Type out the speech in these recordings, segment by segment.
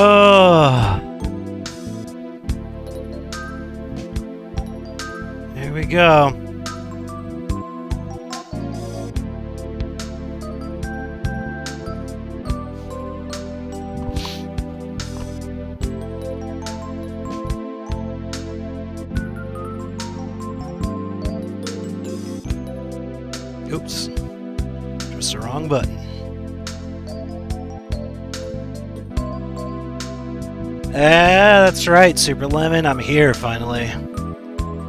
Oh, here we go. Oops, pressed the wrong button. Yeah, that's right, Super Lemon. I'm here finally.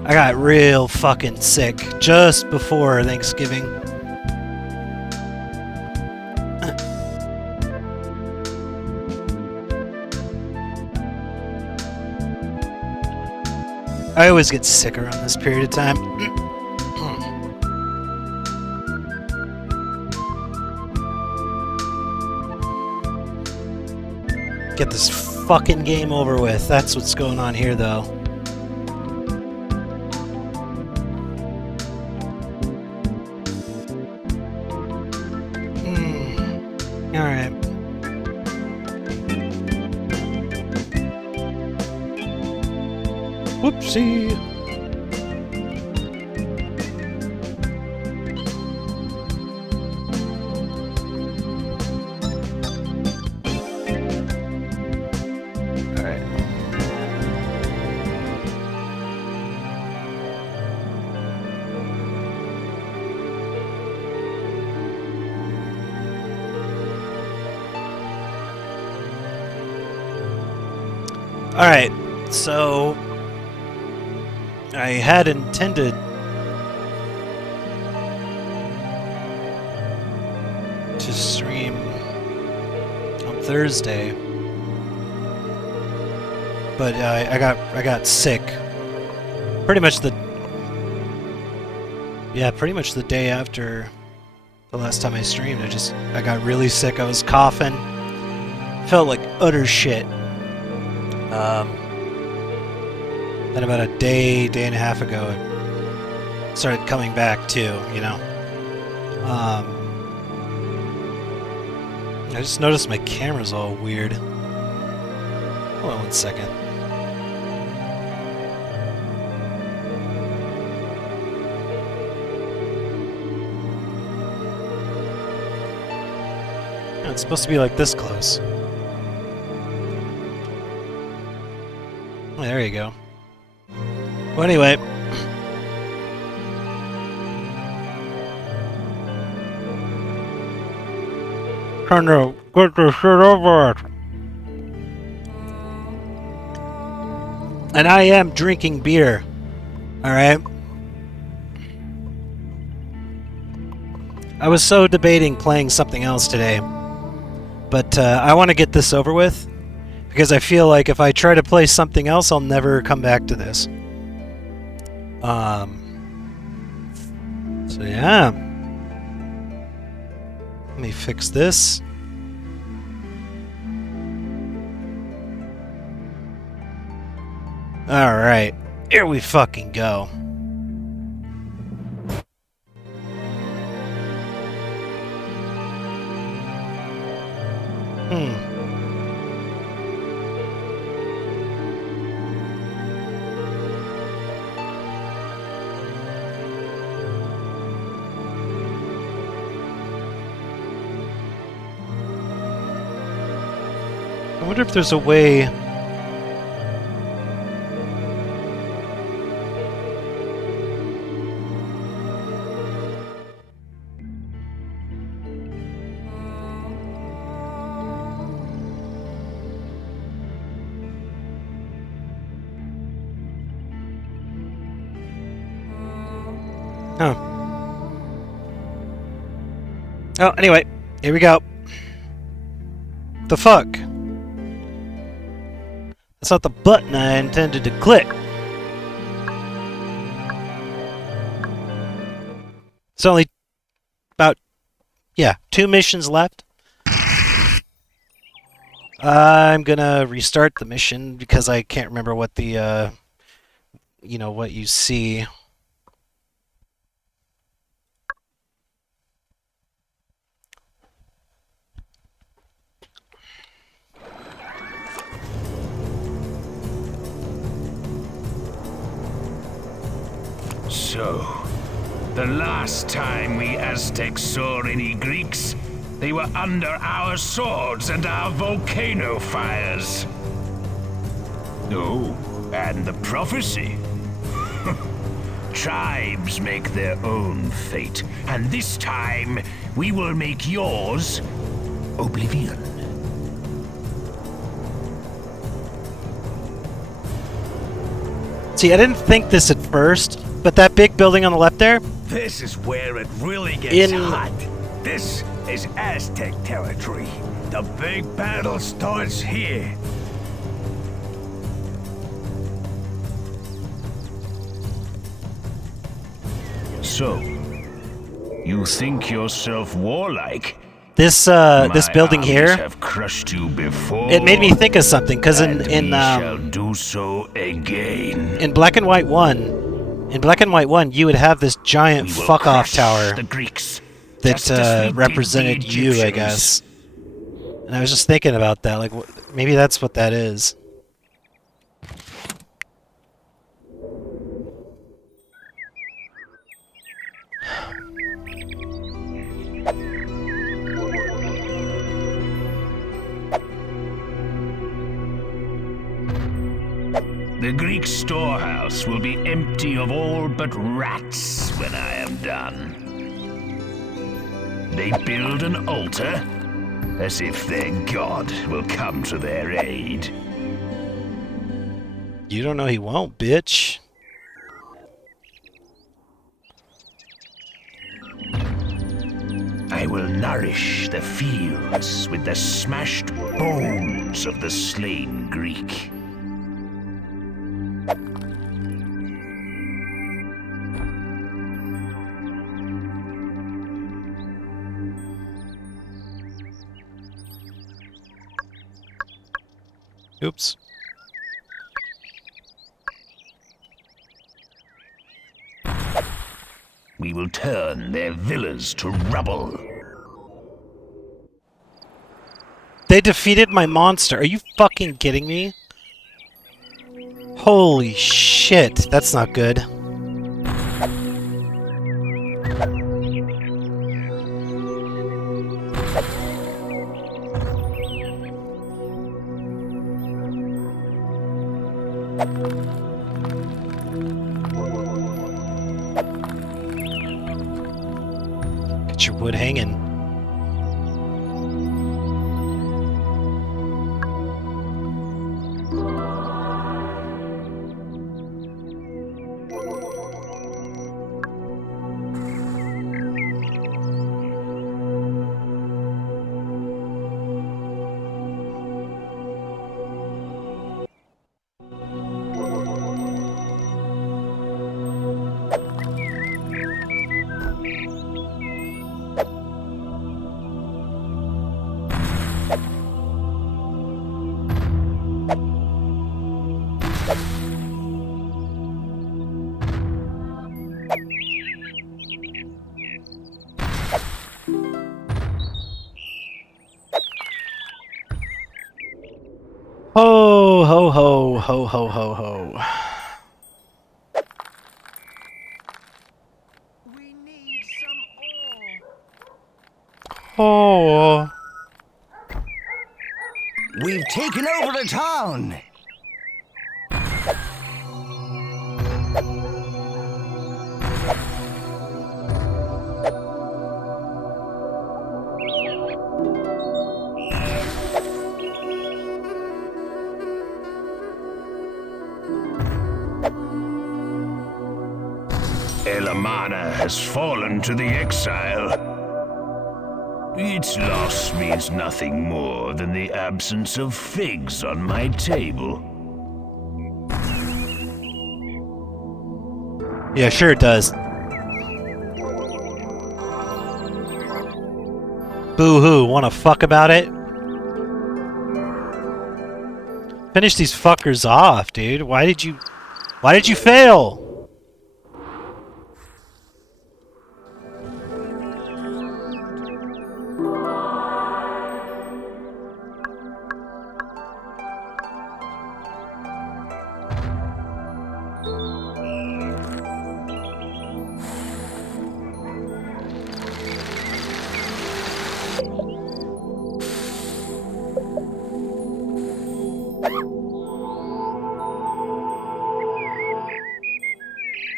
I got real fucking sick just before Thanksgiving. I always get sick around this period of time. Get this fucking game over with. That's what's going on here, though. Alright. Whoopsie. Alright, so I had intended to stream on Thursday, but I got sick. Pretty much the day after the last time I streamed. I got really sick. I was coughing, felt like utter shit. Then about a day and a half ago, it started coming back too, you know. I just noticed my camera's all weird. Hold on one second. It's supposed to be like this close. There you go. Well, anyway. Trying to get this shit over it. And I am drinking beer. Alright? I was so debating playing something else today. But I want to get this over with. Because I feel like if I try to play something else, I'll never come back to this. So yeah. Let me fix this. Alright. Here we fucking go. I wonder if there's a way... Huh. Oh, anyway, here we go. The fuck? That's not the button I intended to click. It's only about, 2 missions left. I'm gonna restart the mission because I can't remember what the, what you see. So, the last time we Aztecs saw any Greeks, they were under our swords and our volcano fires. Oh, and the prophecy. Tribes make their own fate, and this time we will make yours oblivion. See, I didn't think this at first, but that big building on the left there? This is where it really gets hot. This is Aztec territory. The big battle starts here. So, you think yourself warlike? This building here, have crushed you before. it made me think of something, because in shall do so again. in Black and White 1, you would have this giant fuck off tower The Greeks that represented you, I guess. And I was just thinking about that, like maybe that's what that is. The Greek storehouse will be empty of all but rats when I am done. They build an altar, as if their god will come to their aid. You don't know he won't, bitch. I will nourish the fields with the smashed bones of the slain Greek. Oops. We will turn their villas to rubble. They defeated my monster. Are you fucking kidding me? Holy shit, that's not good. Get your wood hanging. Ho, ho, ho, ho, ho, ho, ho. We need some ore. Oh. We've taken over the town. Elamana has fallen to the exile. Its loss means nothing more than the absence of figs on my table. Yeah, sure it does. Boo-hoo, wanna fuck about it? Finish these fuckers off, dude. Why did you fail?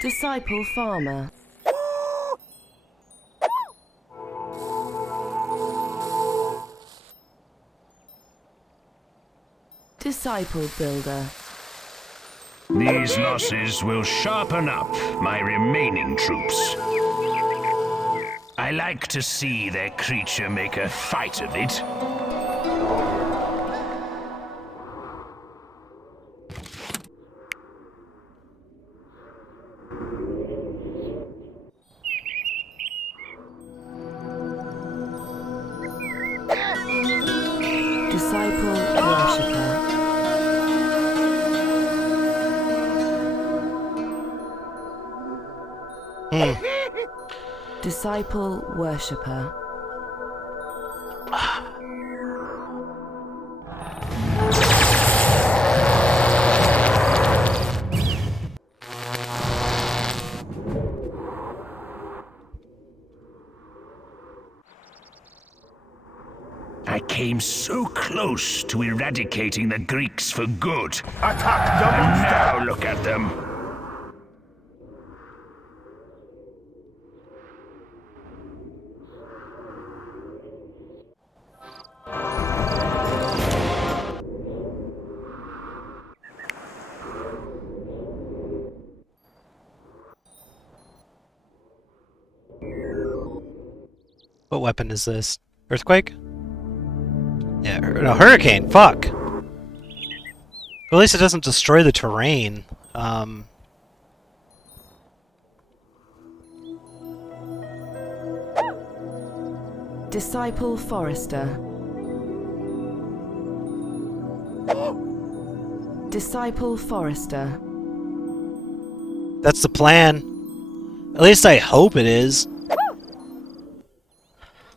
Disciple farmer. Disciple builder. These losses will sharpen up my remaining troops. I like to see their creature make a fight of it. Disciple worshipper. Disciple worshipper. I came so close to eradicating the Greeks for good. Attack the And monster! now look at them. What weapon is this? Earthquake? Yeah, no, hurricane. Fuck. Well, at least it doesn't destroy the terrain. Disciple forester. Disciple forester. That's the plan. At least I hope it is.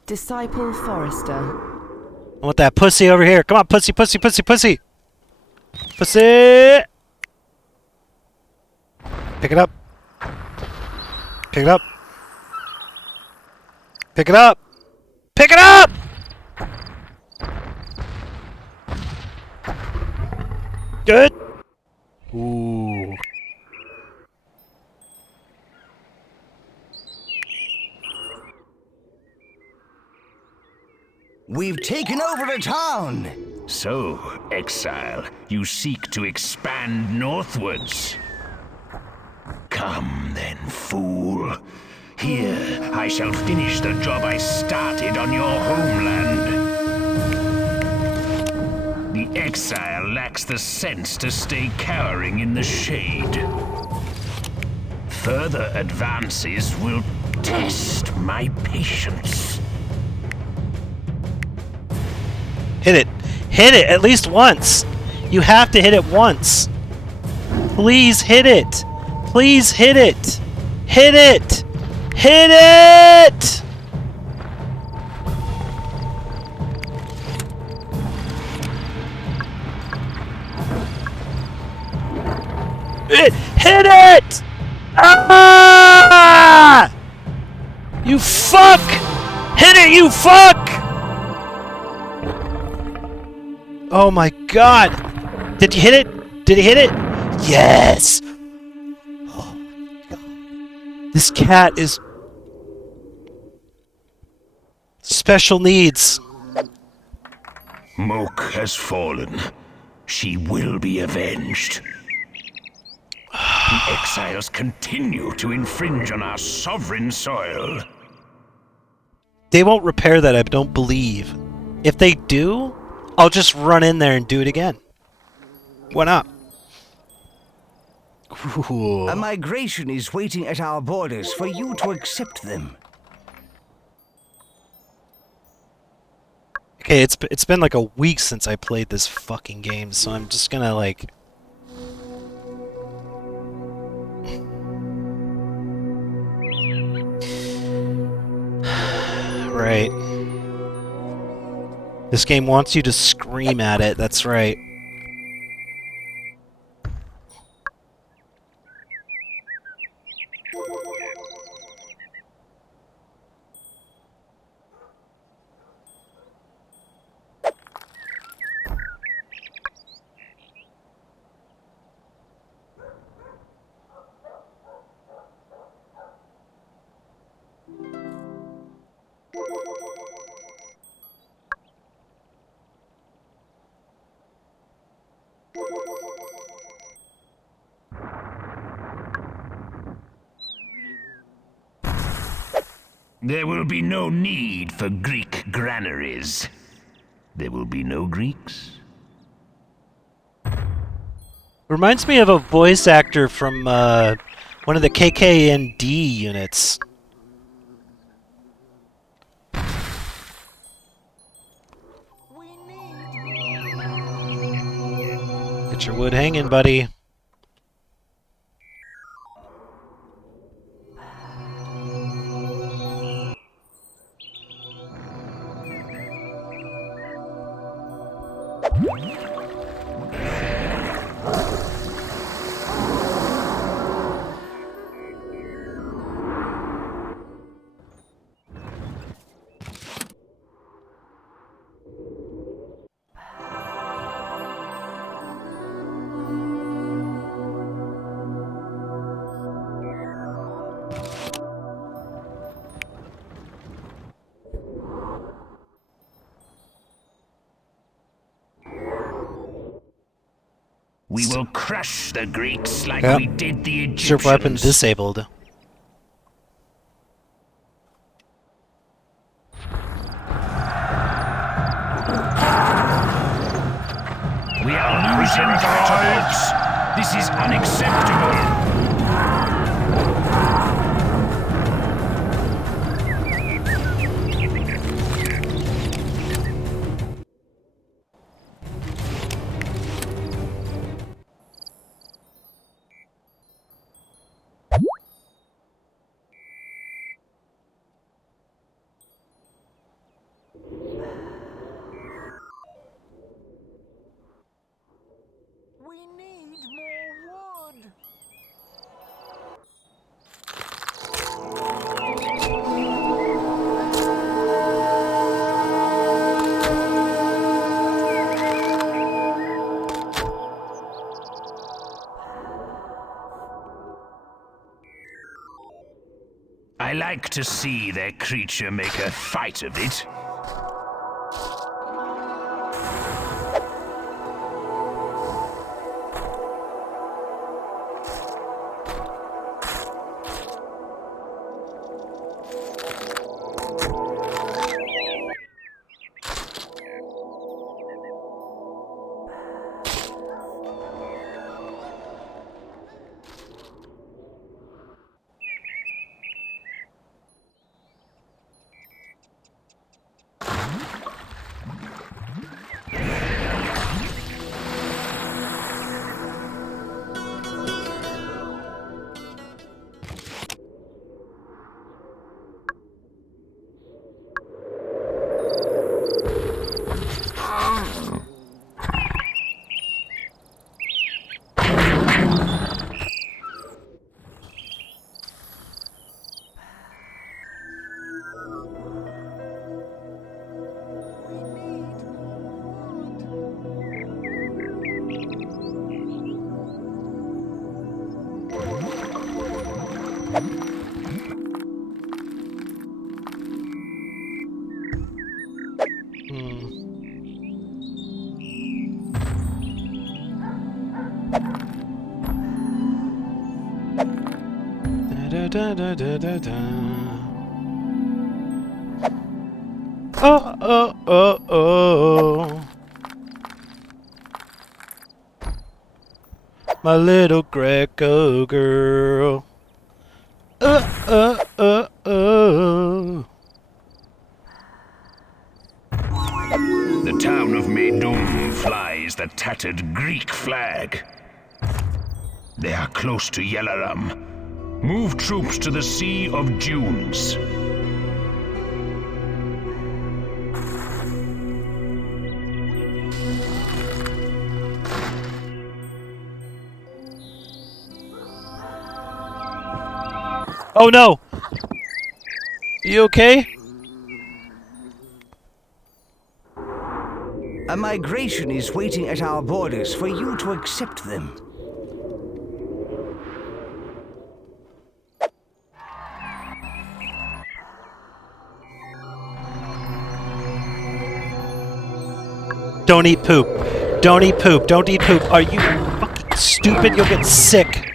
Disciple forester. I want that pussy over here. Come on, pussy, pussy, pussy, pussy. Pussy! Pick it up. Pick it up. Pick it up. Pick it up! Good. Ooh. We've taken over the town! So, exile, you seek to expand northwards. Come then, fool. Here, I shall finish the job I started on your homeland. The exile lacks the sense to stay cowering in the shade. Further advances will test my patience. Hit it. Hit it at least once. You have to hit it once. Please hit it. Please hit it. Hit it. Hit it! Hit it! Ah! You fuck! Hit it, you fuck! Oh my god! Did you hit it? Did he hit it? Yes! Oh my god. This cat is special needs. Moke has fallen. She will be avenged. The exiles continue to infringe on our sovereign soil. They won't repair that, I don't believe. If they do, I'll just run in there and do it again. Why not? Ooh. A migration is waiting at our borders for you to accept them. Okay, it's been like a week since I played this fucking game, so I'm just gonna like... Right. This game wants you to scream at it, that's right. There will be no need for Greek granaries. There will be no Greeks. Reminds me of a voice actor from one of the KKND units. Get your wood hanging, buddy. We will crush the Greeks like Yep. we did the Egyptians. Ship weapon disabled. We are losing catapults. This is unacceptable. I like to see their creature make a fight of it. Da, da, da, da, da. Oh, oh, oh, oh. My little Greco girl. Oh. The town of Medum flies the tattered Greek flag. They are close to Yelaram. Move troops to the Sea of Dunes. Oh no! You okay? A migration is waiting at our borders for you to accept them. Don't eat poop. Don't eat poop. Don't eat poop. Are you fucking stupid? You'll get sick.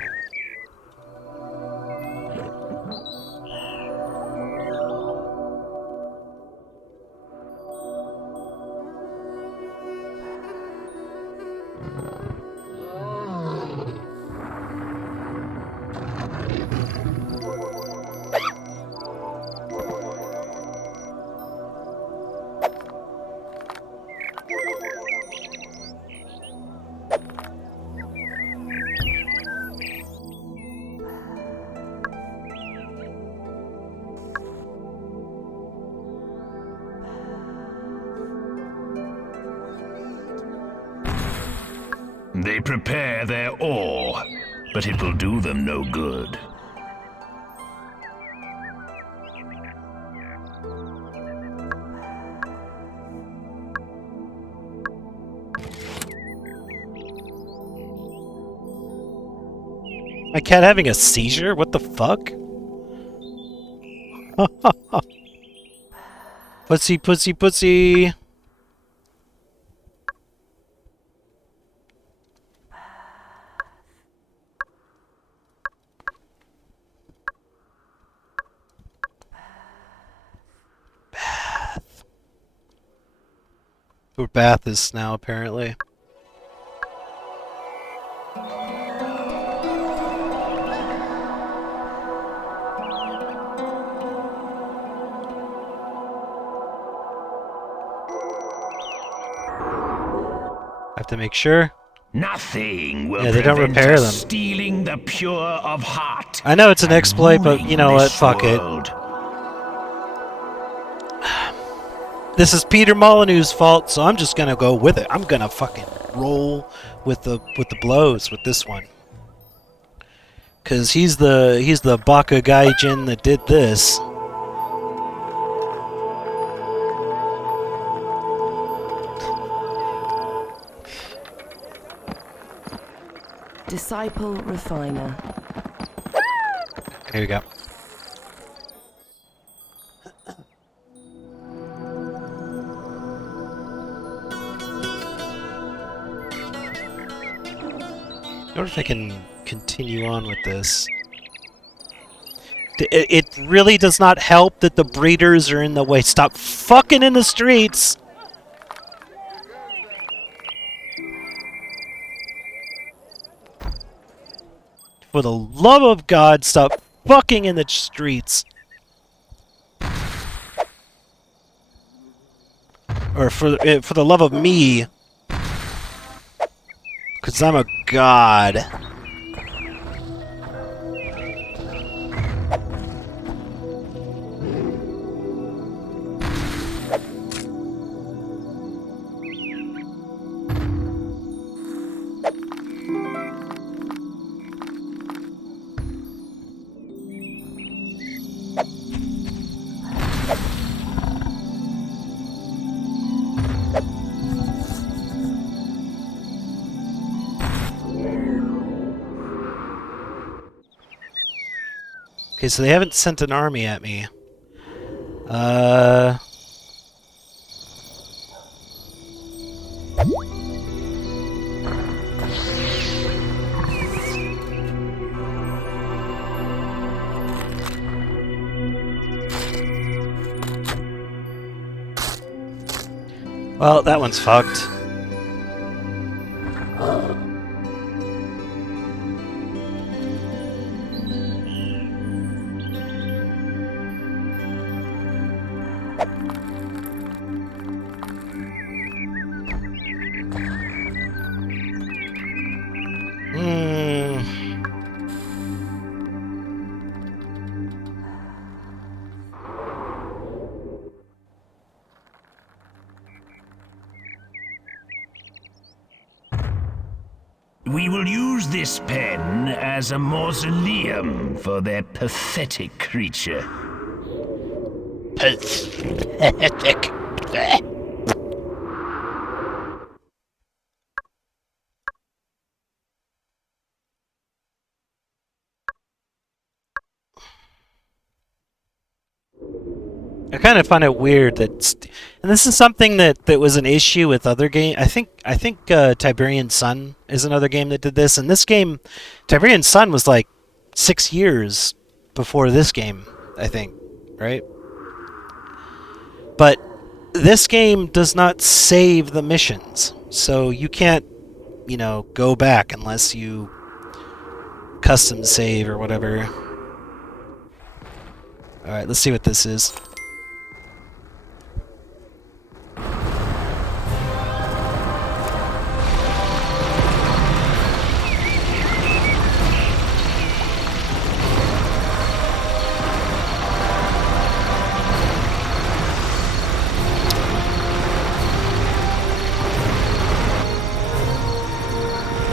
They prepare their ore, but it will do them no good. My cat having a seizure? What the fuck? Pussy, pussy, pussy. Bath. We're Bathist now, apparently. Have to make sure. Nothing will Yeah, they don't prevent repair us them. stealing the pure of heart. I know it's an exploit, but ruling you know what? this Fuck world. it. This is Peter Molyneux's fault, so I'm just gonna go with it. I'm gonna fucking roll with the blows with this one. Cause he's the Baka Gaijin that did this. Disciple refiner. Here we go. I wonder if I can continue on with this. It really does not help that the breeders are in the way. Stop fucking in the streets! For the love of God, stop fucking in the streets. Or for the love of me. Because I'm a god. Okay, so they haven't sent an army at me. Well, that one's fucked. We will use this pen as a mausoleum for their pathetic creature. Pathetic. I kind of find it weird that, and this is something that was an issue with other game. I think Tiberian Sun is another game that did this, and this game, Tiberian Sun was like 6 years before this game, I think, right? But this game does not save the missions, so you can't, go back unless you custom save or whatever. All right, let's see what this is.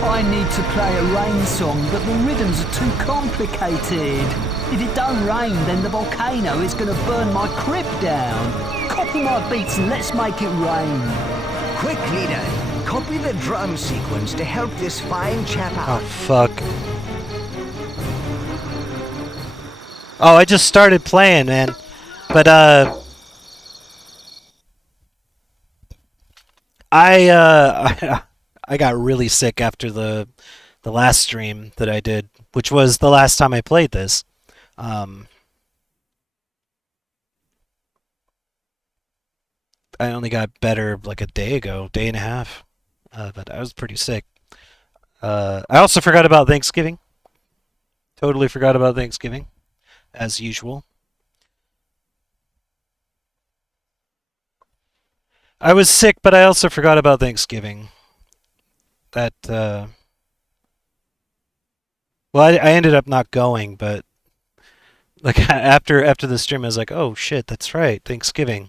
I need to play a rain song, but the rhythms are too complicated. If it don't rain, then the volcano is going to burn my crib down. Copy my beats and let's make it rain. Quickly then, copy the drum sequence to help this fine chap out. Oh, fuck. Oh, I just started playing, man. But, I got really sick after the last stream that I did, which was the last time I played this. I only got better like a day ago, day and a half, but I was pretty sick. I also forgot about Thanksgiving. Totally forgot about Thanksgiving, as usual. I was sick, but I also forgot about Thanksgiving. That, well, I ended up not going, but like after the stream, I was like, oh shit, that's right, Thanksgiving.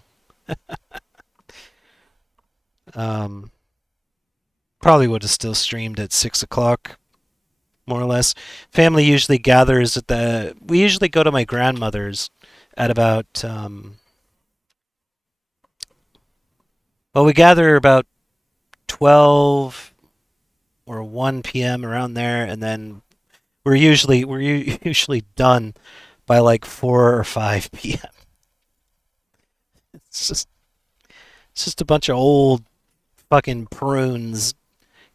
Probably would have still streamed at 6 o'clock, more or less. Family usually gathers at we usually go to my grandmother's at about, well, we gather about 12 or 1 p.m. around there, and then we're usually done by like 4 or 5 p.m. It's just a bunch of old fucking prunes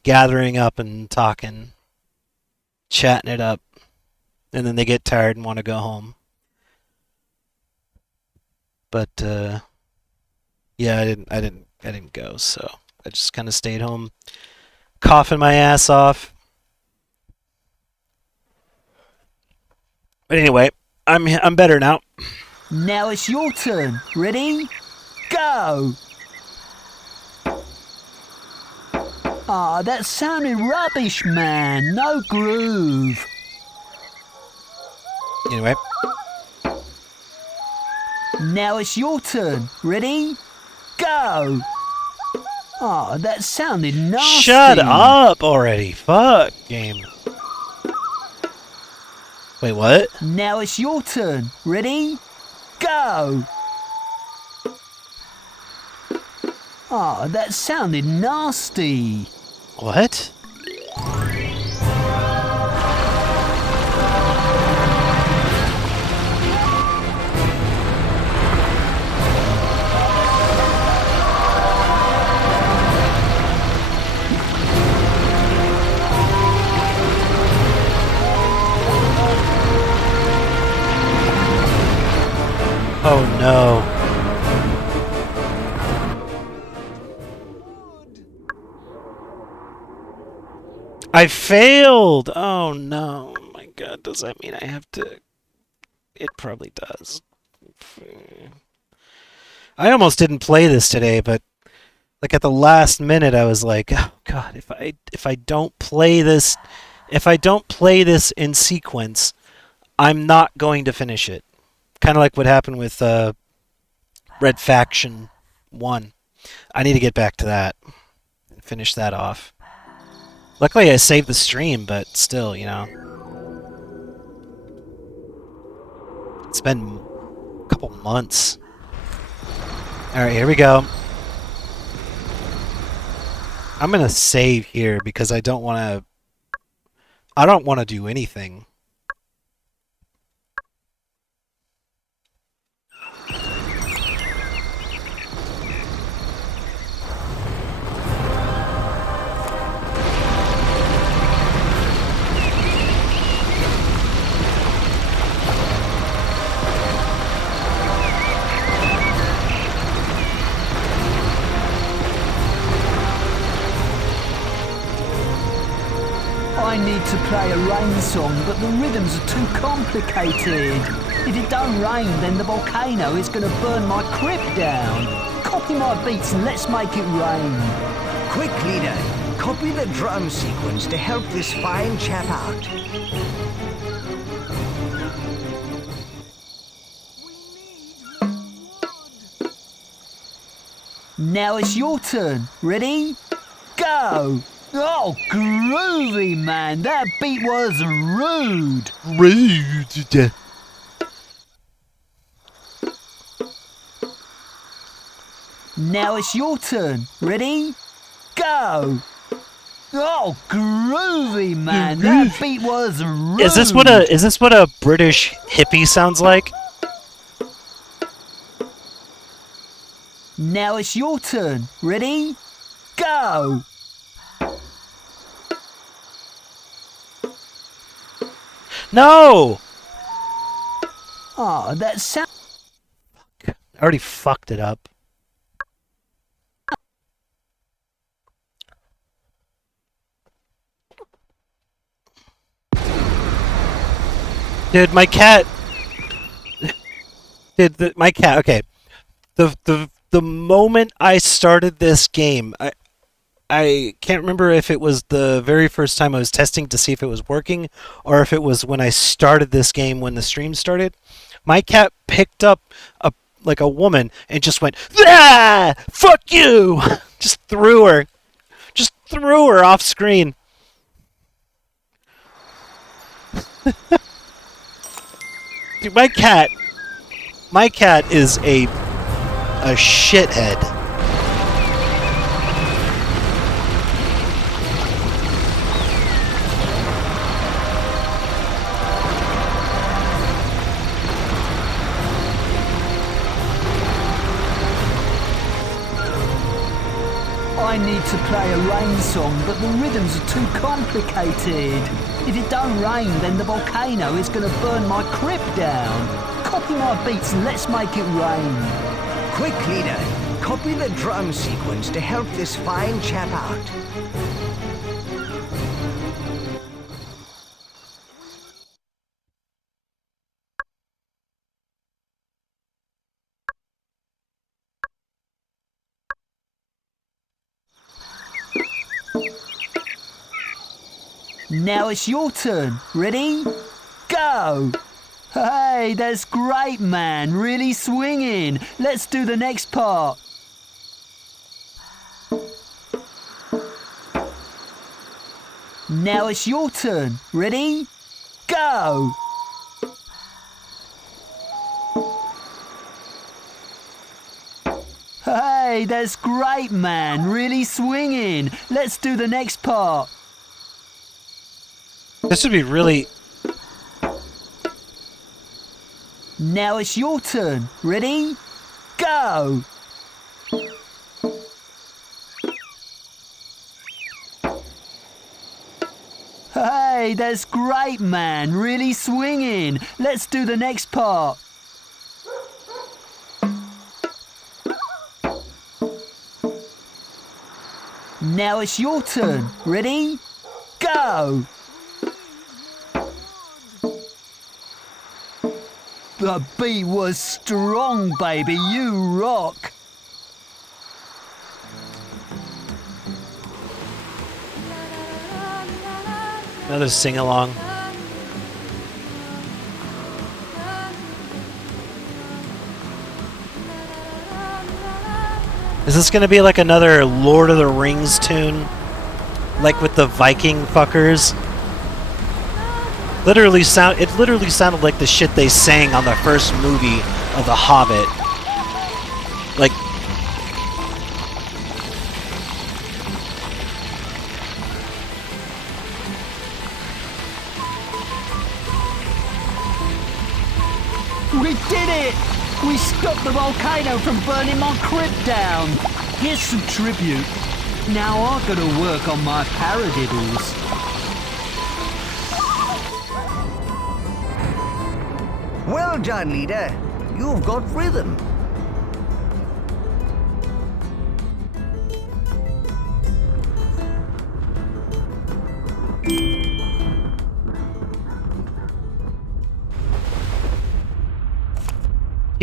gathering up and talking, chatting it up, and then they get tired and want to go home. But yeah, I didn't go, so I just kind of stayed home, coughing my ass off. But anyway, I'm better now. Now it's your turn. Ready? Go! Ah, that sounded rubbish, man. No groove. Anyway, Now it's your turn. Ready? Go! Ah, that sounded nasty. shut up already. Fuck, game. Wait, what? Now it's your turn. Ready? Go! Ah, that sounded nasty. What? Oh no. I failed! Oh no. Oh my god, does that mean I have to... It probably does. I almost didn't play this today, but like at the last minute I was like, oh god, if I don't play this in sequence, I'm not going to finish it. Kind of like what happened with Red Faction 1. I need to get back to that and finish that off. Luckily, I saved the stream, but still, you know. It's been a couple months. Alright, here we go. I'm gonna save here because I don't want to do anything. I need to play a rain song, but the rhythms are too complicated. If it don't rain, then the volcano is going to burn my crypt down. Copy my beats and let's make it rain. Quick, leader. Copy the drum sequence to help this fine chap out. Now it's your turn. Ready? Go! Oh, groovy, man. That beat was rude. Rude. Now it's your turn. Ready? Go! Oh, groovy, man. That beat was rude. Is this what a British hippie sounds like? Now it's your turn. Ready? Go! No! Oh, that sound... I already fucked it up. Dude, my cat... Dude, my cat... Okay. The moment I started this game, I can't remember if it was the very first time I was testing to see if it was working, or if it was when I started this game when the stream started. My cat picked up a woman and just went, ah, fuck you! Just threw her off screen. Dude, my cat is a shithead. I need to play a rain song, but the rhythms are too complicated. If it don't rain, then the volcano is going to burn my crypt down. Copy my beats and let's make it rain. Quick, leader. Copy the drum sequence to help this fine chap out. Now it's your turn. Ready? Go! Hey, that's great, man. Really swinging. Let's do the next part. Now it's your turn. Ready? Go! Hey, that's great, man. Really swinging. Let's do the next part. This would be really... Now it's your turn. Ready? Go! Hey, that's great, man. Really swinging. Let's do the next part. Now it's your turn. Ready? Go! The beat was strong, baby. You rock. Another sing-along. Is this gonna be like another Lord of the Rings tune? Like with the Viking fuckers? It literally sounded like the shit they sang on the first movie of The Hobbit. Like... We did it! We stopped the volcano from burning my crypt down. Here's some tribute. Now I've got to work on my paradiddles. Well done, leader. You've got rhythm.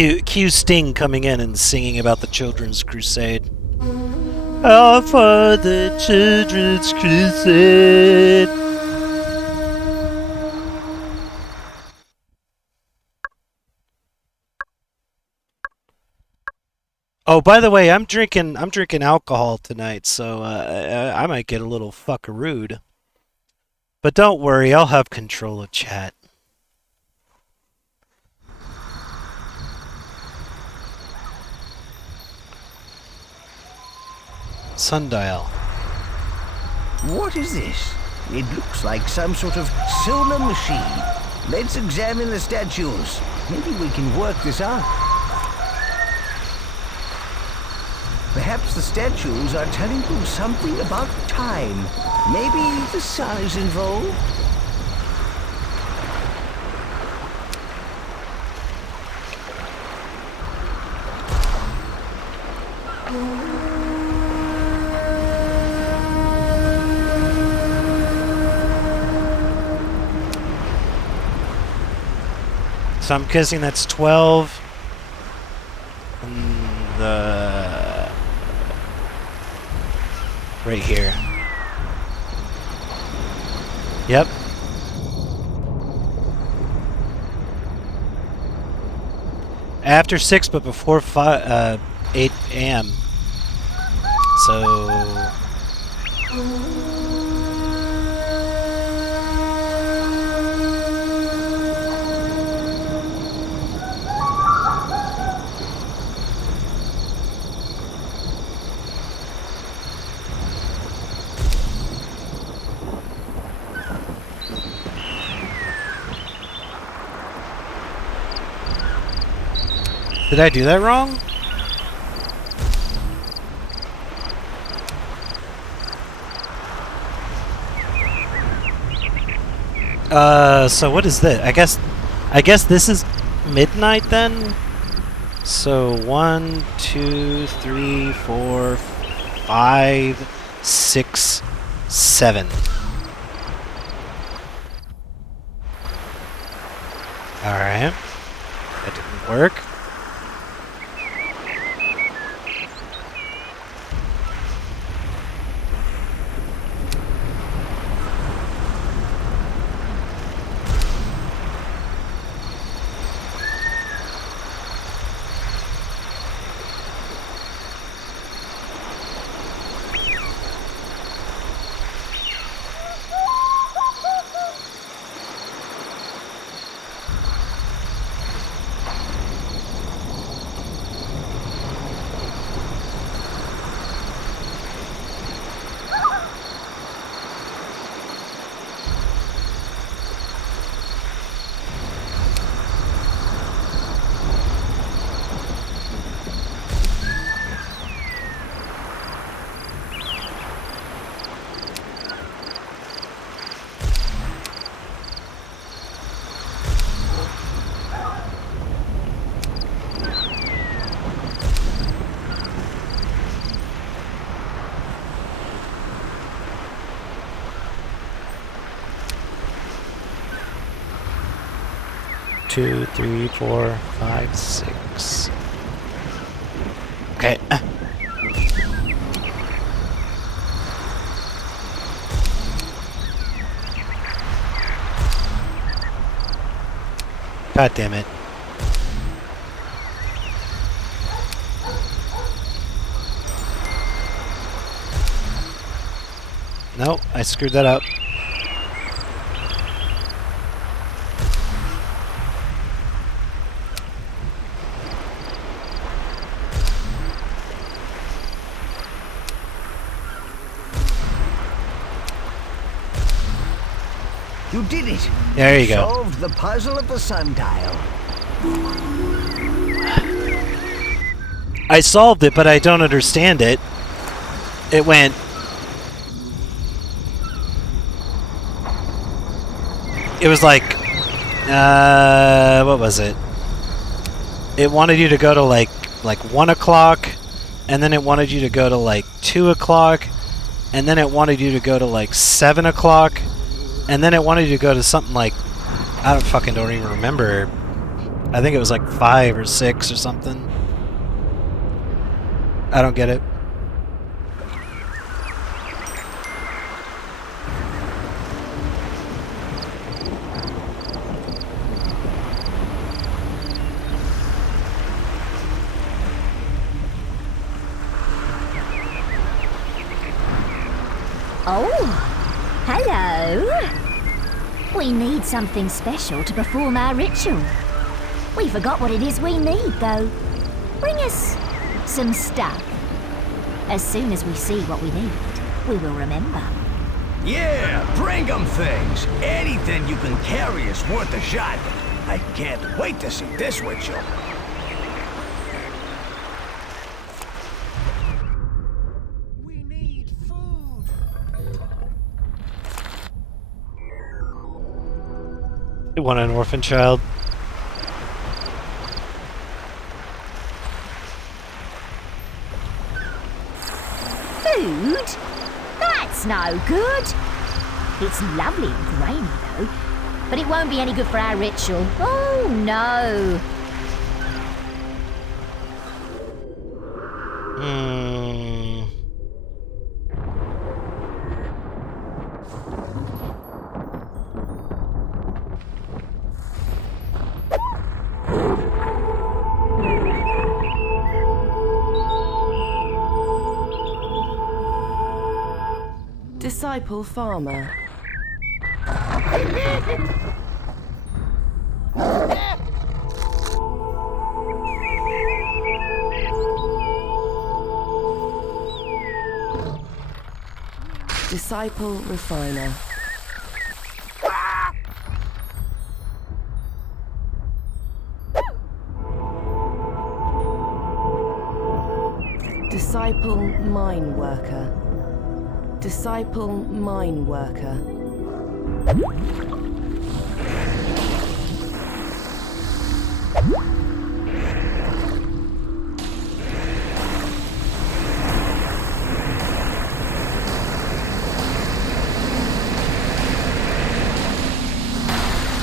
Cue Sting coming in and singing about the Children's Crusade. All for the Children's Crusade. Oh, by the way, I'm drinking alcohol tonight, so I might get a little fuckarood. But don't worry, I'll have control of chat. Sundial. What is this? It looks like some sort of solar machine. Let's examine the statues. Maybe we can work this out. Perhaps the statues are telling you something about time. Maybe the sun is involved? So I'm guessing that's 12. And right here. Yep. After 6, but before 8 a.m. So... Did I do that wrong? So what is this? I guess this is midnight then? So 1, 2, 3, 4, 5, 6, 7. Alright. That didn't work. Two, 3, 4, 5, 6. Okay. God damn it. Nope, I screwed that up. You did it! There you go. Solved the puzzle of the sundial. I solved it, but I don't understand it. It went... It was like... what was it? It wanted you to go to like 1 o'clock, and then it wanted you to go to like 2 o'clock, and then it wanted you to go to like 7 o'clock, and then it wanted you to go to something like... don't even remember. I think it was like 5 or 6 or something. I don't get it. Oh, hello. We need something special to perform our ritual. We forgot what it is we need, though. Bring us some stuff. As soon as we see what we need, we will remember. Yeah, bring 'em things. Anything you can carry is worth a shot. I can't wait to see this ritual. We need food. You want an orphan child? Food? That's no good. It's lovely and grainy, though. But it won't be any good for our ritual. Oh, no. Disciple farmer. Disciple refiner. Disciple mine worker. Disciple mine worker.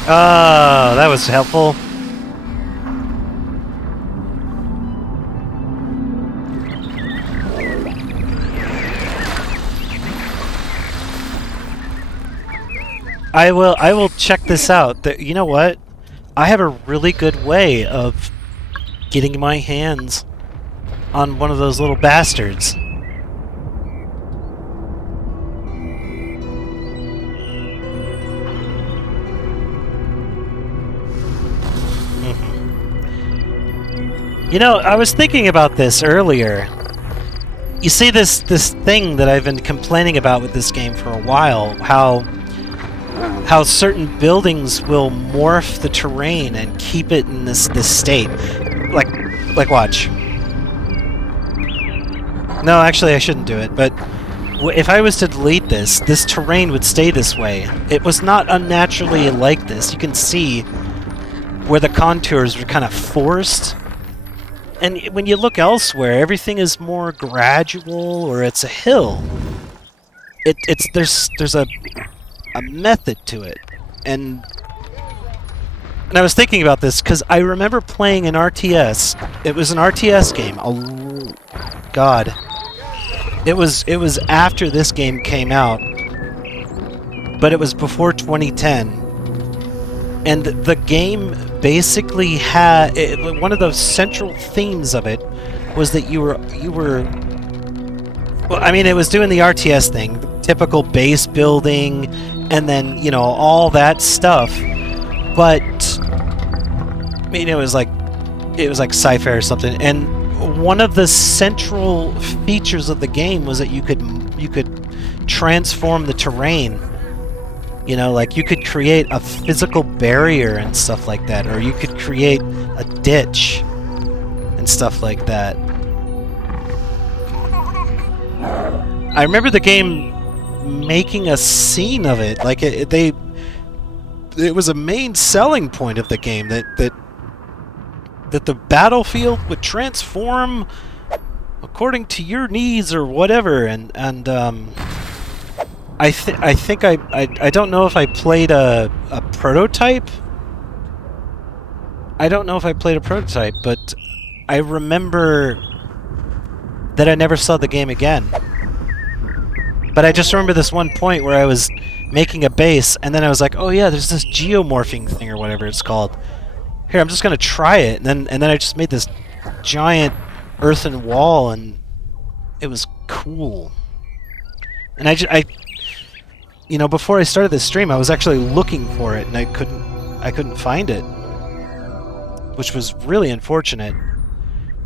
Oh, that was helpful. I will check this out. You know what? I have a really good way of getting my hands on one of those little bastards. You know, I was thinking about this earlier. You see this thing that I've been complaining about with this game for a while, how certain buildings will morph the terrain and keep it in this state. Like watch. No, actually I shouldn't do it, but if I was to delete this terrain would stay this way. It was not unnaturally like this. You can see where the contours were kind of forced. And when you look elsewhere, everything is more gradual, or it's a hill. There's a method to it, and I was thinking about this because I remember playing an RTS. It was an RTS game. Oh, God, it was after this game came out, but it was before 2010. And the game basically had one of the central themes of it was that you were well, I mean, it was doing the RTS thing, the typical base building, and then, you know, all that stuff. But I mean, it was like sci-fi or something. And one of the central features of the game was that you could transform the terrain. You know, like you could create a physical barrier and stuff like that, or you could create a ditch and stuff like that. I remember the game making a scene of it, like it was a main selling point of the game that the battlefield would transform according to your needs or whatever, and I think I don't know if I played a prototype I don't know if I played a prototype, but I remember that I never saw the game again. But I just remember this one point where I was making a base, and then I was like, oh yeah, there's this geomorphing thing or whatever it's called. Here, I'm just gonna try it, and then I just made this giant earthen wall, and it was cool. And I you know, before I started this stream, I was actually looking for it, and I couldn't find it, which was really unfortunate,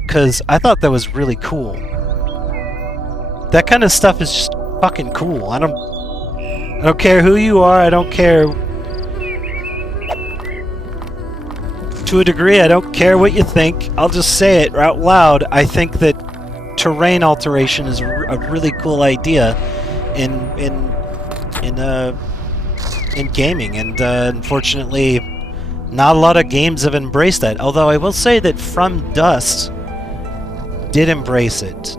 because I thought that was really cool. That kind of stuff is just fucking cool. I don't care who you are. I don't care. To a degree, I don't care what you think. I'll just say it out loud. I think that terrain alteration is a really cool idea in gaming, and unfortunately, not a lot of games have embraced that. Although I will say that From Dust did embrace it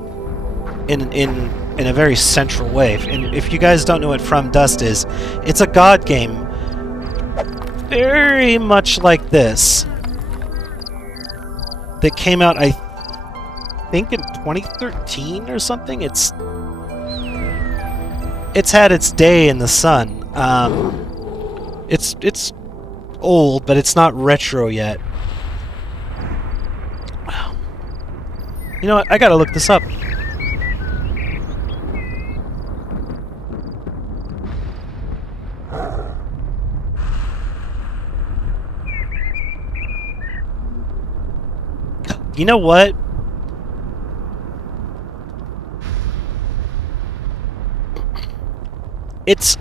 in a very central way. And if you guys don't know what From Dust is, it's a god game very much like this that came out, I think, in 2013 or something. It's had its day in the sun. It's old, but it's not retro yet. Wow. You know what? I gotta look this up. You know what?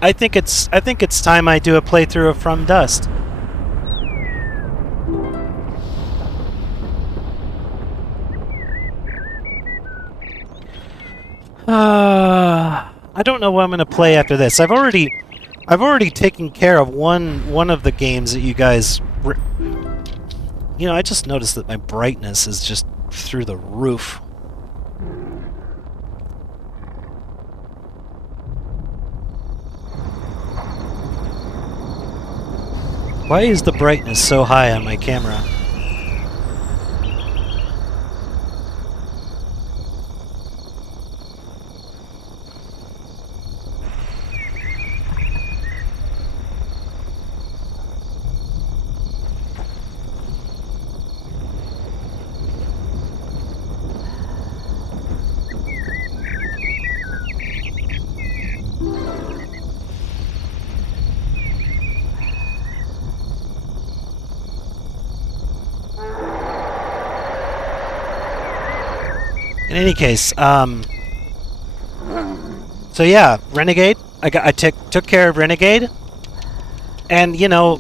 I think it's time I do a playthrough of From Dust. I don't know what I'm gonna play after this. I've already taken care of one of the games that you guys. You know, I just noticed that my brightness is just through the roof. Why is the brightness so high on my camera? In any case, so yeah, Renegade. I took care of Renegade, and you know,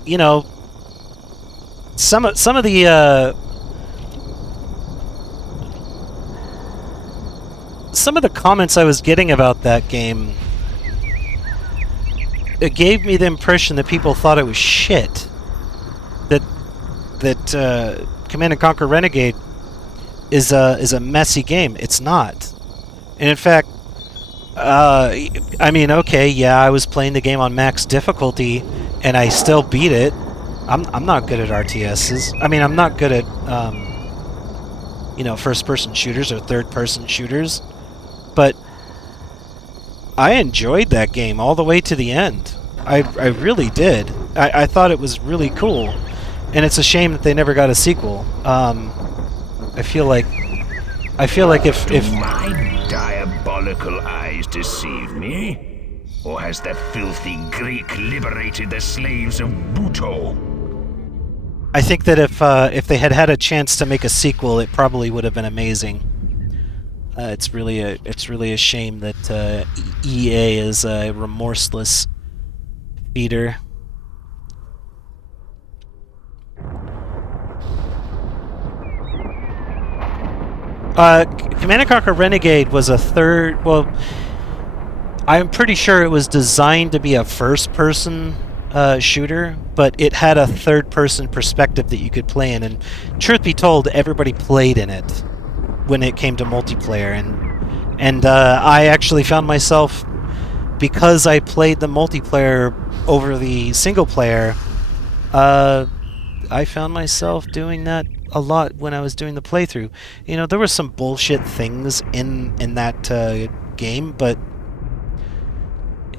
some of the comments I was getting about that game, it gave me the impression that people thought it was shit. That Command and Conquer Renegade is a messy game. It's not. And in fact, I mean, okay, yeah, I was playing the game on max difficulty, and I still beat it. I'm not good at RTSs. I mean, I'm not good at you know, first-person shooters or third-person shooters, but I enjoyed that game all the way to the end. I really did. I thought it was really cool, and it's a shame that they never got a sequel. I feel like if Do my diabolical eyes deceive me? Or has the filthy Greek liberated the slaves of Buto? I think that if they had a chance to make a sequel, it probably would have been amazing. It's really a shame that EA is a remorseless feeder. Command & Conquer Renegade was a third... Well, I'm pretty sure it was designed to be a first-person shooter, but it had a third-person perspective that you could play in, and truth be told, everybody played in it when it came to multiplayer, and I actually found myself, because I played the multiplayer over the single-player, I found myself doing that a lot when I was doing the playthrough. You know, there were some bullshit things in that game, but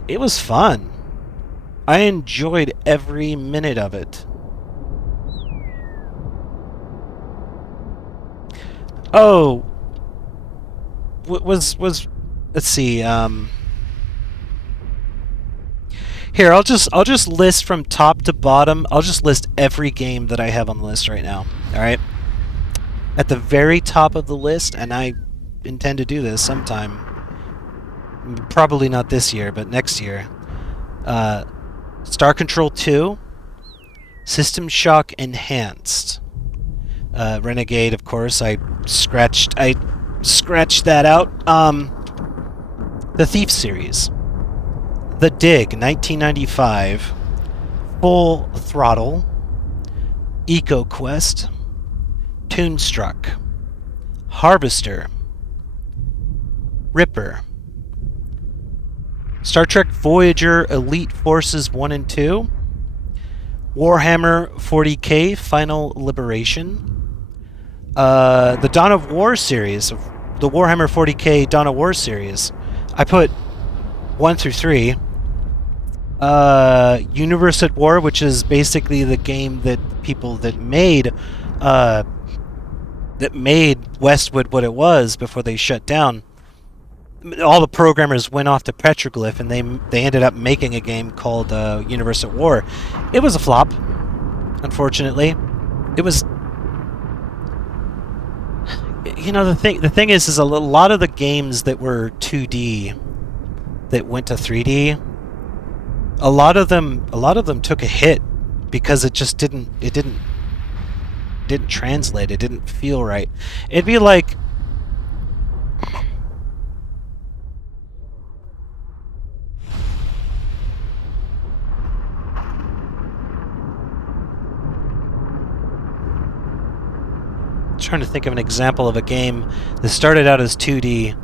it was fun. I enjoyed every minute of it. Oh, was let's see. Here, I'll just list from top to bottom. I'll just list every game that I have on the list right now. All right. At the very top of the list, and I intend to do this sometime. Probably not this year, but next year. Star Control 2, System Shock Enhanced, Renegade, of course. I scratched that out. The Thief series. The Dig, 1995, Full Throttle, Eco Quest, Toonstruck, Harvester, Ripper, Star Trek Voyager Elite Forces 1 and 2, Warhammer 40k Final Liberation, the Dawn of War series, the Warhammer 40k Dawn of War series. I put 1 through 3. Universe at War, which is basically the game that people that made Westwood what it was before they shut down. All the programmers went off to Petroglyph, and they ended up making a game called Universe at War. It was a flop, unfortunately. It was. You know, the thing is a lot of the games that were 2D that went to 3D. A lot of them took a hit because it just didn't translate. It didn't feel right. It'd be like trying to think of an example of a game that started out as 2D.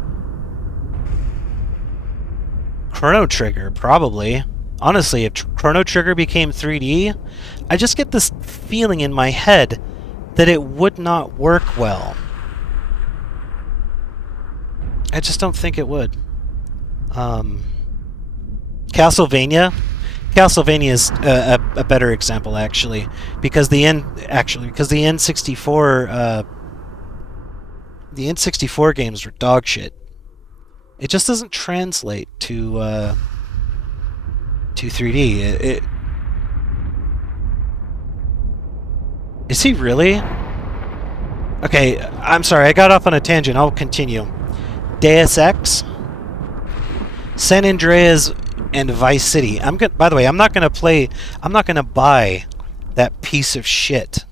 Chrono Trigger, probably. Honestly, if Chrono Trigger became 3D, I just get this feeling in my head that it would not work well. I just don't think it would. Castlevania is a better example, actually, because the N64 games were dog shit. It just doesn't translate to 3D. Is he really? Okay, I'm sorry, I got off on a tangent. I'll continue. Deus Ex, San Andreas, and Vice City. By the way, I'm not gonna buy that piece of shit,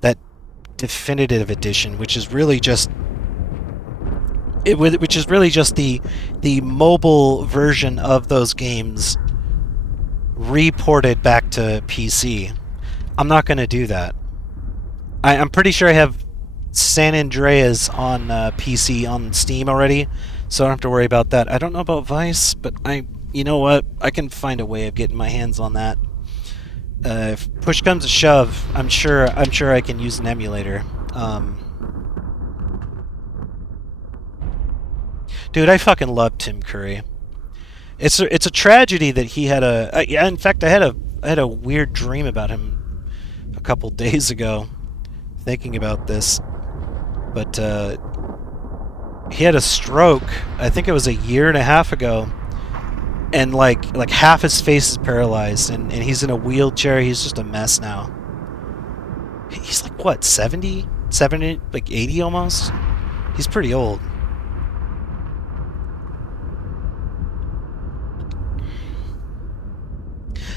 that definitive edition, which is really just the mobile version of those games reported back to PC. I'm not going to do that. I'm pretty sure I have San Andreas on PC on Steam already, so I don't have to worry about that. I don't know about Vice, but you know what? I can find a way of getting my hands on that. If push comes to shove, I'm sure I can use an emulator. Dude, I fucking love Tim Curry. It's a tragedy that he had in fact, I had a weird dream about him a couple days ago, thinking about this. But he had a stroke. I think it was a year and a half ago, and like half his face is paralyzed, and he's in a wheelchair. He's just a mess now. He's like what, 70, like 80 almost. He's pretty old.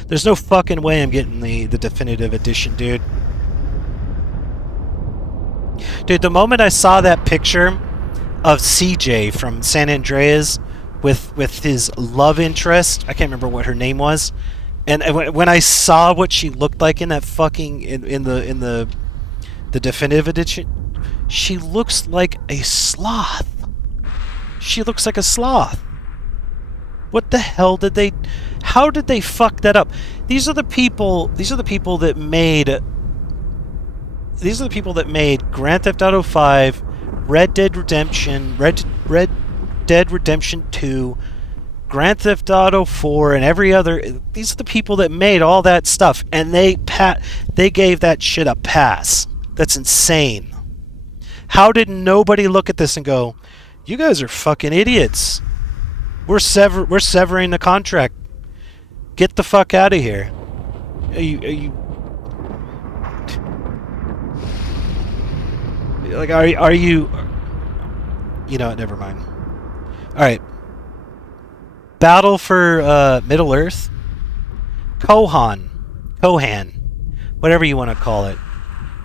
There's no fucking way I'm getting the definitive edition, dude. Dude, the moment I saw that picture of CJ from San Andreas with his love interest, I can't remember what her name was, and when I saw what she looked like in that fucking in the definitive edition, she looks like a sloth. She looks like a sloth. What the hell did they? How did they fuck that up? These are the people that made These are the people that made Grand Theft Auto 5, Red Dead Redemption, Red Dead Redemption 2, Grand Theft Auto 4, and every other. These are the people that made all that stuff, and they gave that shit a pass. That's insane. How did nobody look at this and go, "You guys are fucking idiots. We're severing the contract. Get the fuck out of here." Are you like, are you, you know what, never mind. Alright. Battle for Middle Earth. Kohan, whatever you want to call it.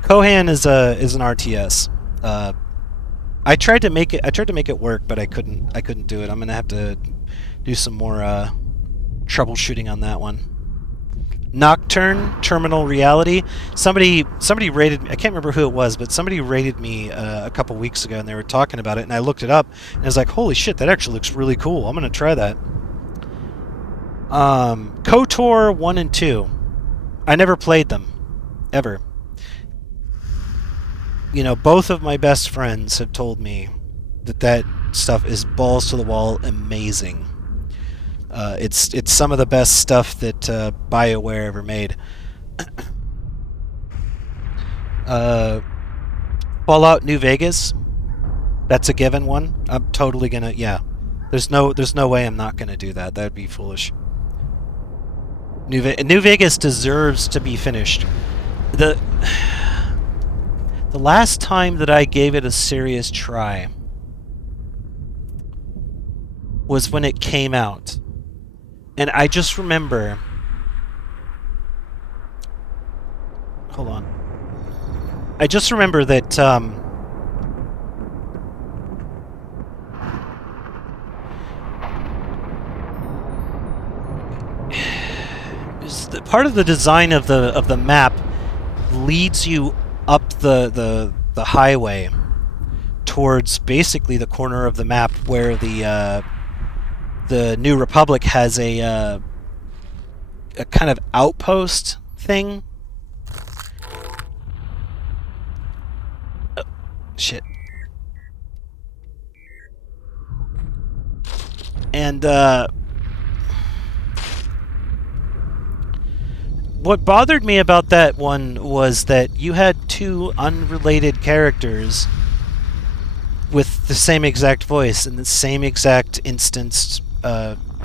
Kohan is an RTS. I tried to make it work, but I couldn't do it. I'm gonna have to do some more troubleshooting on that one. Nocturne, Terminal Reality. Somebody rated me. I can't remember who it was, but somebody rated me a couple weeks ago, and they were talking about it, and I looked it up, and I was like, holy shit, that actually looks really cool. I'm gonna try that. KOTOR 1 and 2. I never played them. Ever. You know, both of my best friends have told me that stuff is balls to the wall amazing. It's some of the best stuff that BioWare ever made. Fallout New Vegas. That's a given one. I'm totally gonna, yeah. There's no way I'm not gonna do that. That'd be foolish. New Vegas deserves to be finished. The last time that I gave it a serious try was when it came out. And I just remember... Hold on. I just remember that, part of the design of the map leads you up the highway towards basically the corner of the map where the New Republic has a kind of outpost thing. Oh, shit. And what bothered me about that one was that you had two unrelated characters with the same exact voice in the same exact instanced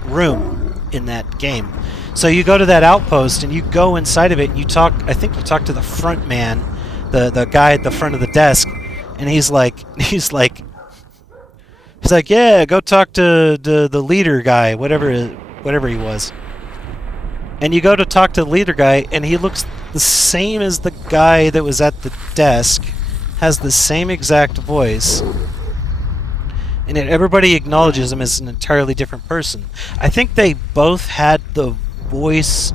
room in that game. So you go to that outpost and you go inside of it and you talk, I think you talk to the front man, the guy at the front of the desk, and he's like, yeah, go talk to the leader guy, whatever he was. And you go to talk to the leader guy, and he looks the same as the guy that was at the desk, has the same exact voice, and everybody acknowledges him as an entirely different person. I think they both had the voice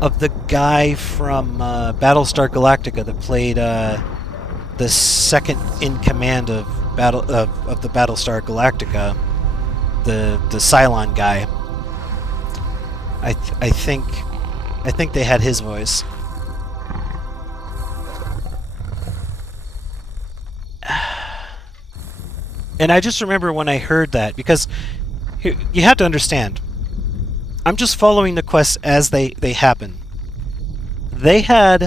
of the guy from Battlestar Galactica that played the second in command of the Battlestar Galactica, the Cylon guy. I think they had his voice. And I just remember when I heard that, because you have to understand, I'm just following the quests as they happen. They had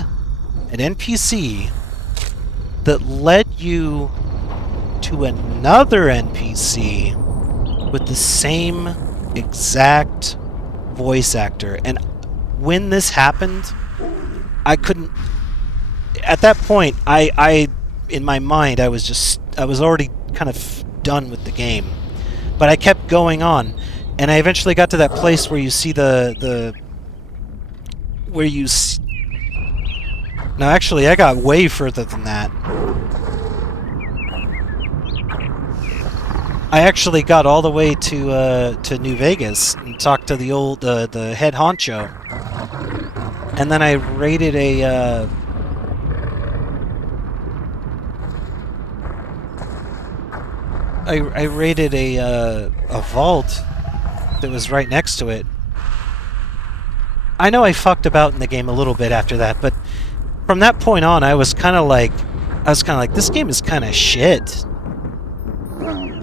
an NPC that led you to another NPC with the same exact voice actor, and when this happened, I couldn't. At that point, I in my mind, I was already kind of done with the game, but I kept going on, and I eventually got to that place where you see no, actually, I got way further than that. I actually got all the way to New Vegas and talked to the head honcho, and then I raided a vault that was right next to it. I know I fucked about in the game a little bit after that, but from that point on, I was kind of like, this game is kind of shit.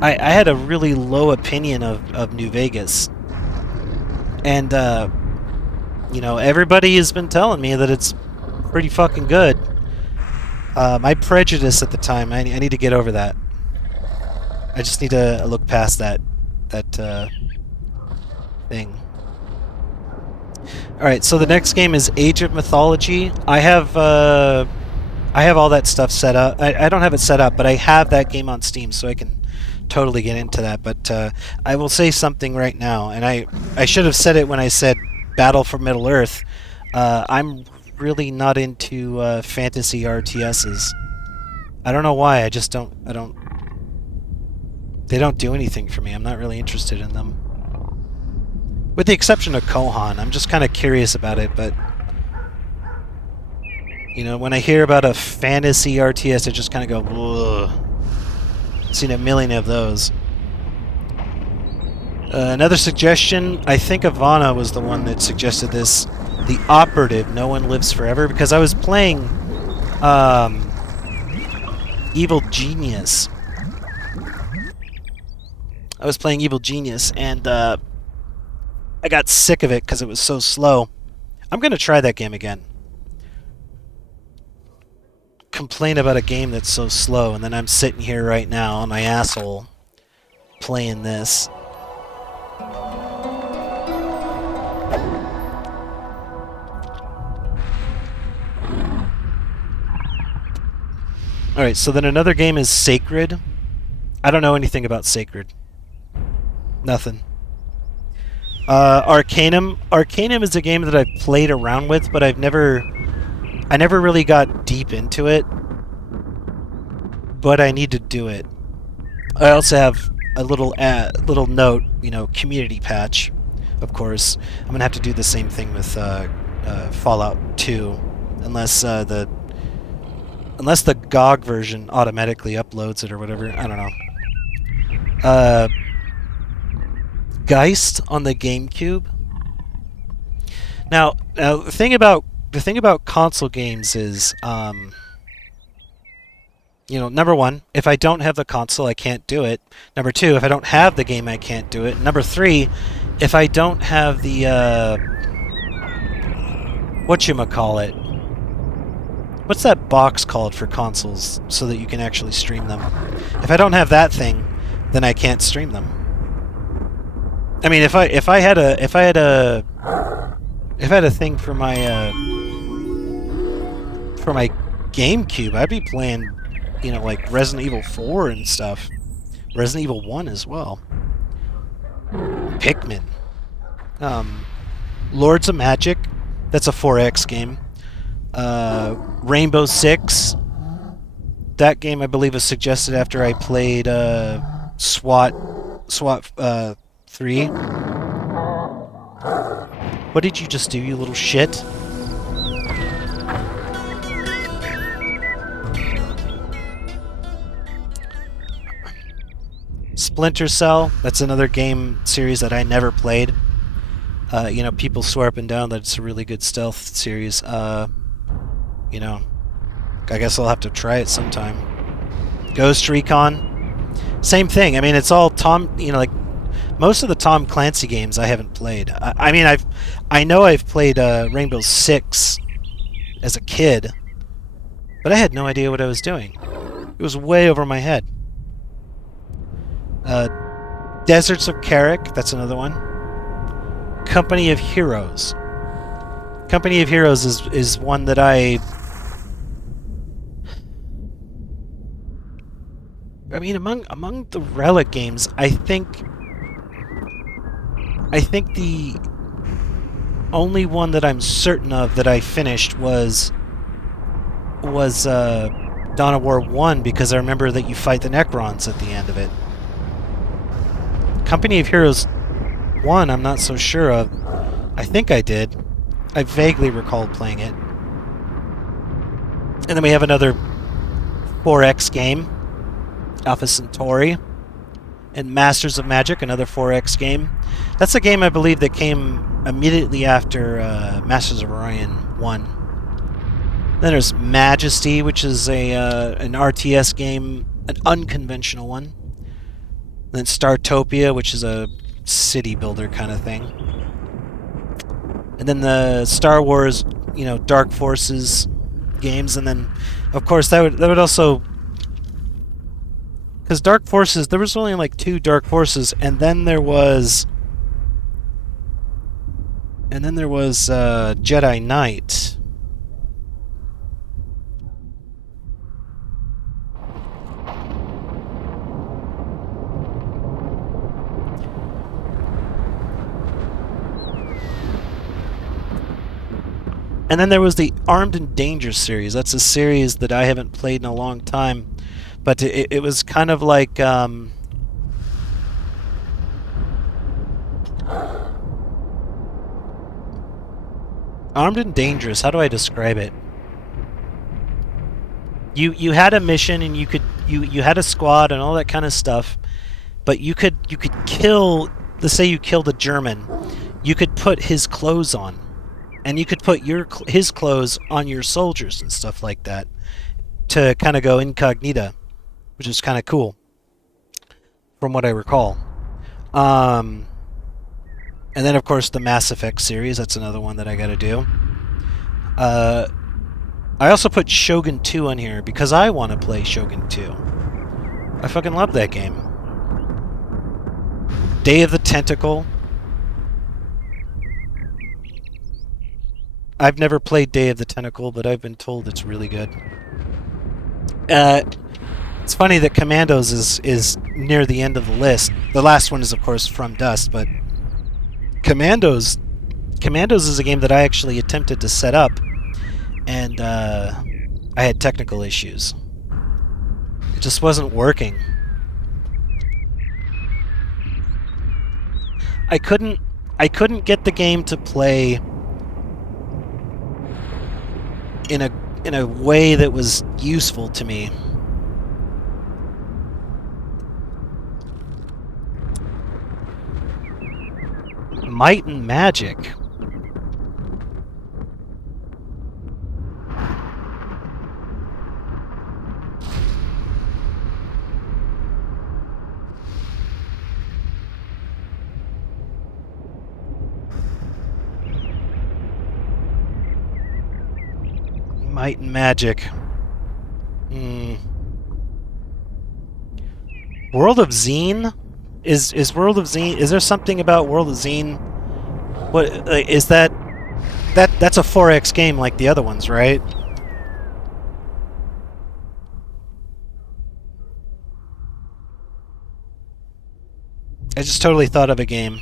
I had a really low opinion of New Vegas. And, you know, everybody has been telling me that it's pretty fucking good. My prejudice at the time, I need to get over that. I just need to look past that thing. Alright, so the next game is Age of Mythology. I have all that stuff set up. I don't have it set up, but I have that game on Steam, so I can totally get into that. But I will say something right now, and I should have said it when I said Battle for Middle-earth. I'm really not into fantasy RTSs. I don't know why. They don't do anything for me. I'm not really interested in them. With the exception of Kohan. I'm just kind of curious about it, but you know, when I hear about a fantasy RTS, I just kind of go, ugh. Seen a million of those. Another suggestion, I think Ivana was the one that suggested this. The Operative, No One Lives Forever, because I was playing Evil Genius. And I got sick of it because it was so slow. I'm going to try that game again. Complain about a game that's so slow, and then I'm sitting here right now on my asshole playing this. Alright, so then another game is Sacred. I don't know anything about Sacred. Nothing. Arcanum. Arcanum is a game that I've played around with, but I never really got deep into it. But I need to do it. I also have a little note, you know, community patch. Of course, I'm gonna have to do the same thing with Fallout 2, unless the GOG version automatically uploads it or whatever. I don't know. Geist on the GameCube. Now the thing about console games is, you know, number one, if I don't have the console, I can't do it. Number two, if I don't have the game, I can't do it. Number three, if I don't have the whatchamacallit, what's that box called for consoles so that you can actually stream them? If I don't have that thing, then I can't stream them. I mean, if I had a thing for my GameCube, I'd be playing, you know, like Resident Evil 4 and stuff. Resident Evil 1 as well. Pikmin. Lords of Magic. That's a 4X game. Rainbow Six. That game, I believe, was suggested after I played SWAT 3. What did you just do, you little shit? Splinter Cell. That's another game series that I never played. You know, people swear up and down that it's a really good stealth series. You know, I guess I'll have to try it sometime. Ghost Recon. Same thing. I mean, it's all you know, like, most of the Tom Clancy games I haven't played. I mean, I know I've played Rainbow Six as a kid, but I had no idea what I was doing. It was way over my head. Deserts of Carrick, that's another one. Company of Heroes. Company of Heroes is one that I mean, among the Relic games, I think the only one that I'm certain of that I finished was Dawn of War 1, because I remember that you fight the Necrons at the end of it. Company of Heroes 1, I'm not so sure of. I think I did. I vaguely recalled playing it. And then we have another 4X game, Alpha Centauri, and Masters of Magic, another 4X game. That's a game, I believe, that came immediately after Masters of Orion 1. Then there's Majesty, which is an RTS game, an unconventional one. Then Startopia, which is a city builder kind of thing. And then the Star Wars, Dark Forces games, and then, of course, that would also, because Dark Forces, there was only like 2 Dark Forces, and then there was Jedi Knight. And then there was the Armed and Dangerous series. That's a series that I haven't played in a long time. But it was kind of like... Armed and Dangerous, how do I describe it? You had a mission and you had a squad and all that kind of stuff, but you could kill, let's say you killed a German, you could put his clothes on. And you could put his clothes on your soldiers and stuff like that to kind of go incognita, which is kind of cool, from what I recall. And then, of course, the Mass Effect series. That's another one that I got to do. I also put Shogun 2 on here because I want to play Shogun 2. I fucking love that game. Day of the Tentacle. I've never played Day of the Tentacle, but I've been told it's really good. It's funny that Commandos is near the end of the list. The last one is, of course, From Dust, but Commandos is a game that I actually attempted to set up, and I had technical issues. It just wasn't working. I couldn't get the game to play in a way that was useful to me. Might and Magic. Might and Magic. World of Zine? Is World of Zine? Is there something about World of Zine? What is that? That's a 4X game like the other ones, right? I just totally thought of a game.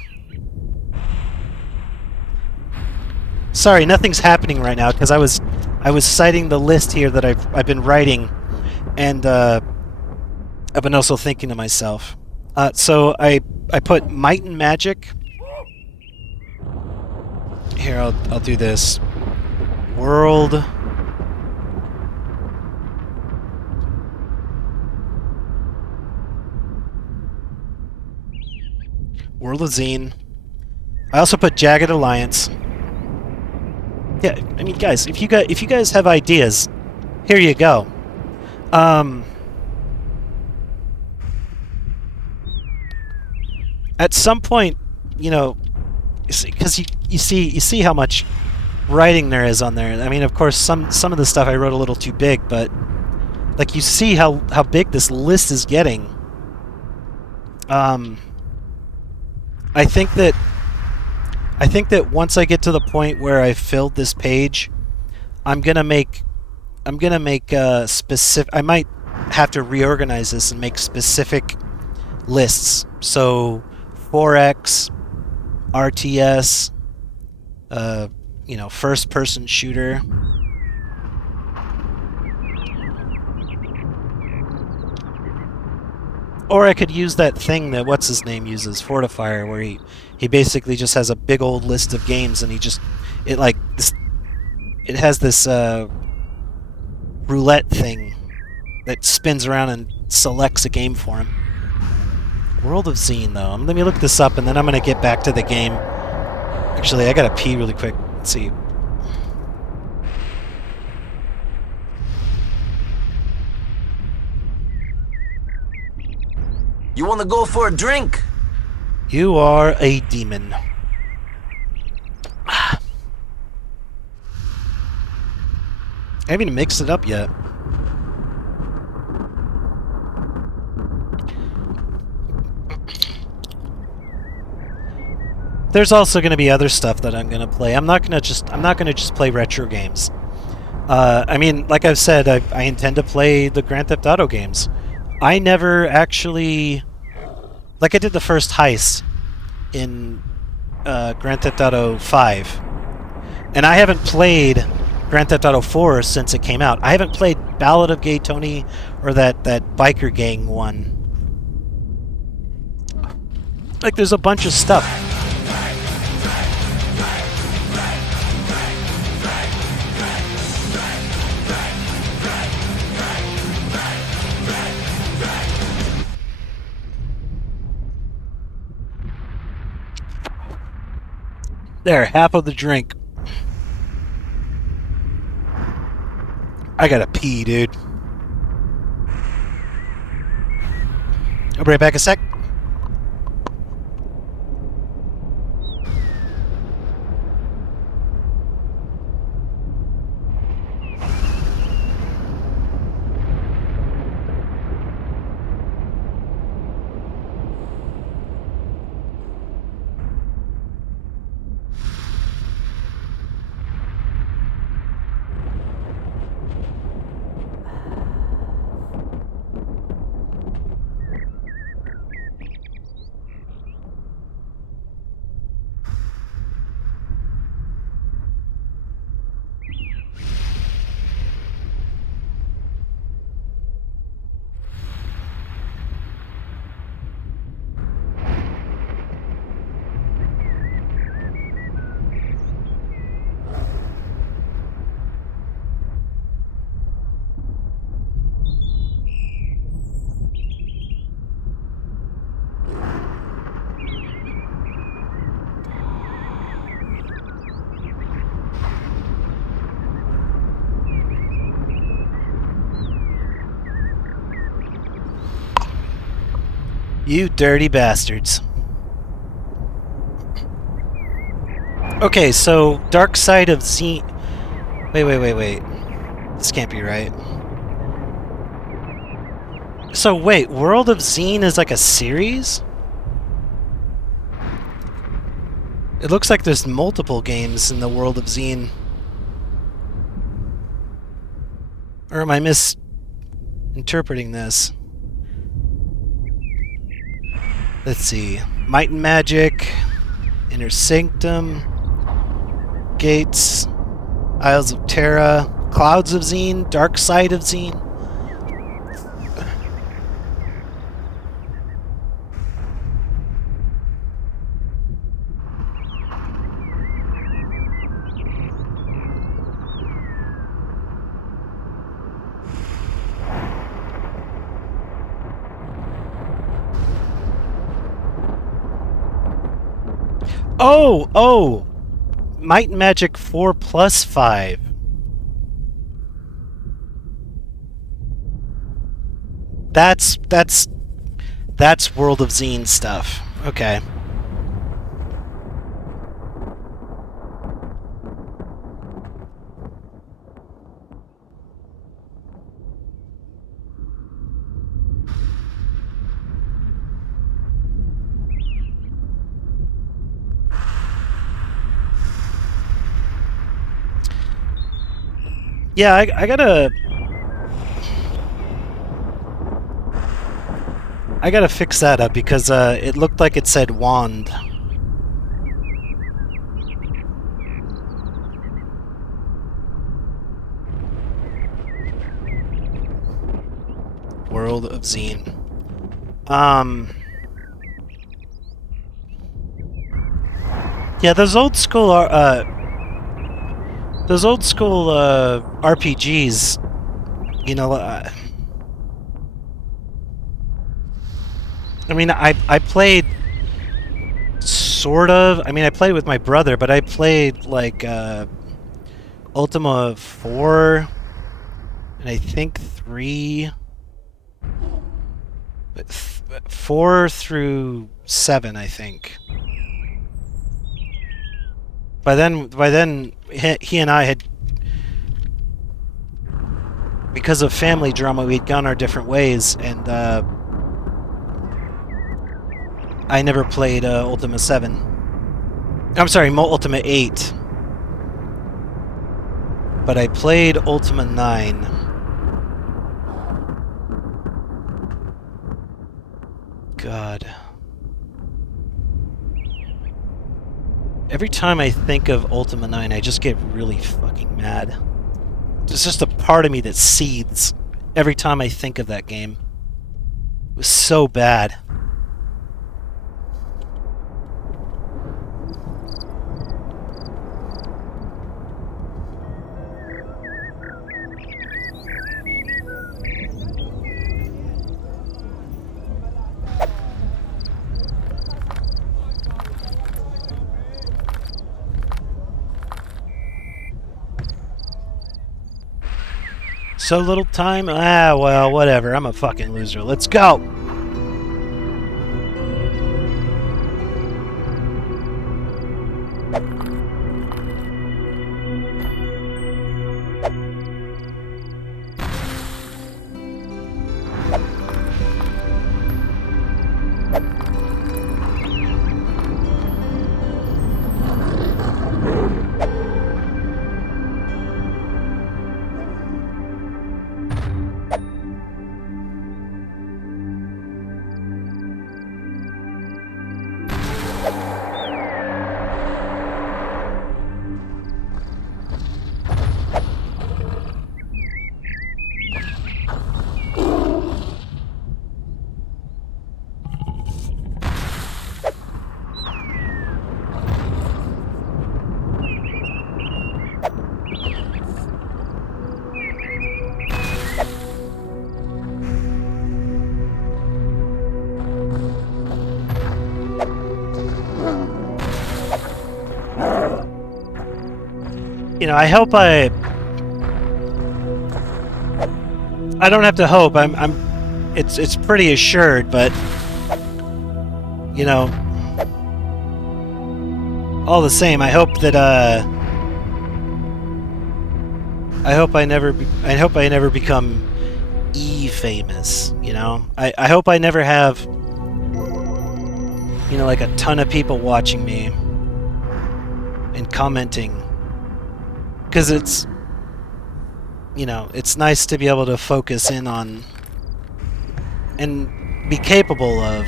Sorry, nothing's happening right now because I was citing the list here that I've been writing, and I've been also thinking to myself. So I put Might and Magic. Here, I'll do this. World of Zine. I also put Jagged Alliance. Yeah, I mean, guys, if you guys have ideas, here you go. At some point, because you see how much writing there is on there. I mean, of course, some of the stuff I wrote a little too big, but like you see how big this list is getting. I think that once I get to the point where I've filled this page, I'm gonna make specific. I might have to reorganize this and make specific lists. So 4X, RTS, first-person shooter. Or I could use that thing that what's-his-name uses, Fortifier, where he basically just has a big old list of games, and it has this roulette thing that spins around and selects a game for him. World of Zine, though. Let me look this up, and then I'm going to get back to the game. Actually, I got to pee really quick. Let's see. You want to go for a drink? You are a demon. I haven't even mixed it up yet. There's also going to be other stuff that I'm going to play. I'm not going to just play retro games. I mean, like I've said, I intend to play the Grand Theft Auto games. I never actually, like I did the first heist in Grand Theft Auto 5, and I haven't played Grand Theft Auto 4 since it came out. I haven't played Ballad of Gay Tony or that biker gang one. Like, there's a bunch of stuff. There, half of the drink. I gotta pee, dude. I'll be right back a sec. You dirty bastards. Okay, so Dark Side of Zine... Wait. This can't be right. So wait, World of Zine is like a series? It looks like there's multiple games in the World of Zine. Or am I misinterpreting this? Let's see. Might and Magic, Inner Sanctum, Gates, Isles of Terra, Clouds of Zine, Dark Side of Zine. Oh! Might and Magic 4 plus 5. That's World of Zine stuff. Okay. Yeah, I gotta fix that up because it looked like it said wand. World of Zine. Yeah, those old school RPGs, you know, I mean, I played sort of. I mean, I played with my brother, but I played like Ultima 4 and I think 3. 4 through 7, I think. By then, he and I had, because of family drama, we'd gone our different ways, and I never played Ultima 7. I'm sorry, Ultima 8. But I played Ultima 9. God. Every time I think of Ultima 9, I just get really fucking mad. There's just a part of me that seethes every time I think of that game. It was so bad. So little time? Ah, well, whatever. I'm a fucking loser. Let's go! You know, I hope I don't have to hope. It's pretty assured, but you know, all the same, I hope that I hope I never become famous, you know? I hope I never have, you know, like a ton of people watching me and commenting. Because it's, you know, it's nice to be able to focus in on and be capable of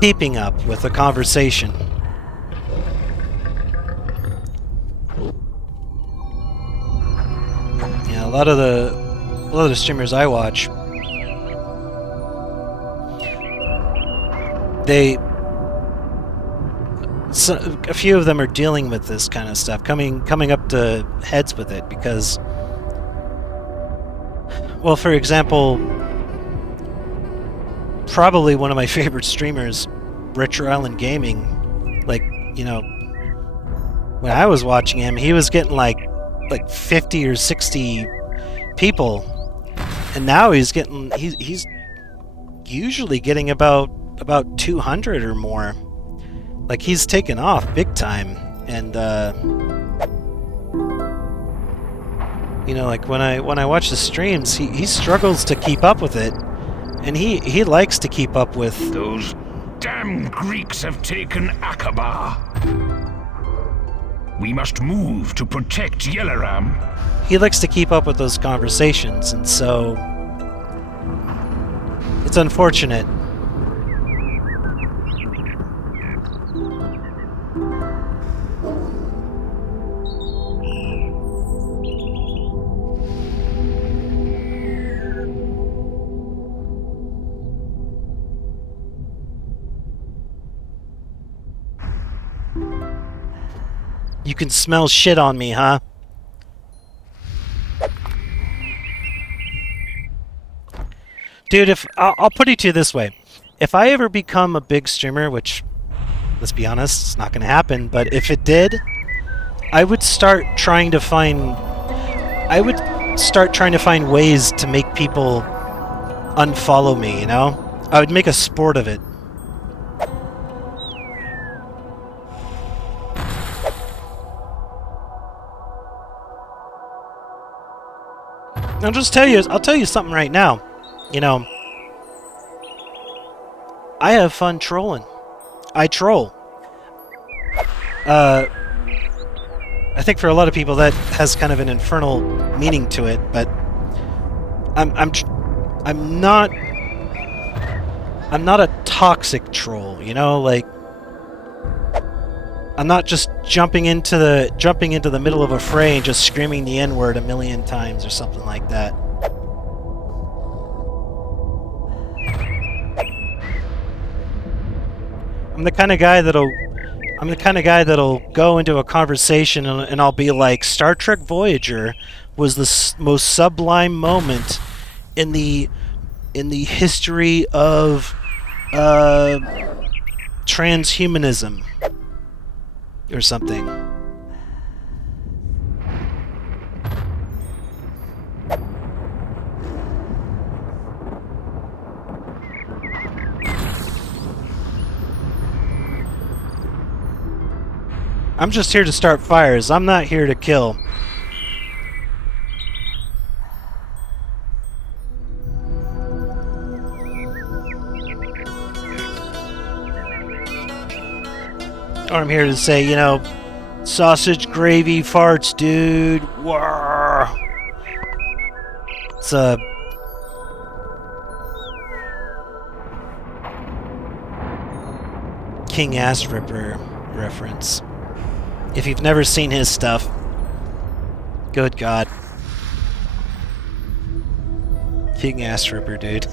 keeping up with a conversation. Yeah, a lot of the streamers I watch, a few of them are dealing with this kind of stuff, coming up to heads with it, because, well, for example, probably one of my favorite streamers, Retro Island Gaming, like, you know, when I was watching him, he was getting like 50 or 60 people, and now he's usually getting about 200 or more. Like, he's taken off big time, and you know, like when I watch the streams, he struggles to keep up with it, and he likes to keep up with. Those damn Greeks have taken Aqaba. We must move to protect Yelaram. He likes to keep up with those conversations, and so it's unfortunate. You can smell shit on me, huh? Dude, I'll put it to you this way. If I ever become a big streamer, which, let's be honest, it's not going to happen, but if it did, I would start trying to find ways to make people unfollow me, you know? I would make a sport of it. I'll tell you something right now. You know, I have fun trolling. I troll. I think for a lot of people that has kind of an infernal meaning to it, but I'm not a toxic troll, you know, like I'm not just jumping into the middle of a fray and just screaming the N-word a million times or something like that. I'm the kind of guy that'll go into a conversation and I'll be like, Star Trek Voyager was the most sublime moment in the history of transhumanism or something. I'm just here to start fires. I'm not here to kill. Or I'm here to say, you know, sausage gravy farts, dude. Whoa. It's a King Ass Ripper reference. If you've never seen his stuff, good God. King Ass Ripper, dude.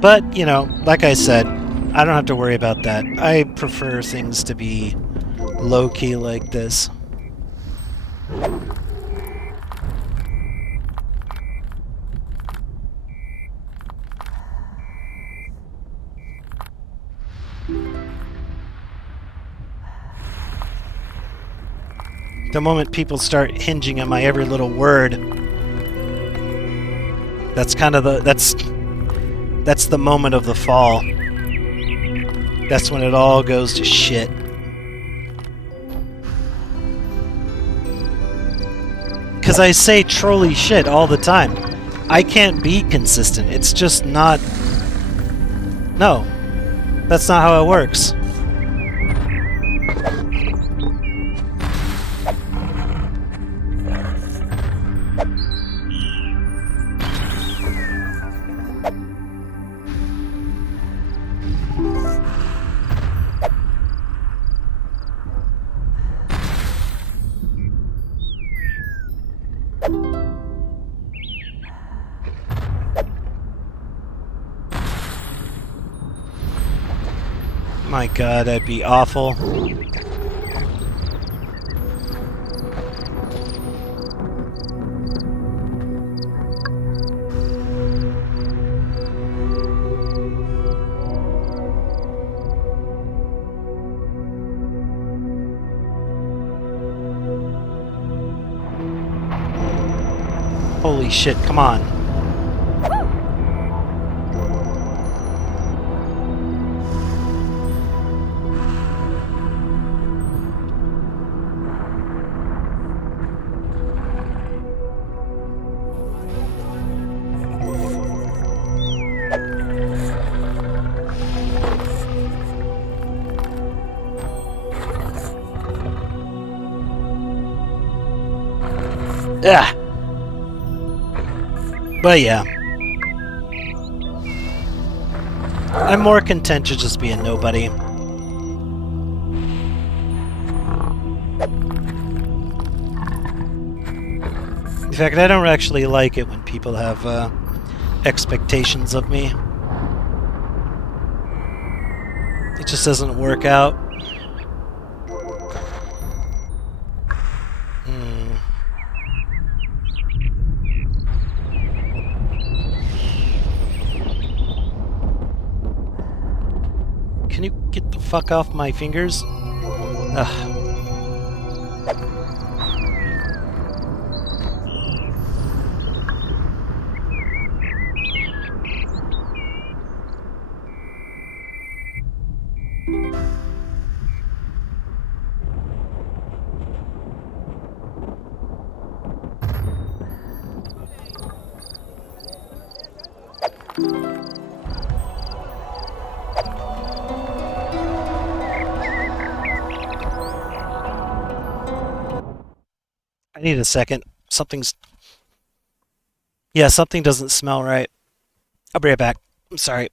But, you know, like I said, I don't have to worry about that. I prefer things to be low-key like this. The moment people start hinging on my every little word, that's kind of that's the moment of the fall. That's when it all goes to shit. Because I say trolly shit all the time. I can't be consistent. It's just not... No. That's not how it works. My God, that'd be awful. Holy shit, come on. Ugh. But yeah. I'm more content to just be a nobody. In fact, I don't actually like it when people have expectations of me. It just doesn't work out. Can you get the fuck off my fingers? Ugh. I need a second. Something's... Yeah, something doesn't smell right. I'll be right back. I'm sorry.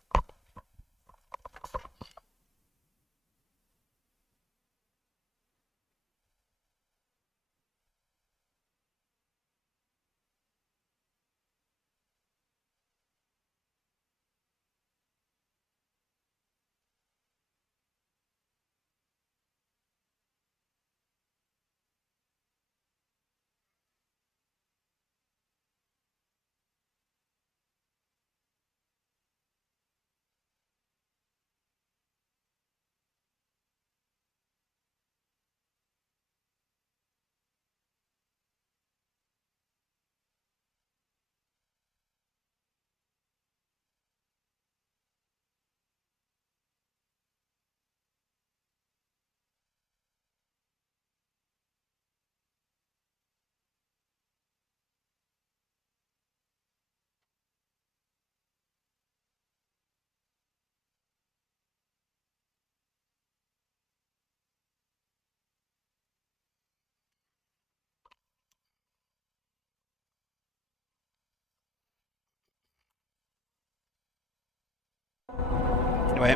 Anyway.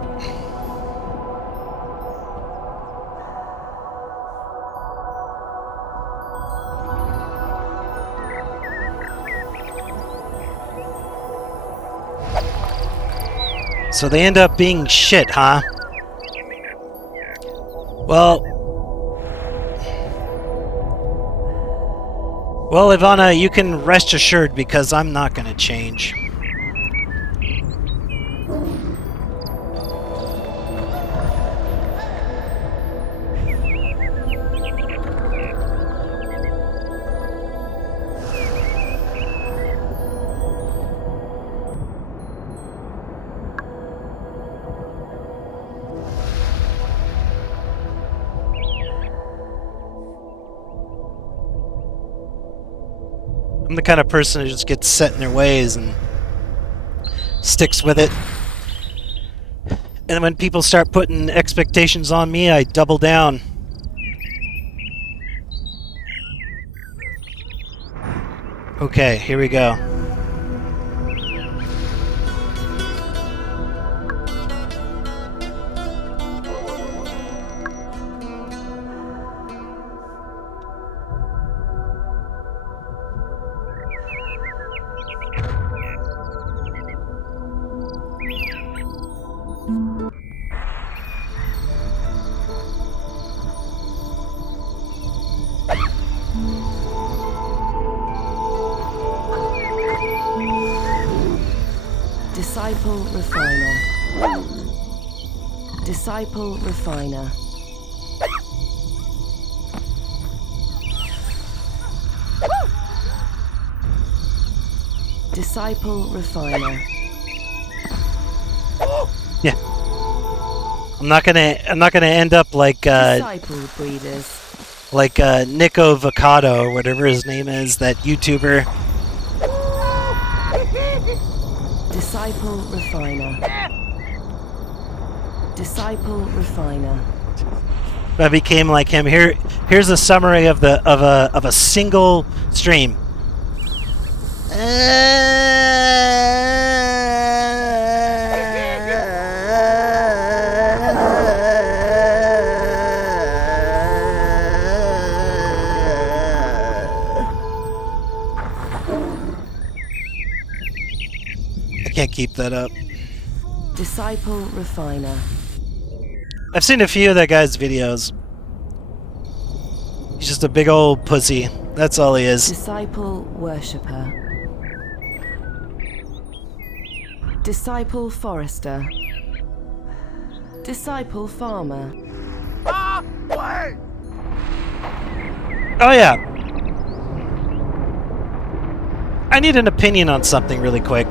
So they end up being shit, huh? Well, Ivana, you can rest assured because I'm not going to change. I'm the kind of person who just gets set in their ways and sticks with it. And when people start putting expectations on me, I double down. Okay, here we go. Disciple Refiner. Disciple Refiner. Disciple Refiner. Yeah. I'm not gonna end up like Disciple Breeders. like Nico Vacado or whatever his name is, that YouTuber. Disciple Refiner. Disciple Refiner. I became like him. Here's a summary of a single stream. can't keep that up. Disciple Refiner. I've seen a few of that guy's videos. He's just a big old pussy. That's all he is. Disciple Worshipper. Disciple Forester. Disciple Farmer. Wait! Oh yeah. I need an opinion on something really quick.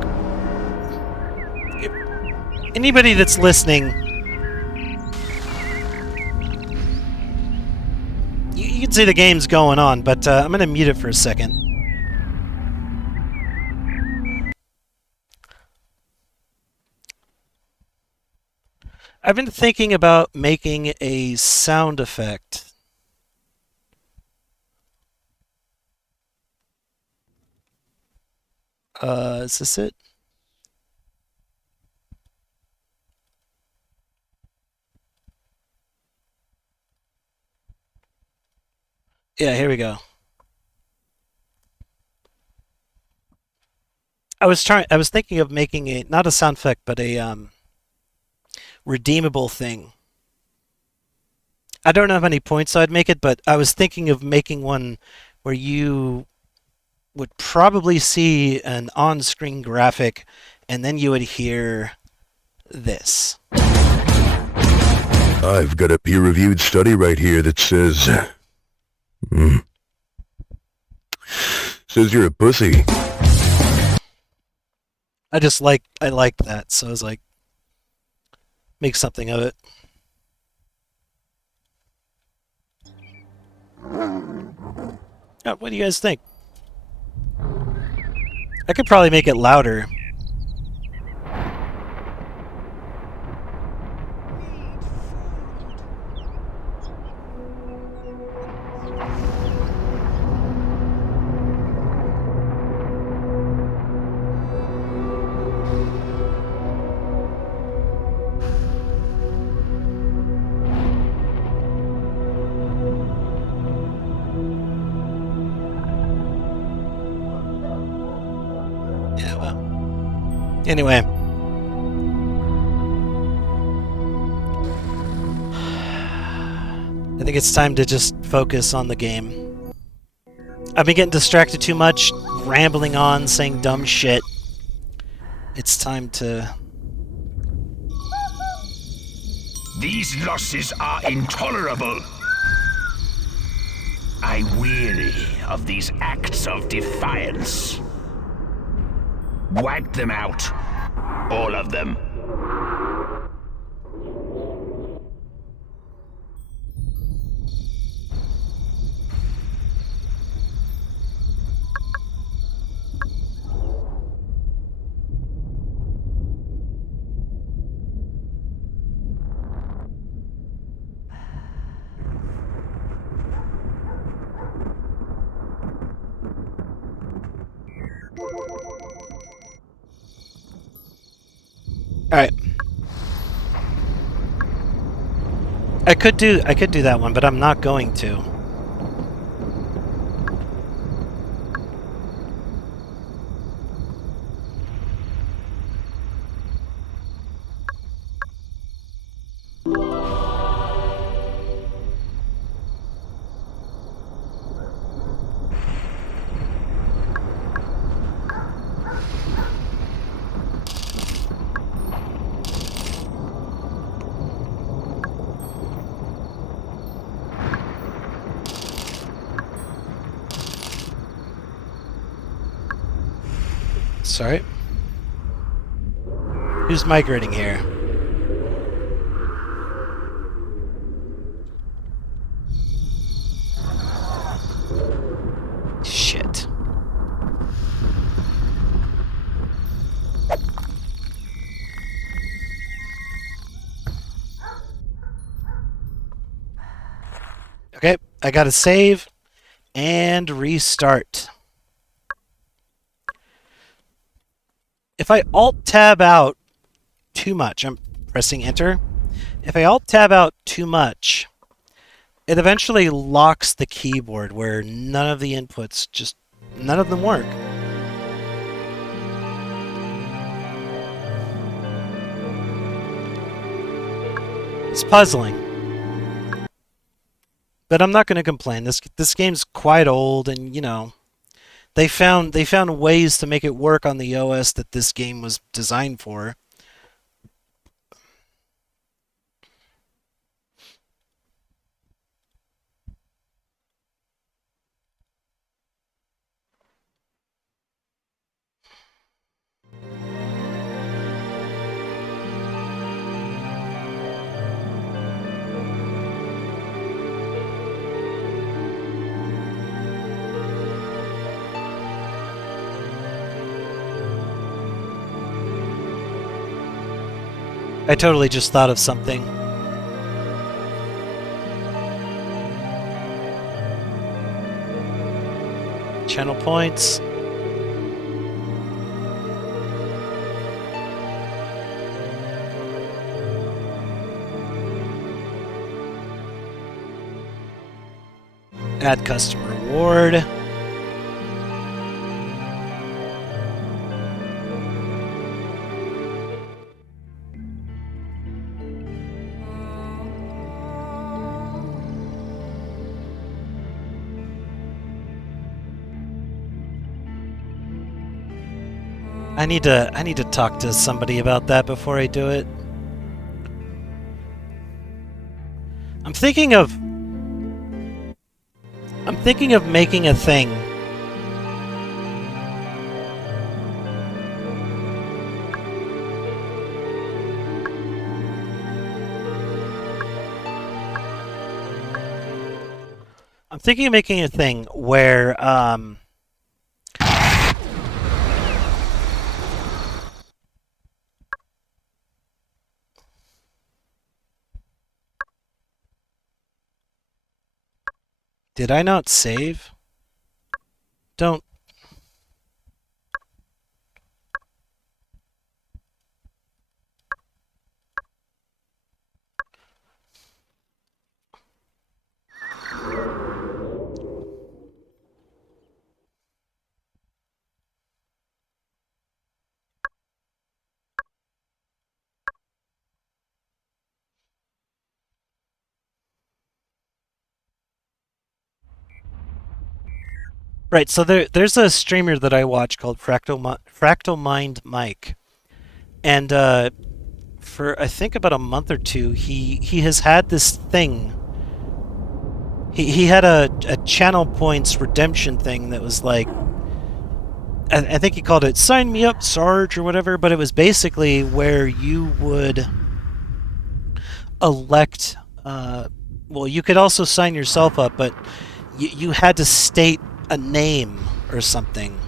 Anybody that's listening, you can see the game's going on, but I'm going to mute it for a second. I've been thinking about making a sound effect. Is this it? Yeah, here we go. I was thinking of making a, not a sound effect, but a redeemable thing. I don't know how many points I'd make it, but I was thinking of making one where you would probably see an on-screen graphic, and then you would hear this. I've got a peer-reviewed study right here that says... says you're a pussy. I liked that, so I was like, make something of it. Oh, what do you guys think? I could probably make it louder. Yeah, well. Anyway. I think it's time to just focus on the game. I've been getting distracted too much, rambling on, saying dumb shit. It's time to... These losses are intolerable. I weary of these acts of defiance. Wipe them out. All of them. Alright. I could do that one, but I'm not going to. Sorry. Who's migrating here? Shit. Okay, I gotta save and restart. If I Alt-Tab out too much, I'm pressing Enter. If I Alt-Tab out too much, it eventually locks the keyboard where none of the inputs, none of them work. It's puzzling. But I'm not going to complain. This game's quite old, and you know, they found ways to make it work on the OS that this game was designed for. I totally just thought of something. Channel points. Add custom reward. I need to talk to somebody about that before I do it. I'm thinking of making a thing. I'm thinking of making a thing where did I not save? Don't. Right, so there's a streamer that I watch called Fractal Mind Mike, and for I think about a month or two, he has had this thing. He had a channel points redemption thing that was like, I think he called it "Sign Me Up, Sarge" or whatever, but it was basically where you would elect. Well, you could also sign yourself up, but you had to state a name or something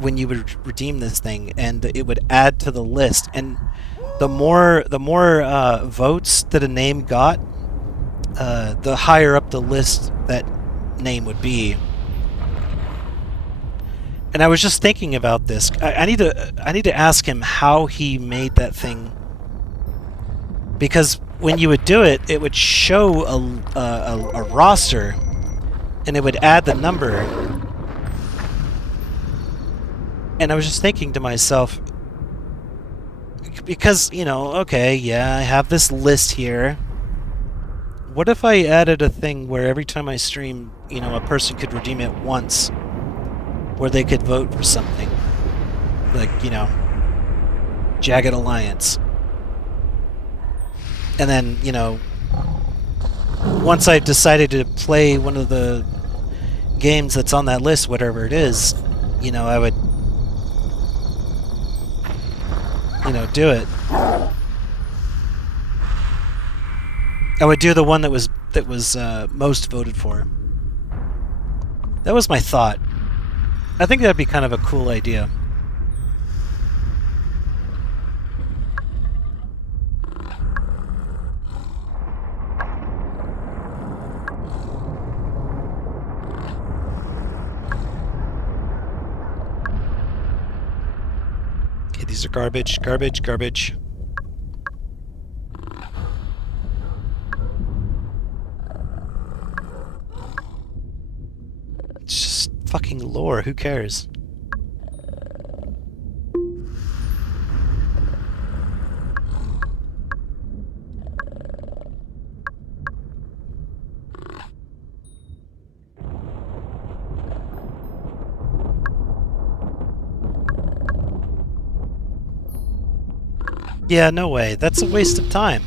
when you would redeem this thing, and it would add to the list. And the more votes that a name got, the higher up the list that name would be. And I was just thinking about this. I need to ask him how he made that thing, because when you would do it, it would show a roster, and it would add the number. And I was just thinking to myself, because, you know, okay, yeah, I have this list here. What if I added a thing where every time I stream, you know, a person could redeem it once, where they could vote for something, like, you know, Jagged Alliance. And then, you know, once I've decided to play one of the games that's on that list, whatever it is, you know, I would, you know, do it. I would do the one that was most voted for. That was my thought. I think that'd be kind of a cool idea. Okay, these are garbage, garbage, garbage. It's just fucking lore, who cares? Yeah, no way. That's a waste of time.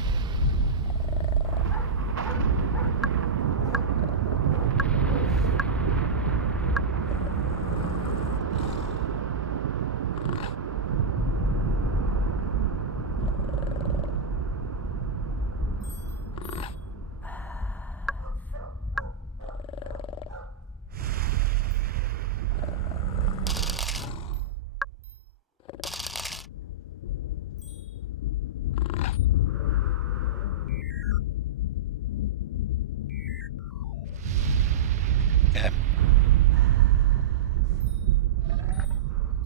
Okay.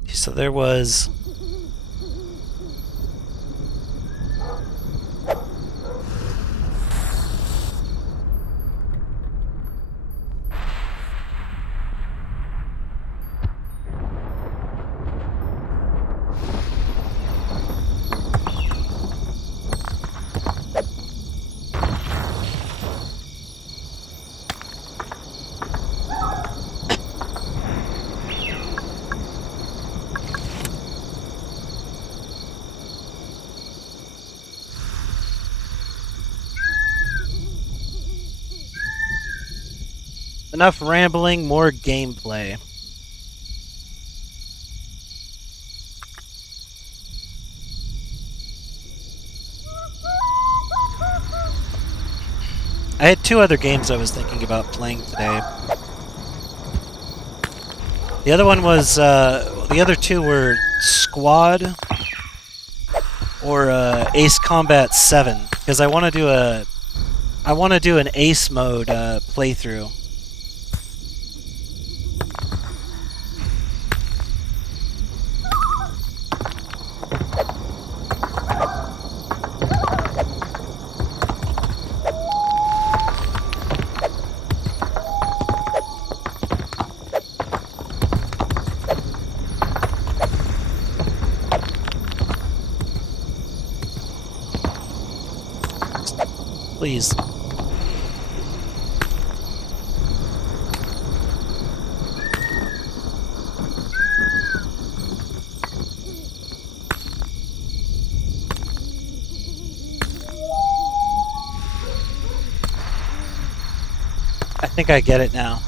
So there was... Enough rambling, more gameplay. I had 2 other games I was thinking about playing today. The other one was, the other 2 were Squad or Ace Combat 7, because I want to do an Ace mode playthrough. Please. I think I get it now.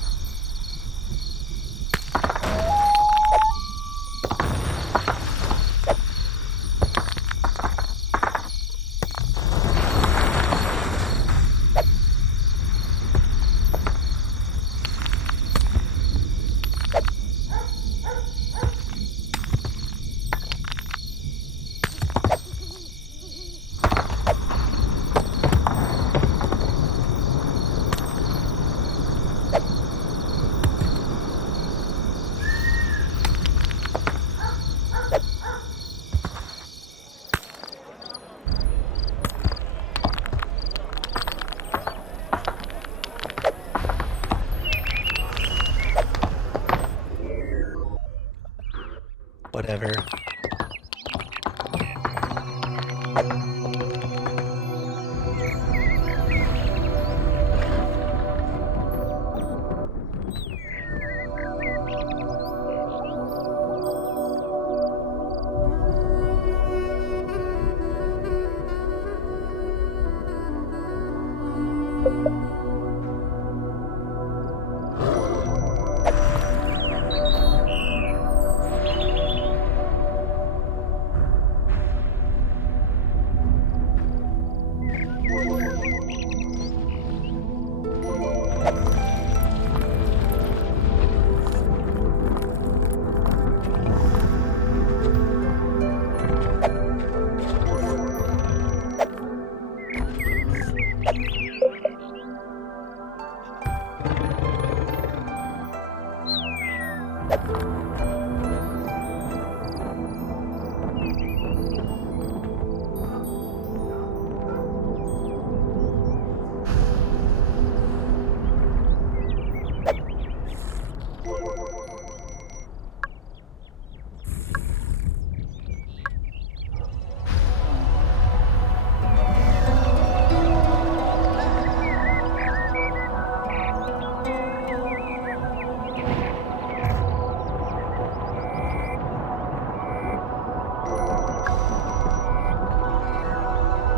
Whatever.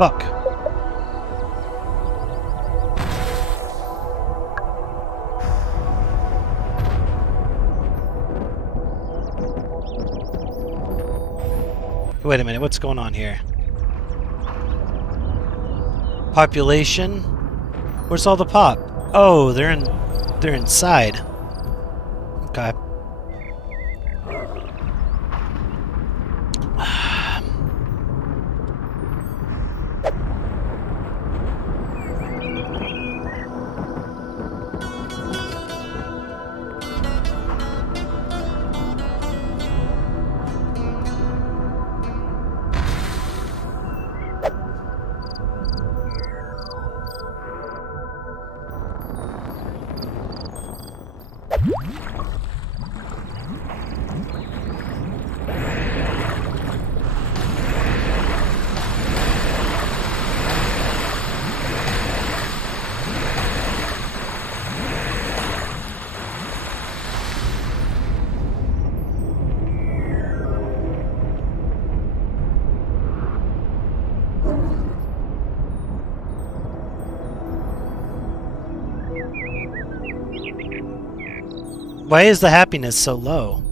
Fuck. Wait a minute, what's going on here? Population? Where's all the pop? Oh, they're inside. Okay. Why is the happiness so low?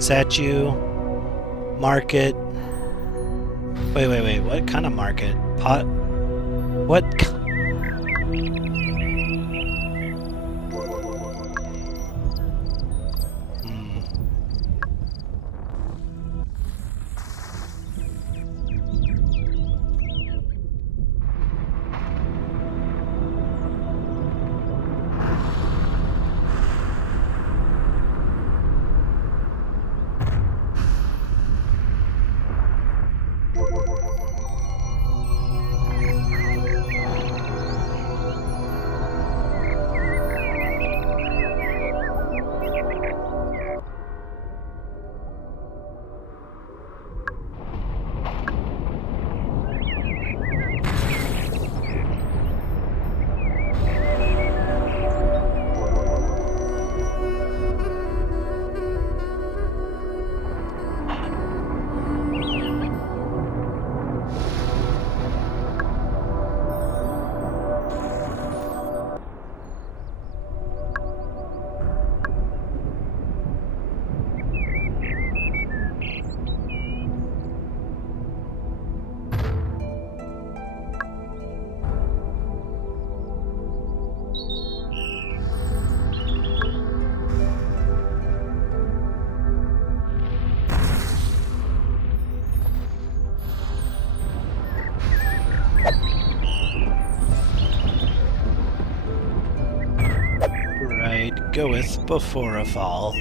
Statue. Market. Wait. What kind of market? Pot? What? Goeth before a fall.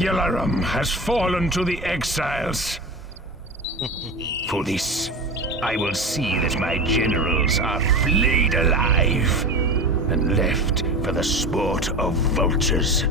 Yelarum has fallen to the exiles. For this, I will see that my generals are flayed alive and left for the sport of vultures.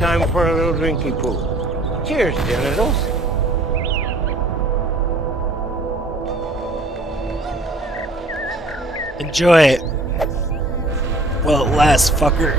Time for a little drinky poo. Cheers, genitals. Enjoy it. Well, it lasts, fucker.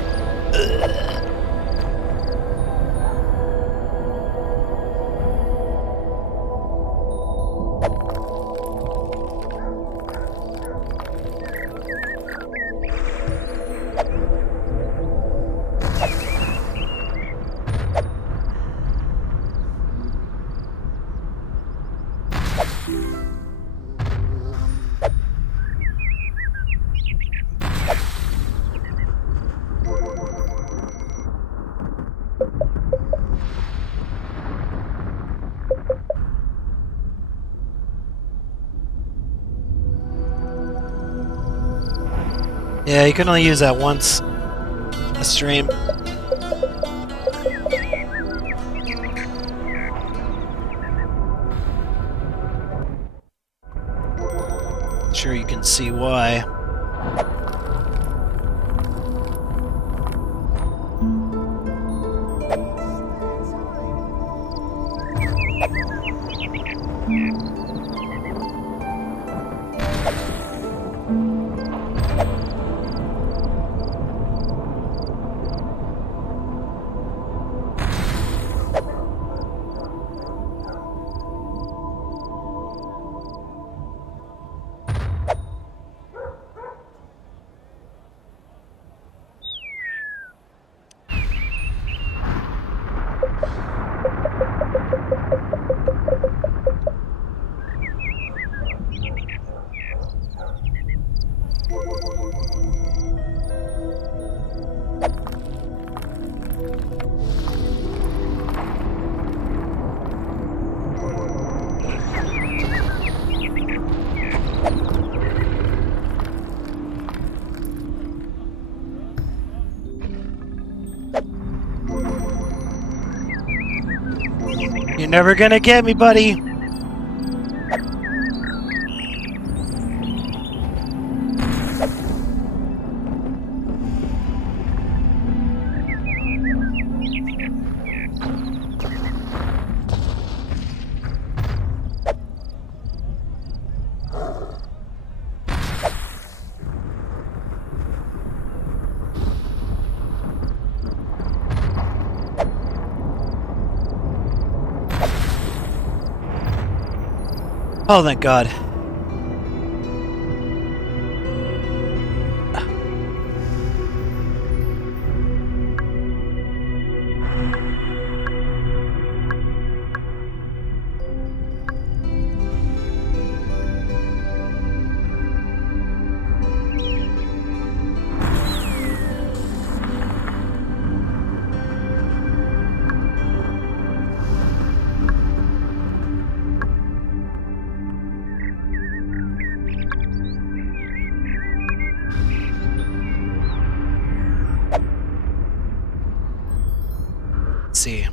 Yeah, you can only use that once a stream. Sure, you can see why. You're never gonna get me, buddy. Oh, thank God. Let's see.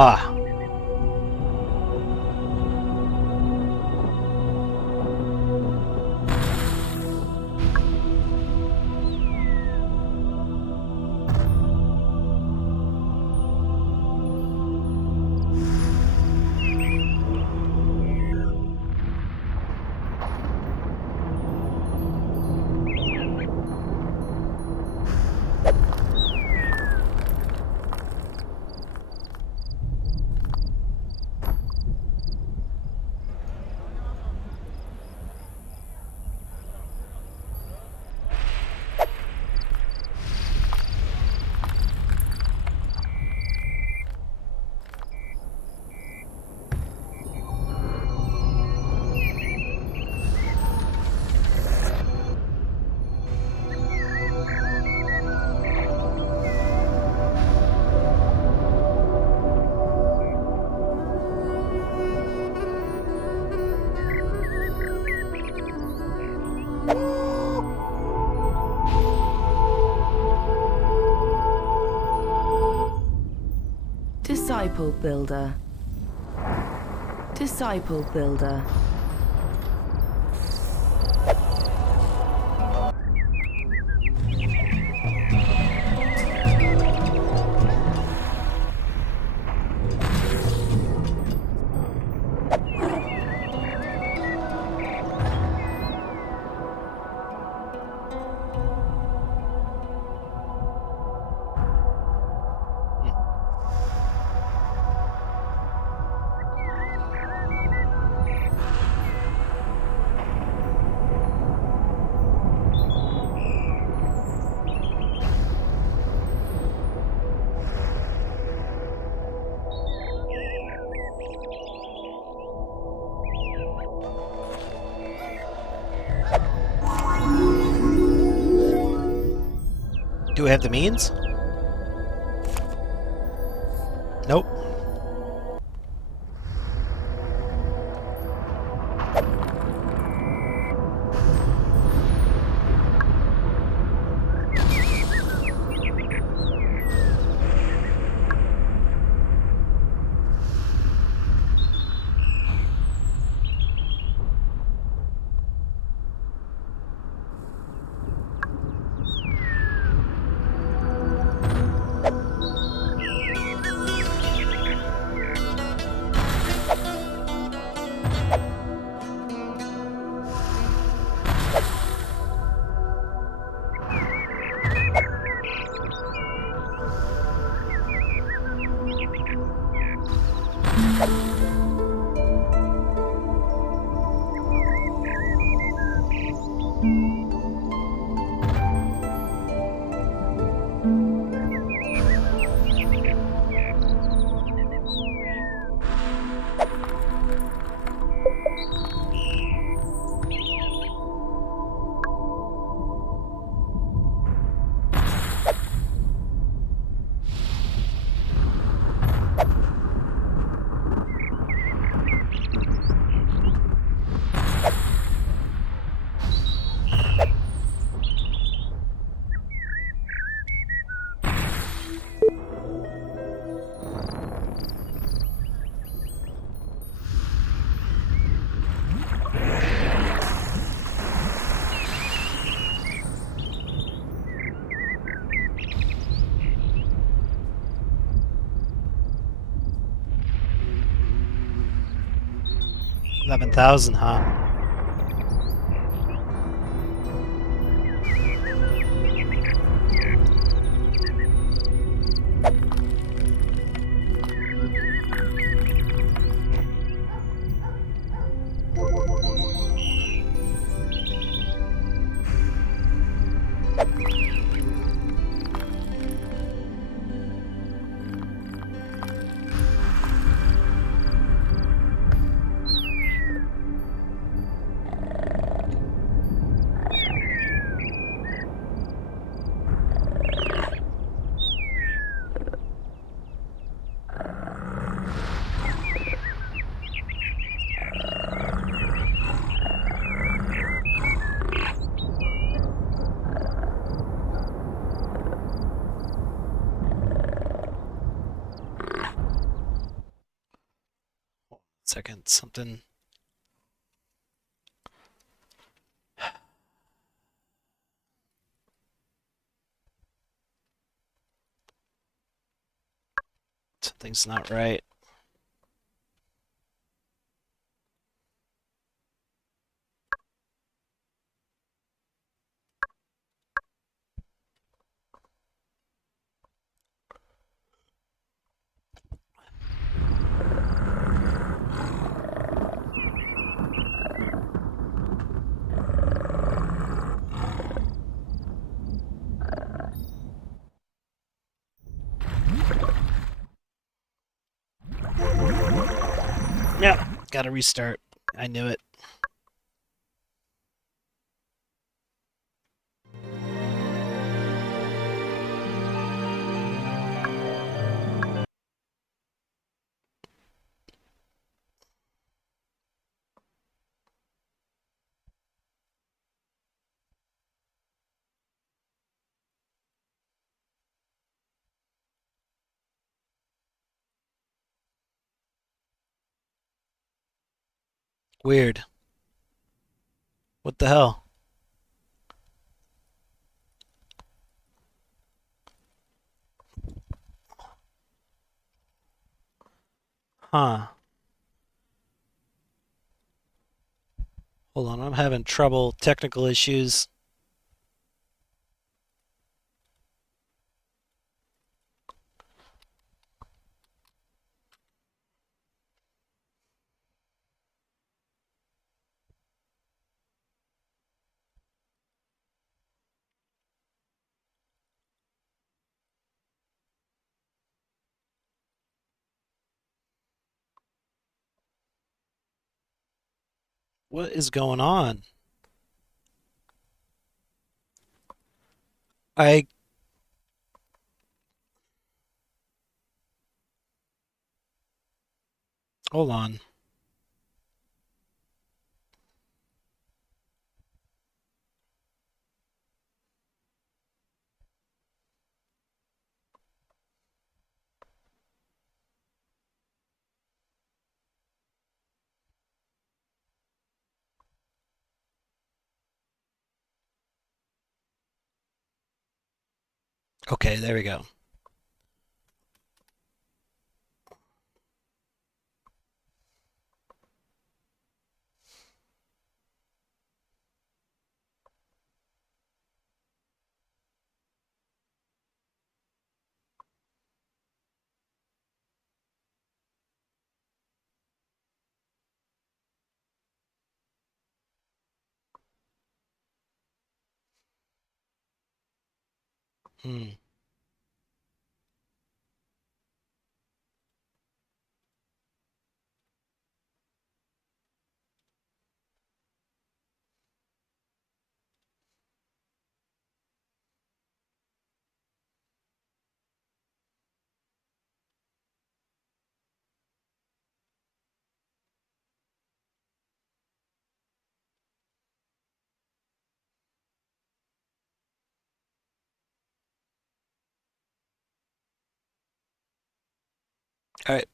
Ah. Disciple Builder. Disciple Builder. Do we have the means? Nope. $11,000, huh? Second, something. Something's not right. Yeah, gotta restart. I knew it. Weird. What the hell? Huh. Hold on, I'm having trouble. Technical issues. What is going on? I hold on. Okay, there we go. Hmm. All right.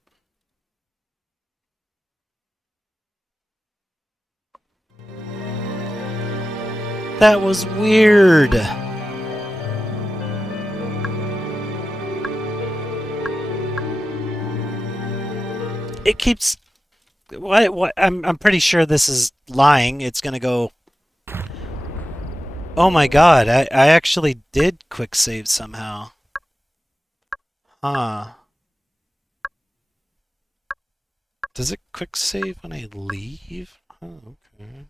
That was weird. It keeps. What? I'm pretty sure this is lying. It's gonna go. Oh my god! I actually did quick save somehow. Huh? Does it quick save when I leave? Oh, okay.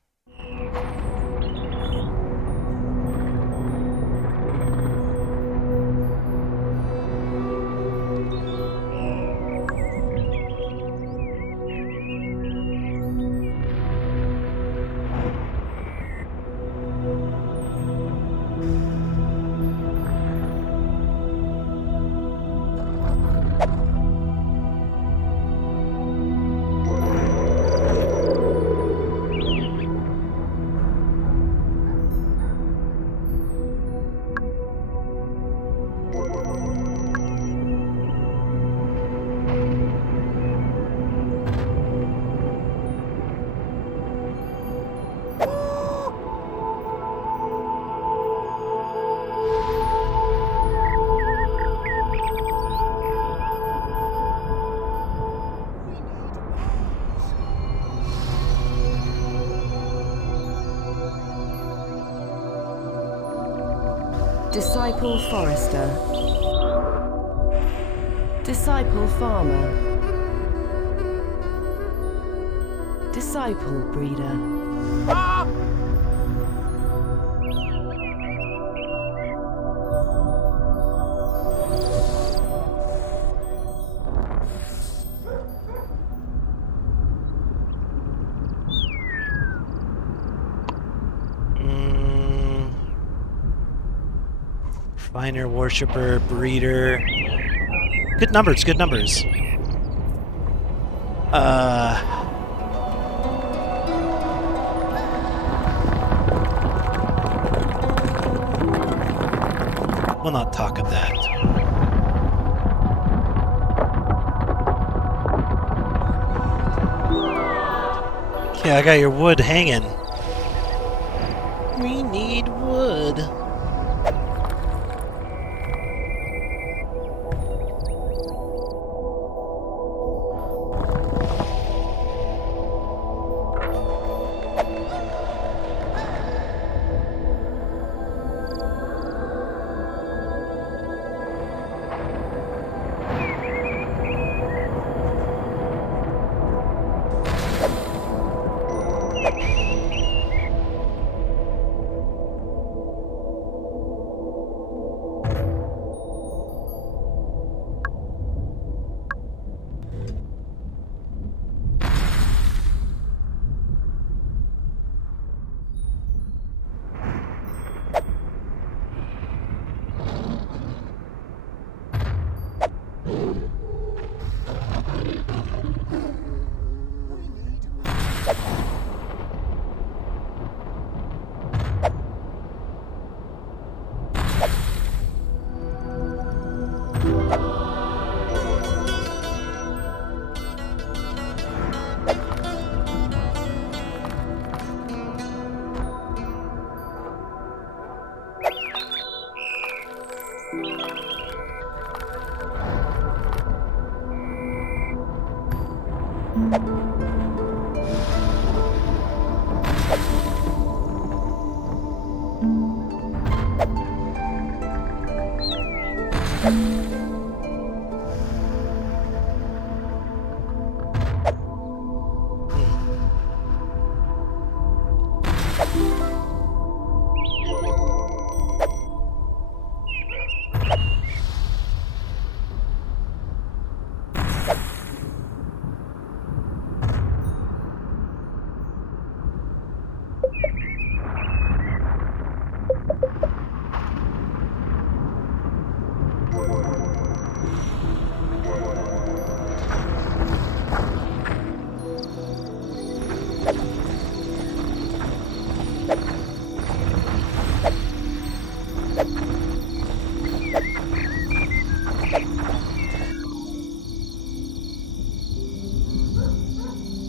Disciple Forester. Disciple Farmer. Disciple Breeder. Refiner, Worshipper, Breeder. Good numbers, good numbers. We'll not talk of that. Yeah, I got your wood hanging. We need wood.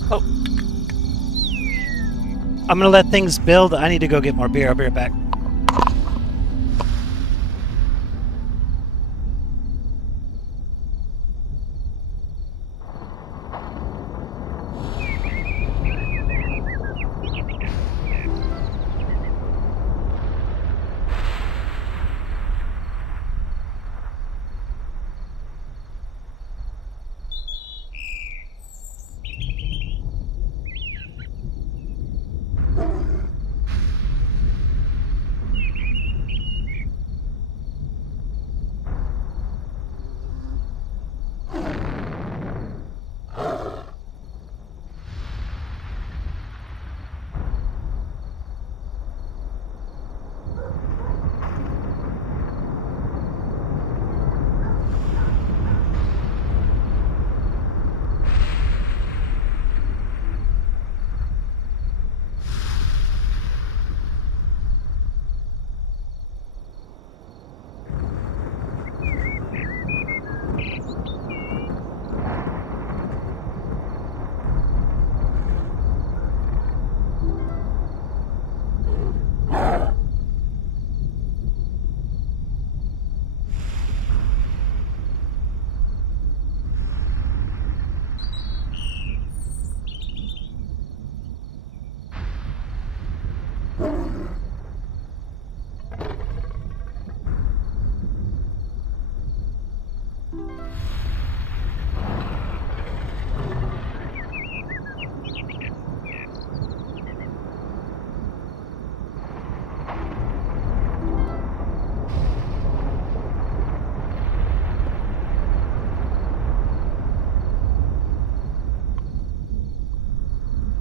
Oh. I'm gonna let things build. I need to go get more beer. I'll be right back.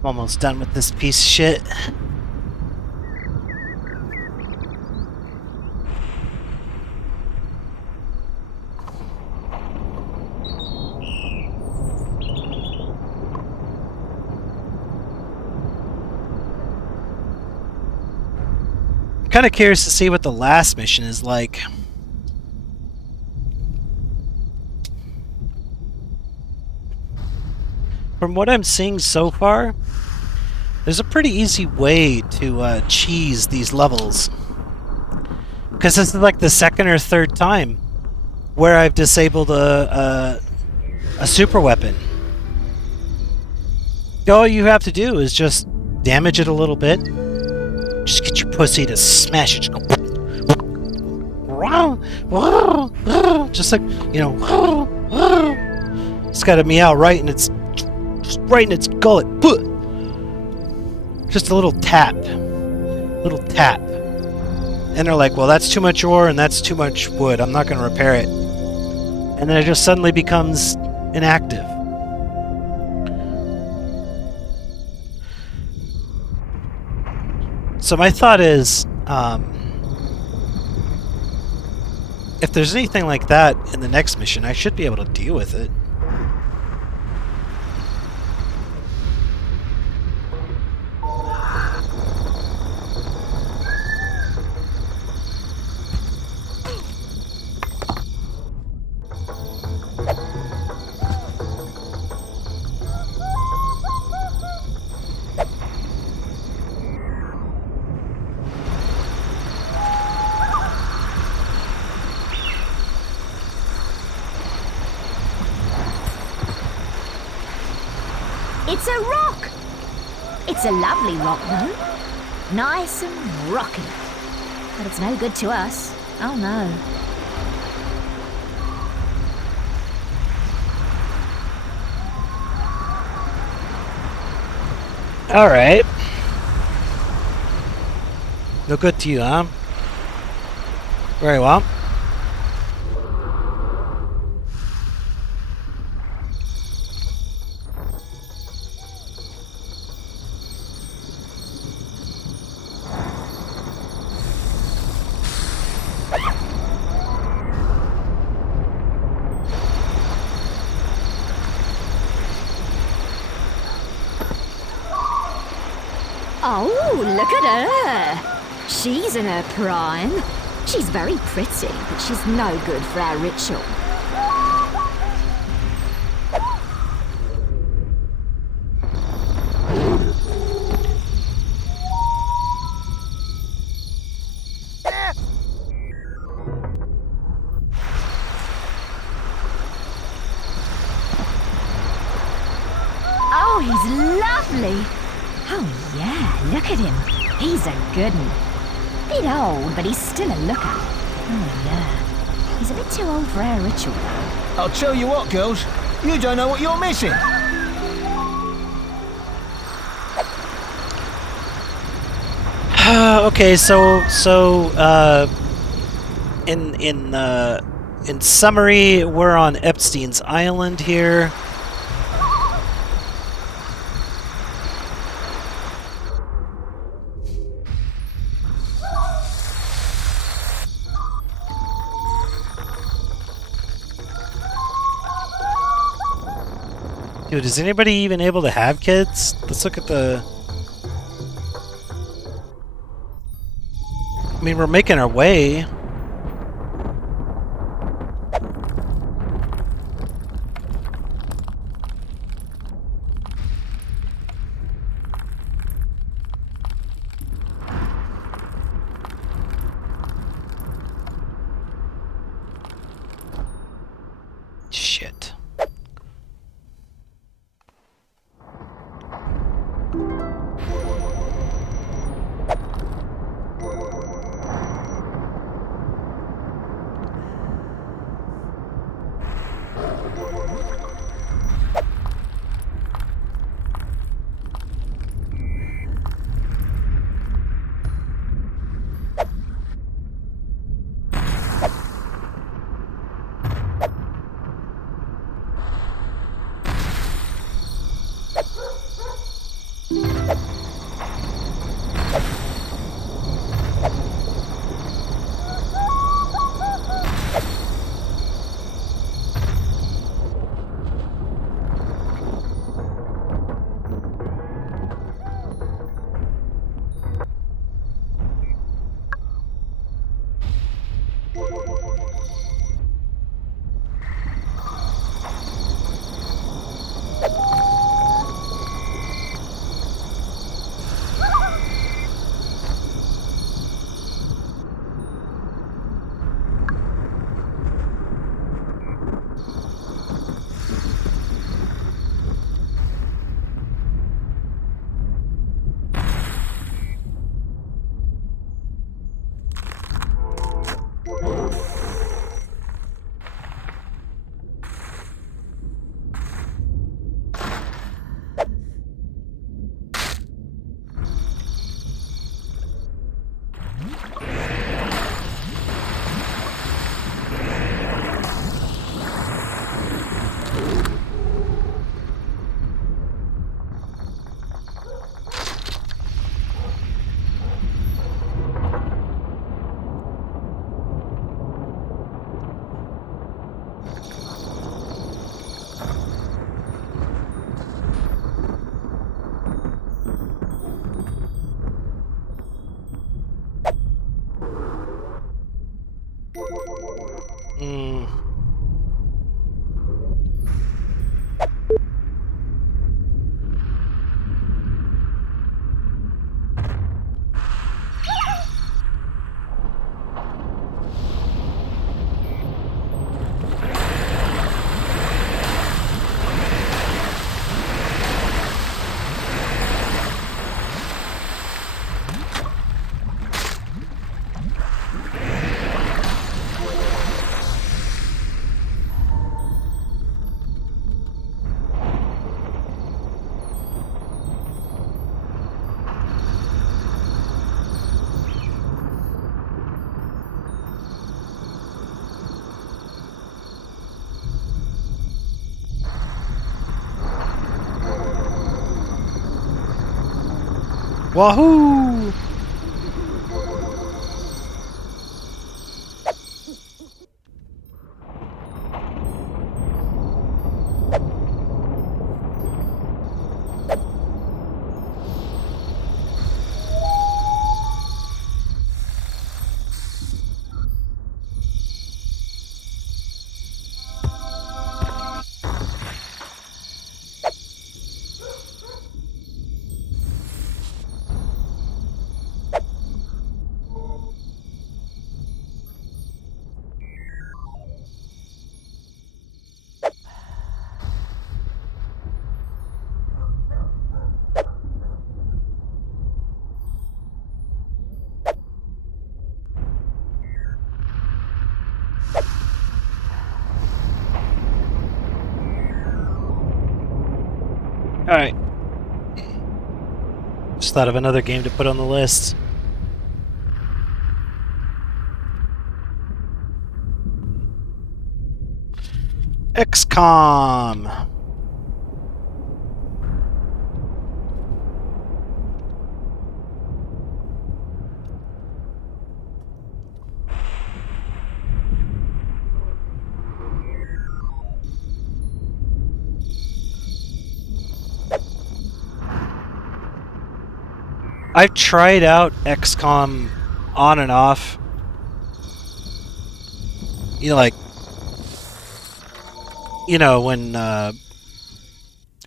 I'm almost done with this piece of shit. I'm kind of curious to see what the last mission is like. From what I'm seeing so far, There's a pretty easy way to cheese these levels. Because this is like the second or third time where I've disabled a super weapon. All you have to do is just damage it a little bit. Just get your pussy to smash it. Just like, you know, it's got to meow right in its gullet. Just a little tap. And they're like, well, that's too much ore and that's too much wood. I'm not going to repair it. And then it just suddenly becomes inactive. So my thought is, if there's anything like that in the next mission, I should be able to deal with it. It's a rock! It's a lovely rock, though. Nice and rocky. But it's no good to us. Oh, no. Alright. No good to you, huh? Very well. Oh, look at her! She's in her prime. She's very pretty, but she's no good for our ritual. Oh, he's lovely! Oh yeah, look at him. He's a good one. Bit old, but he's still a looker. Oh yeah. He's a bit too old for our ritual, though. I'll tell you what, girls. You don't know what you're missing. Okay, in summary, we're on Epstein's Island here. Dude, is anybody even able to have kids? Let's look at the... I mean, we're making our way. Shit. Wahoo! Alright. Just thought of another game to put on the list. XCOM! I've tried out XCOM on and off. You know, like, you know, when I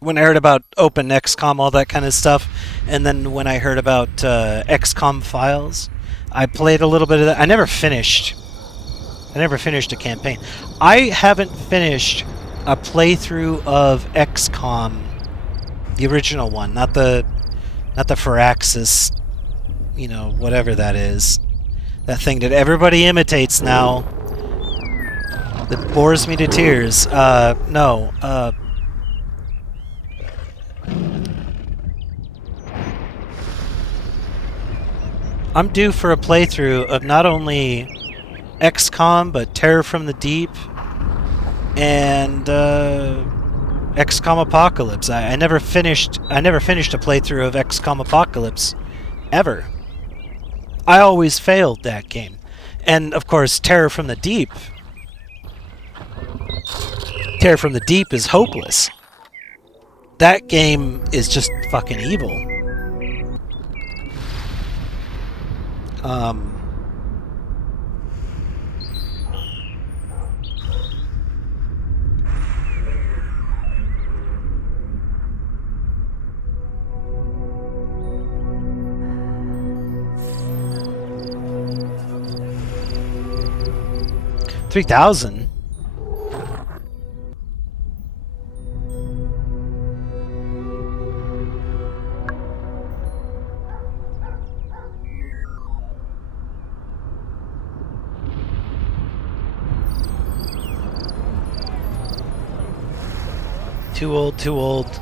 heard about Open XCOM, all that kind of stuff, and then when I heard about XCOM Files, I played a little bit of that. I never finished a campaign. I haven't finished a playthrough of XCOM, the original one, not the Firaxis, you know, whatever that is. That thing that everybody imitates now. That bores me to tears. No. I'm due for a playthrough of not only XCOM, but Terror from the Deep and XCOM Apocalypse. I never finished a playthrough of XCOM Apocalypse ever. I always failed that game. And of course, Terror from the Deep is hopeless. That game is just fucking evil. $3,000. Too old.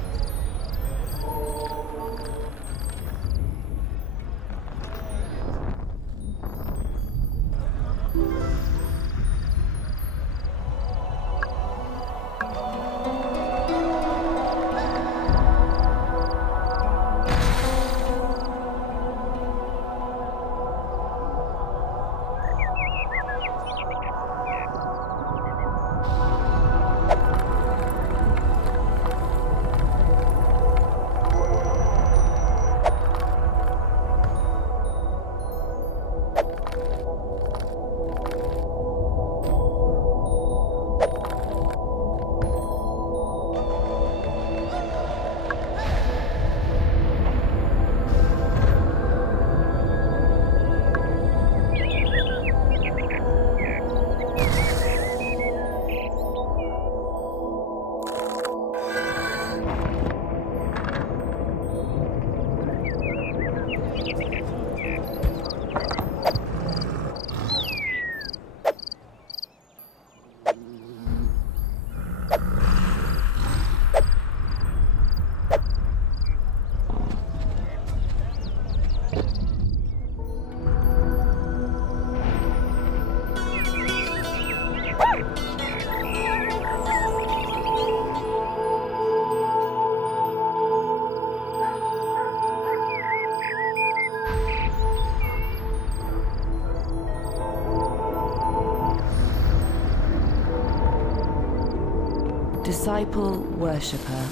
Disciple worshipper.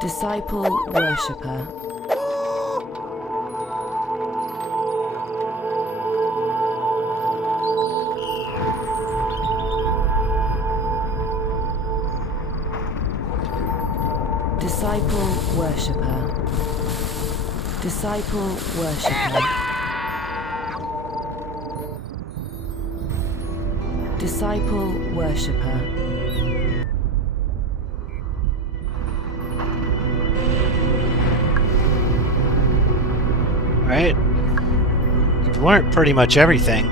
Disciple worshipper. Disciple worshipper. Disciple worshipper. Disciple worshipper. Alright. You've learned pretty much everything.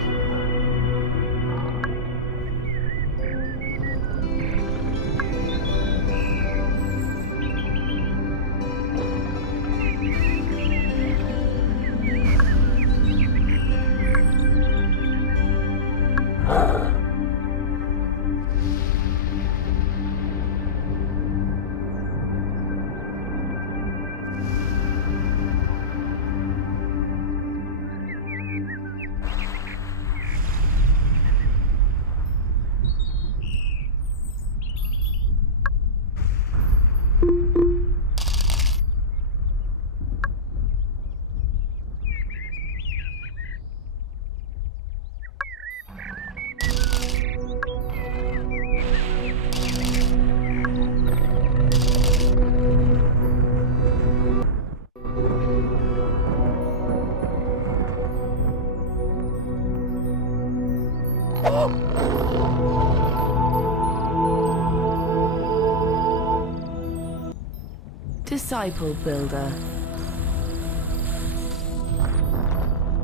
Disciple builder.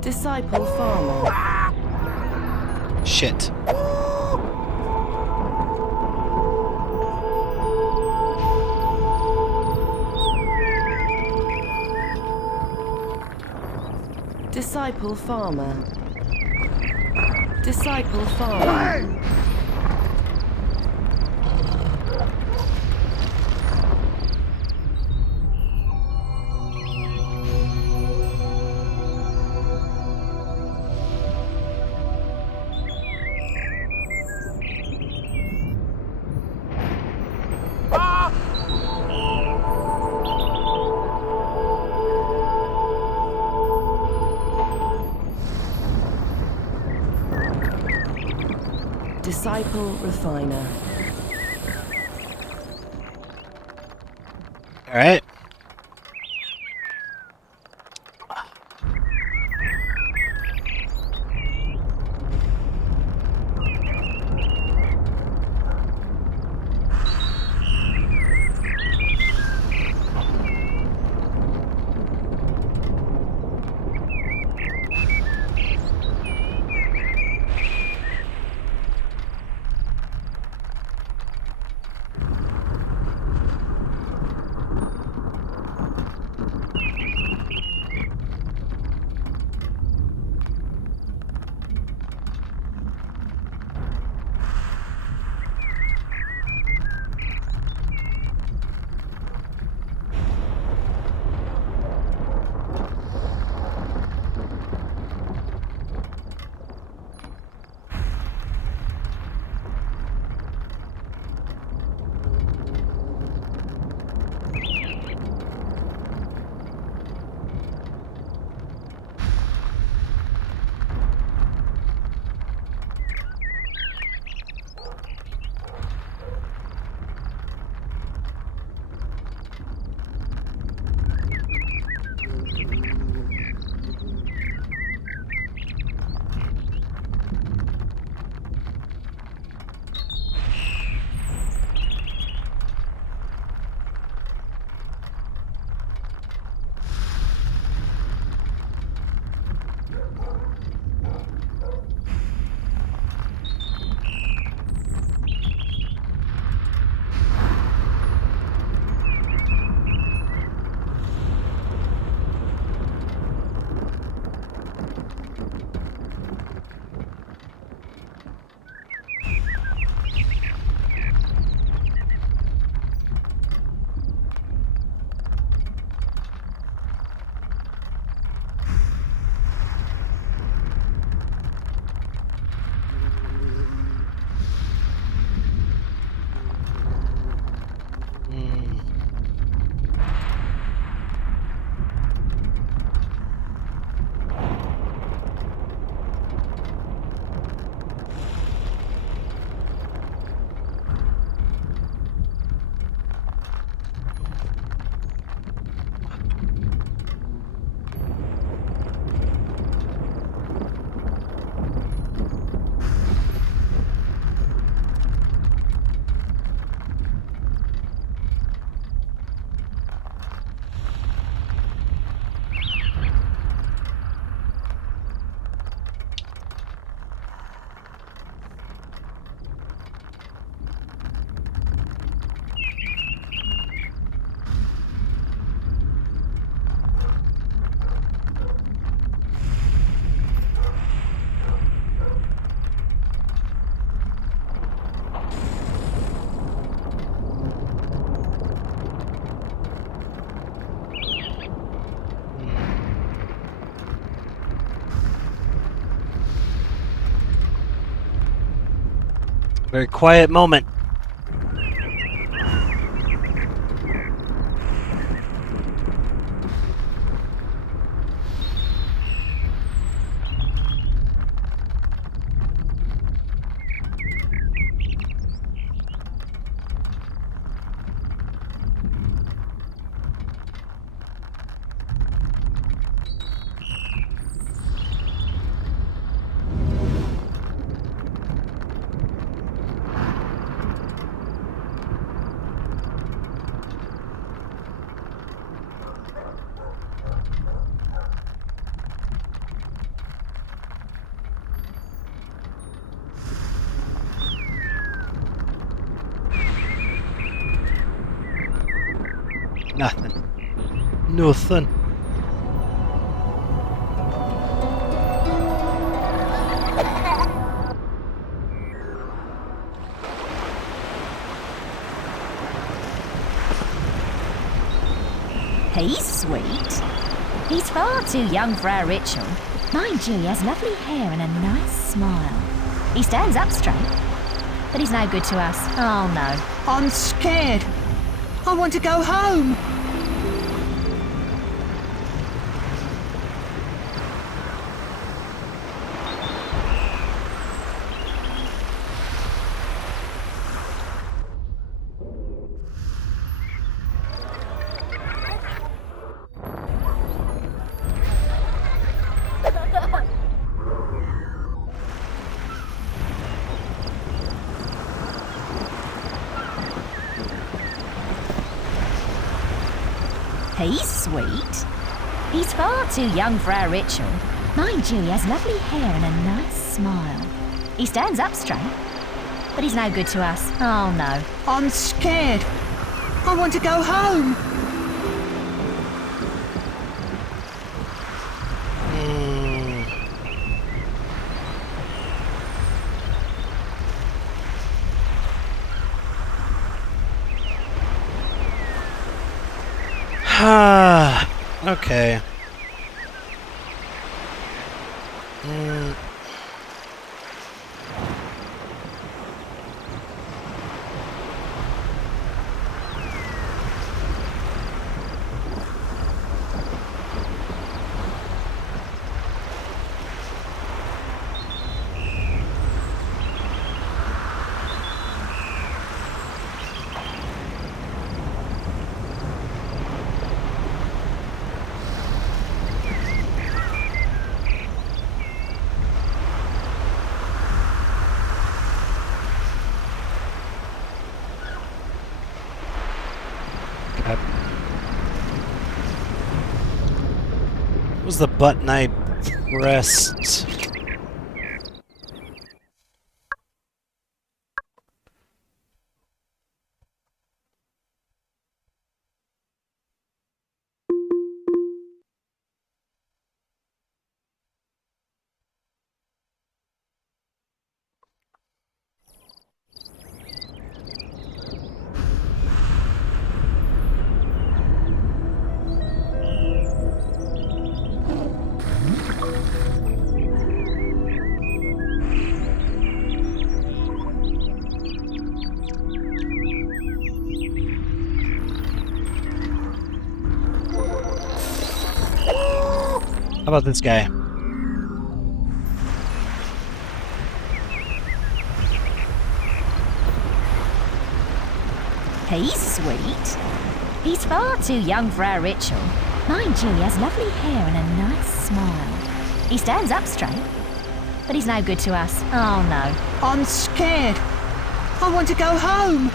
Disciple farmer. Shit. Disciple farmer. Disciple farmer. Disciple refiner. Alright. Very quiet moment. Nothing. Nothing. He's sweet. He's far too young for our ritual. Mind you, he has lovely hair and a nice smile. He stands up straight, but he's no good to us. Oh no. I'm scared. I want to go home. He's sweet. He's far too young for our ritual. Mind you, he has lovely hair and a nice smile. He stands up straight, but he's no good to us. Oh no. I'm scared. I want to go home. Okay. What was the button I pressed? How about this guy? He's sweet. He's far too young for our ritual. Mind you, he has lovely hair and a nice smile. He stands up straight, but he's no good to us. Oh no. I'm scared. I want to go home.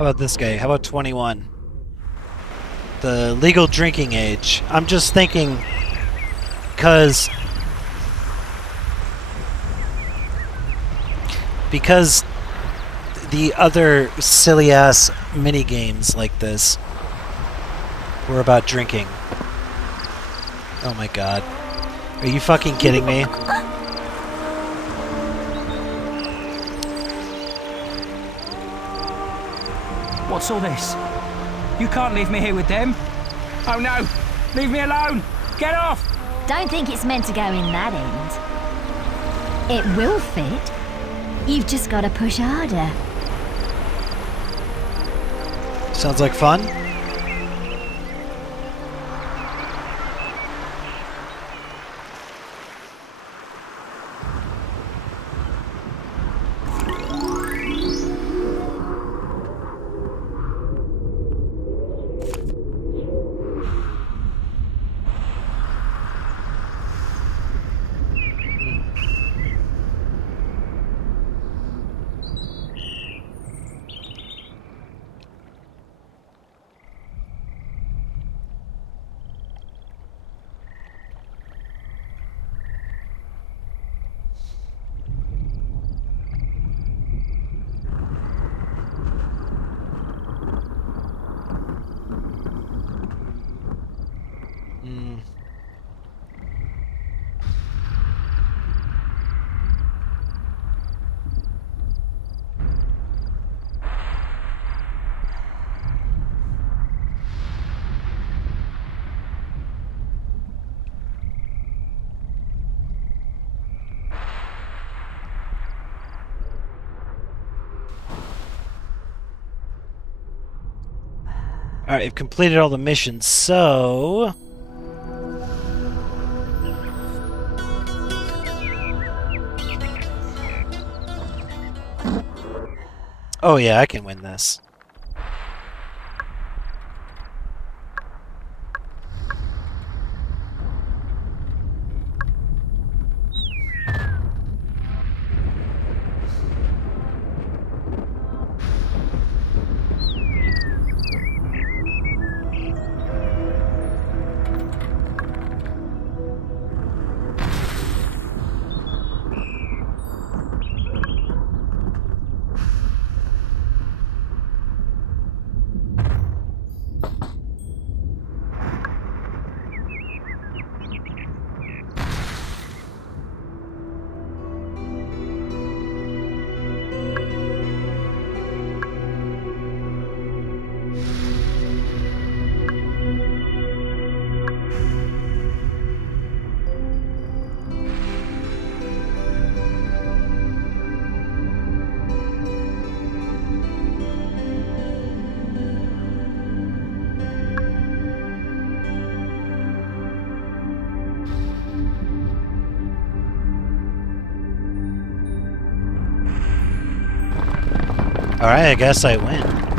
How about this guy? How about 21? The legal drinking age. I'm just thinking, because the other silly ass mini games like this were about drinking. Oh my god. Are you fucking kidding me? What's all this? You can't leave me here with them. Oh no! Leave me alone! Get off! Don't think it's meant to go in that end. It will fit. You've just got to push harder. Sounds like fun. Alright, I've completed all the missions, so... Oh yeah, I can win this. Alright, I guess I win.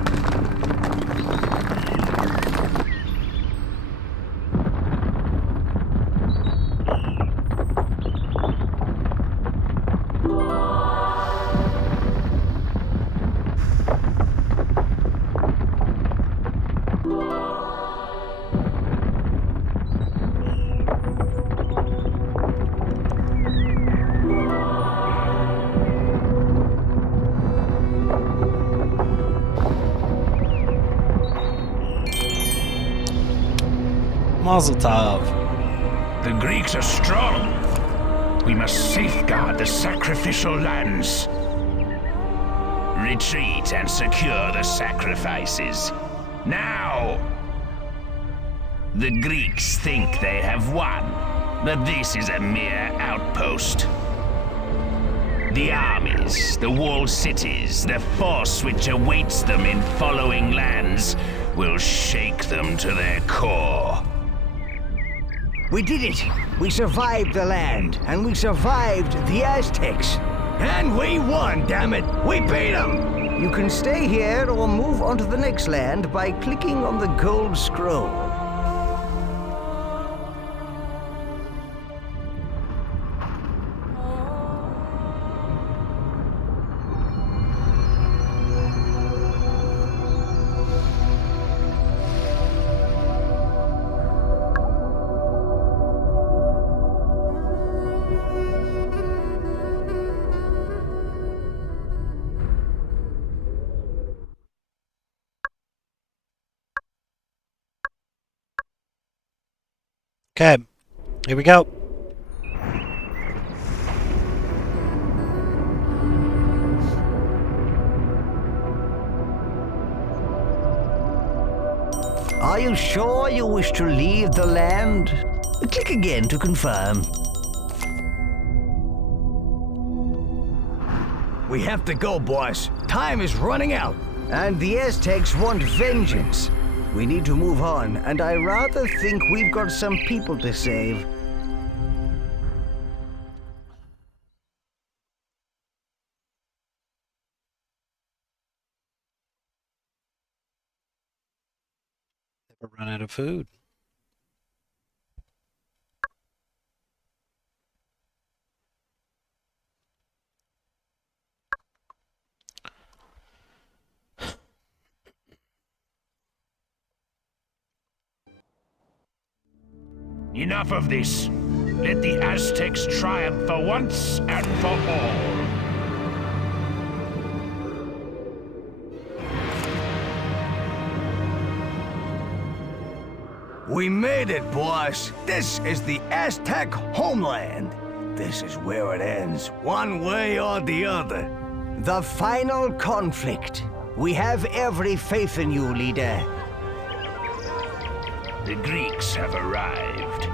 Mazel tov. The Greeks are strong. We must safeguard the sacrificial lands. Retreat and secure the sacrifices. Now! The Greeks think they have won, but this is a mere outpost. The armies, the walled cities, the force which awaits them in following lands will shake them to their core. We did it! We survived the land, and we survived the Aztecs. And we won, damn it! We beat them! You can stay here or move on to the next land by clicking on the gold scroll. Okay, here we go. Are you sure you wish to leave the land? Click again to confirm. We have to go, boss. Time is running out. And the Aztecs want vengeance. We need to move on, and I rather think we've got some people to save. Never run out of food. Enough of this. Let the Aztecs triumph for once and for all. We made it, boss. This is the Aztec homeland. This is where it ends, one way or the other. The final conflict. We have every faith in you, leader. The Greeks have arrived.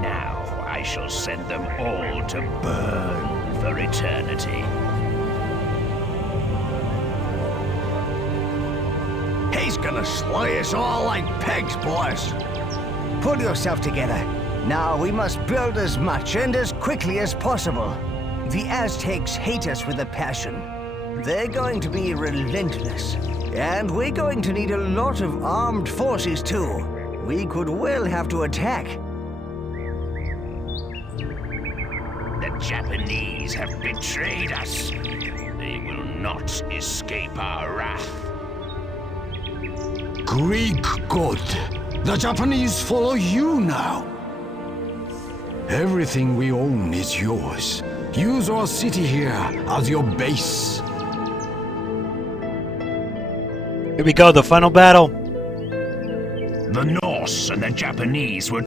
Now I shall send them all to burn for eternity. He's gonna slay us all like pigs, boss. Pull yourself together. Now we must build as much and as quickly as possible. The Aztecs hate us with a passion. They're going to be relentless. And we're going to need a lot of armed forces too. We could well have to attack. The Japanese have betrayed us. They will not escape our wrath. Greek god, the Japanese follow you now. Everything we own is yours. Use our city here as your base. Here we go, the final battle. The Norse and the Japanese were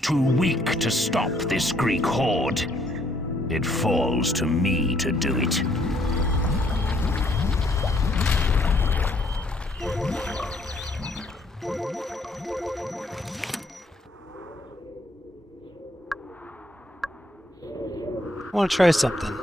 too weak to stop this Greek horde. It falls to me to do it. I want to try something.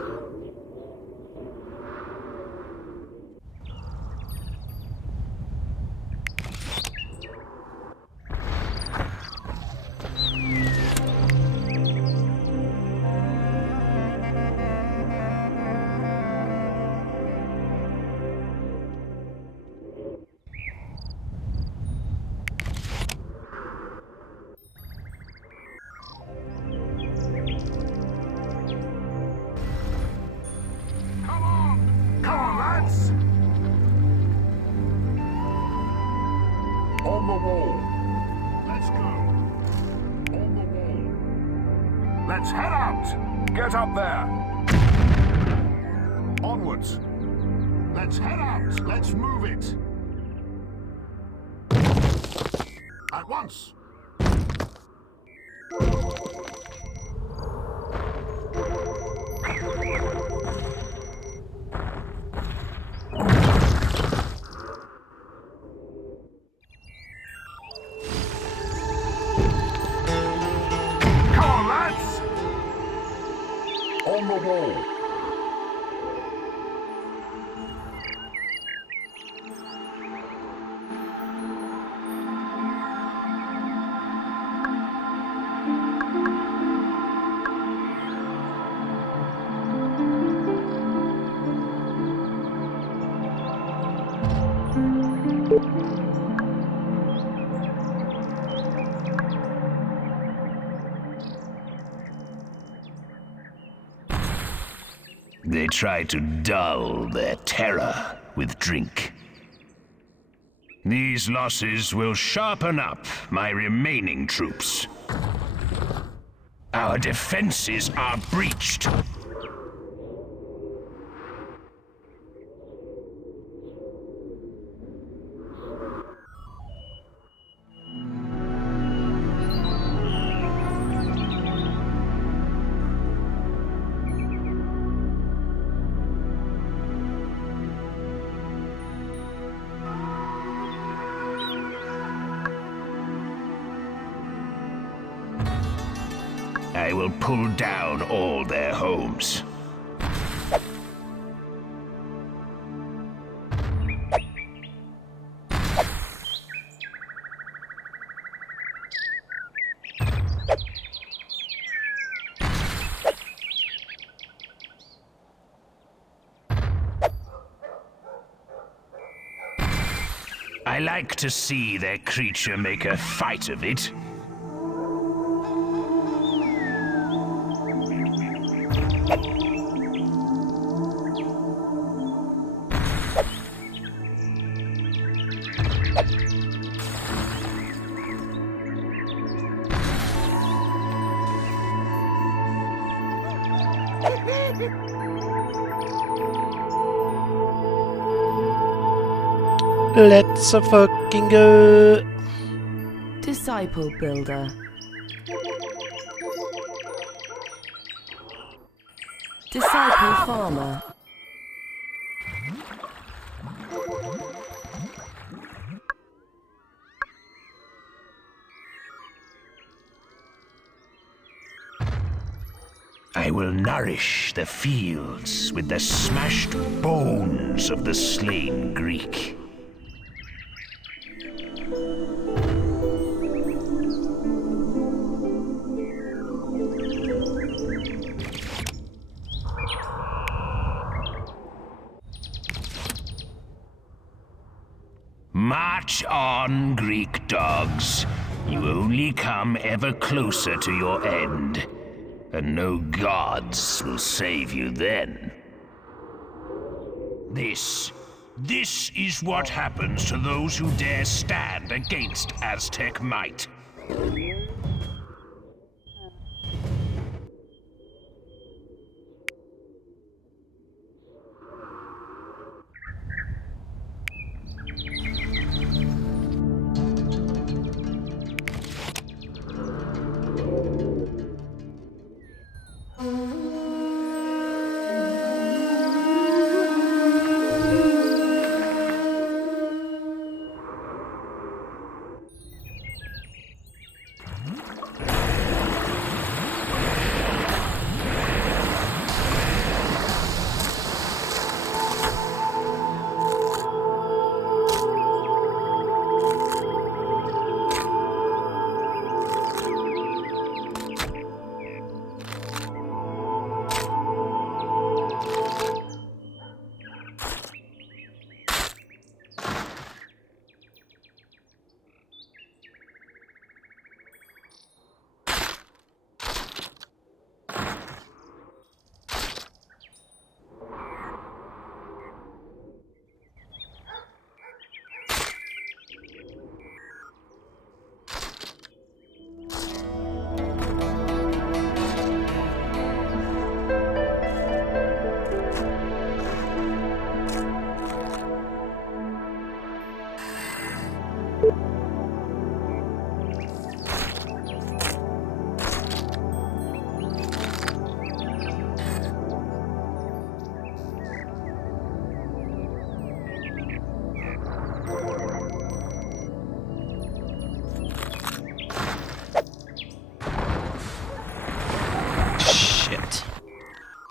On the wall. Let's go. On the wall. Let's head out. Get up there. Onwards. Let's head out. Let's move it. At once. On the wall. They try to dull their terror with drink. These losses will sharpen up my remaining troops. Our defenses are breached. I will pull down all their homes. I like to see their creature make a fight of it. Let's fucking go. Disciple builder. Disciple farmer. I will nourish the fields with the smashed bones of the slain Greek. March on, Greek dogs. You only come ever closer to your end, and no gods will save you then. This is what happens to those who dare stand against Aztec might.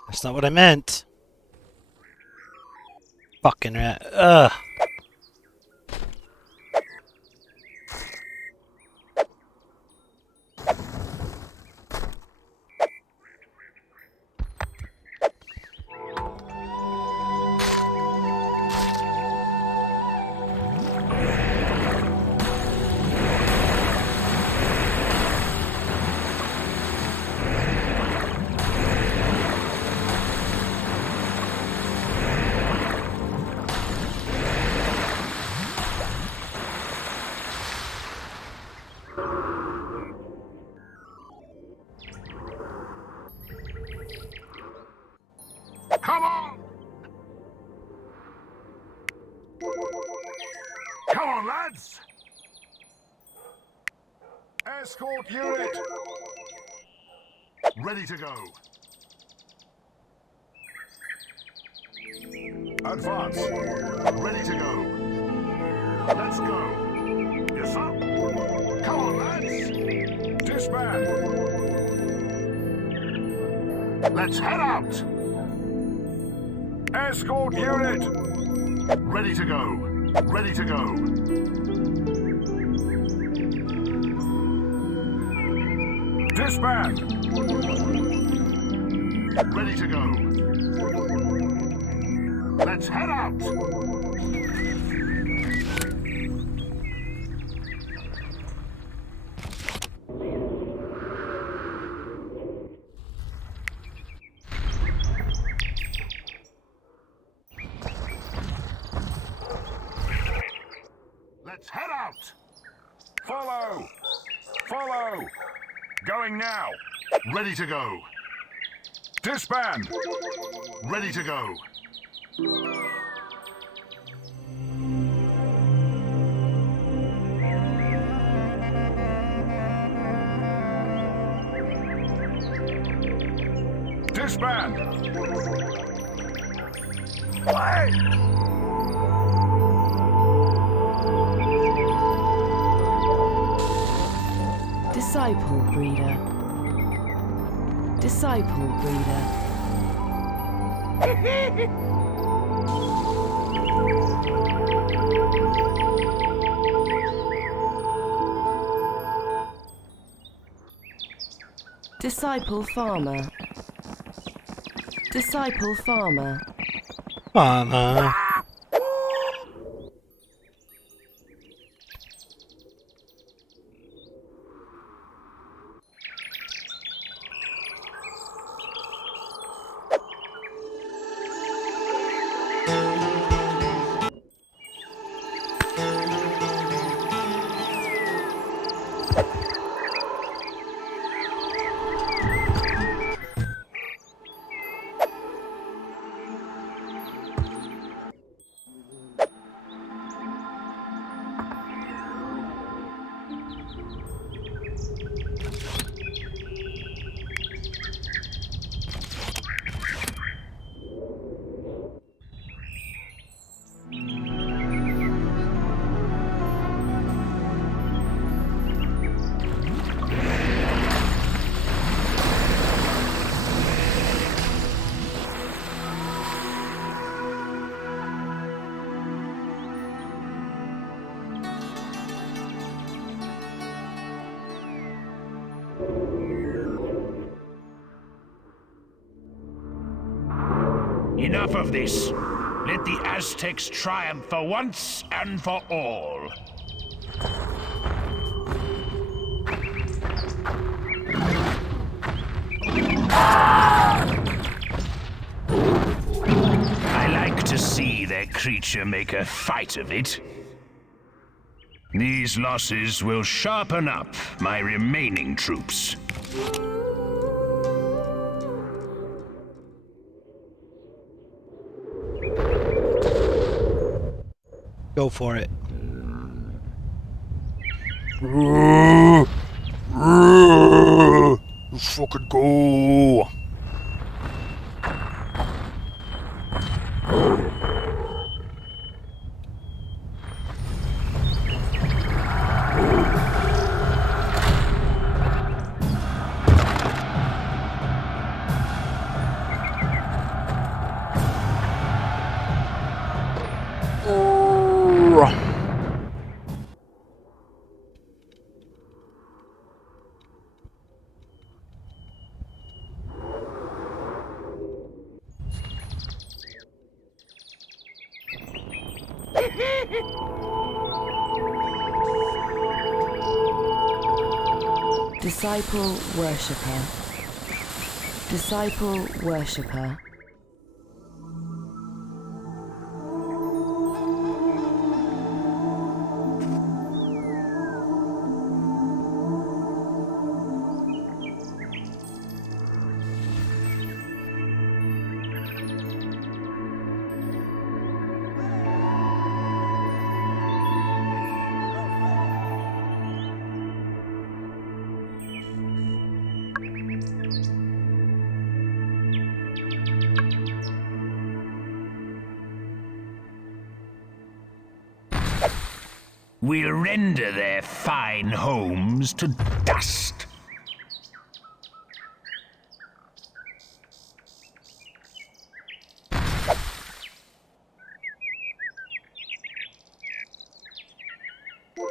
That's not what I meant. Fucking rat. Ugh. Come on! Come on, lads! Escort unit! Ready to go. Advance. Ready to go. Let's go. Yes, sir. Come on, lads! Disband. Let's head out! Escort unit! Ready to go. Ready to go. Disband! Ready to go. Let's head out! Let's head out! Follow! Follow! Going now! Ready to go! Disband! Ready to go! Disband! Wait! Disciple breeder. Disciple breeder. Disciple farmer. Disciple farmer. Farmer. Enough of this. Let the Aztecs triumph for once and for all. I like to see their creature make a fight of it. These losses will sharpen up my remaining troops. Go for it. Let's fucking go. Disciple worshipper. Disciple worshipper. We'll render their fine homes to dust. We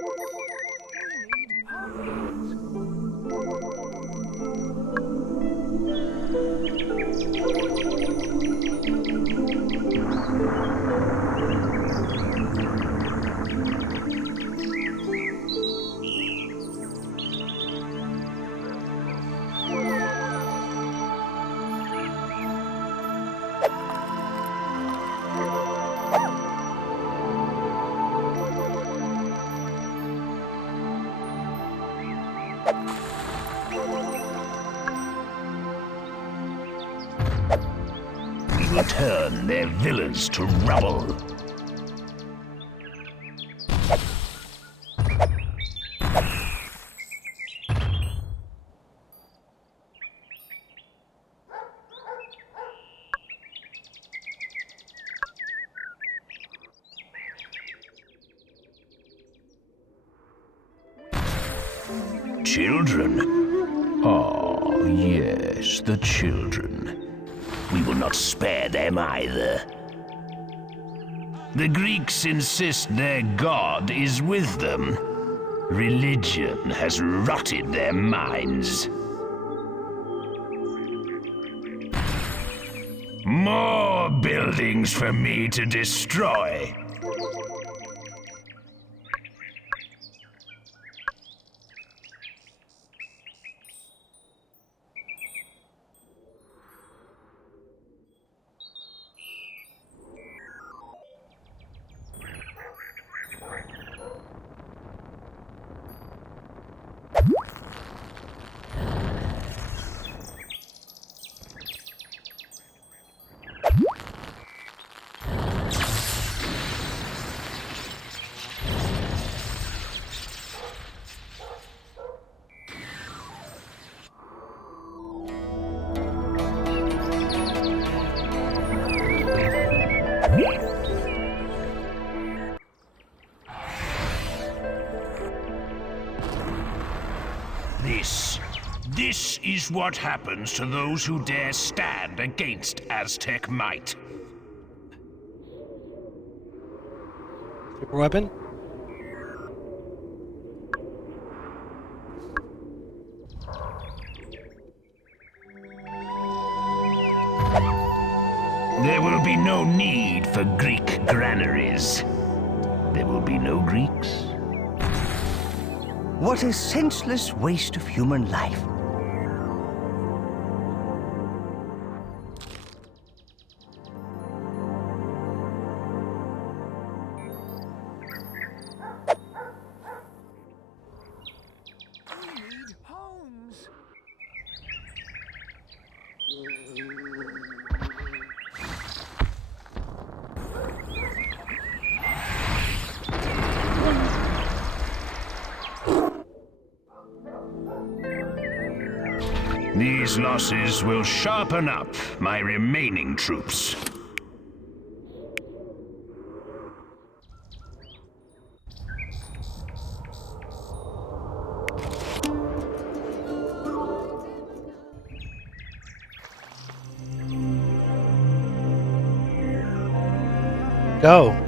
will turn their villas to rubble. Children? Oh, yes, the children. We will not spare them either. The Greeks insist their god is with them. Religion has rotted their minds. More buildings for me to destroy. This is what happens to those who dare stand against Aztec might. Super weapon? There will be no need for Greek granaries. There will be no Greeks. What a senseless waste of human life. These losses will sharpen up my remaining troops. Go.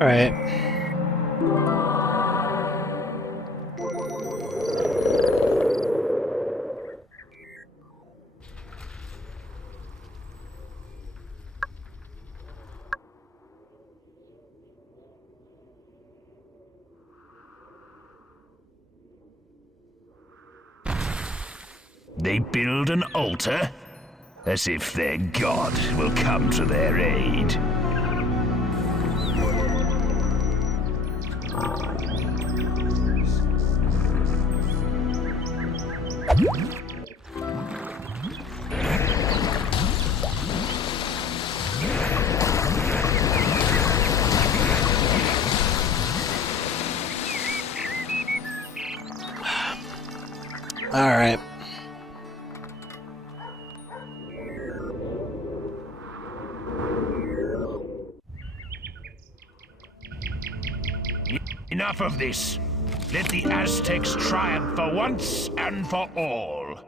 Alright. They build an altar? As if their god will come to their aid. Alright. Enough of this. Let the Aztecs triumph for once and for all.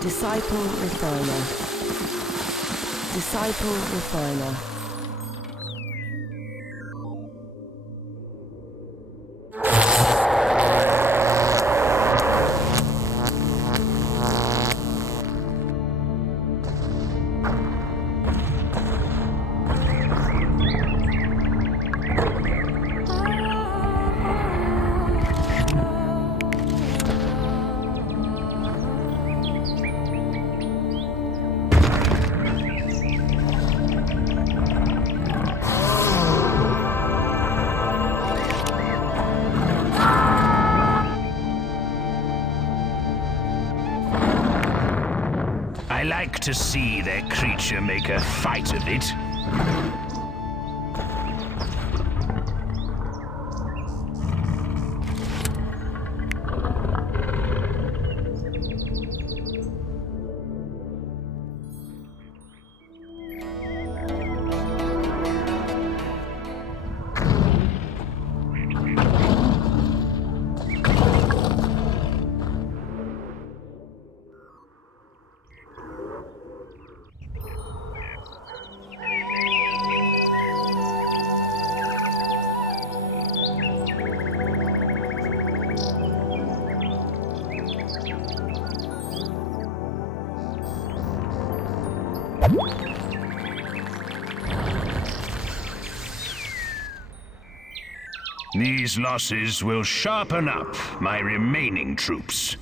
Disciple Refiner. Disciple Refiner. I like to see their creature make a fight of it. These losses will sharpen up my remaining troops.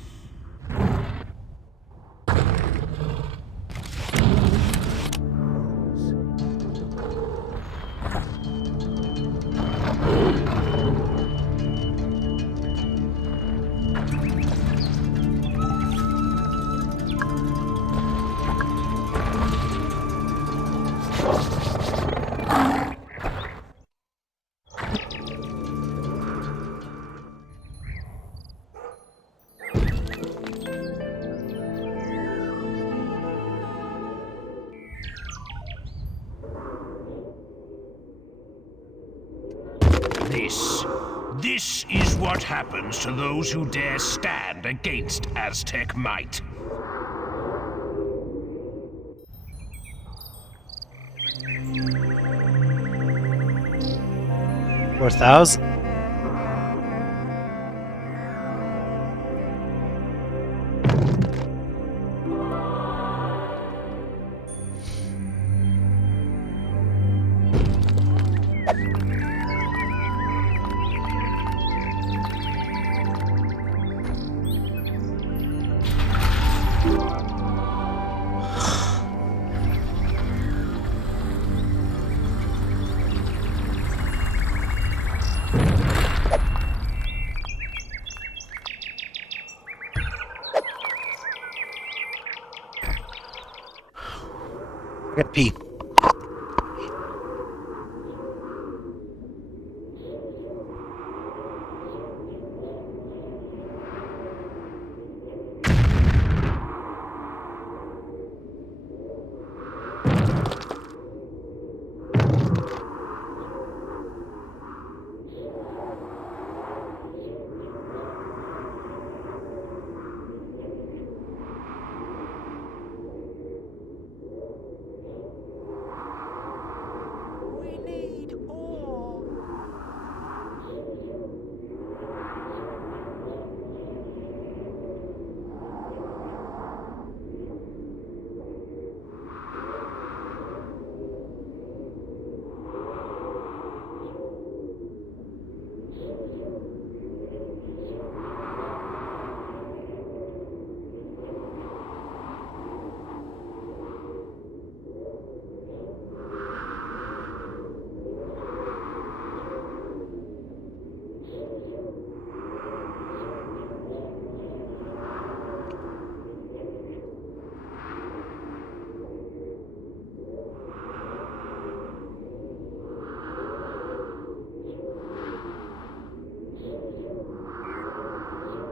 This is what happens to those who dare stand against Aztec might. 4,000. I gotta pee.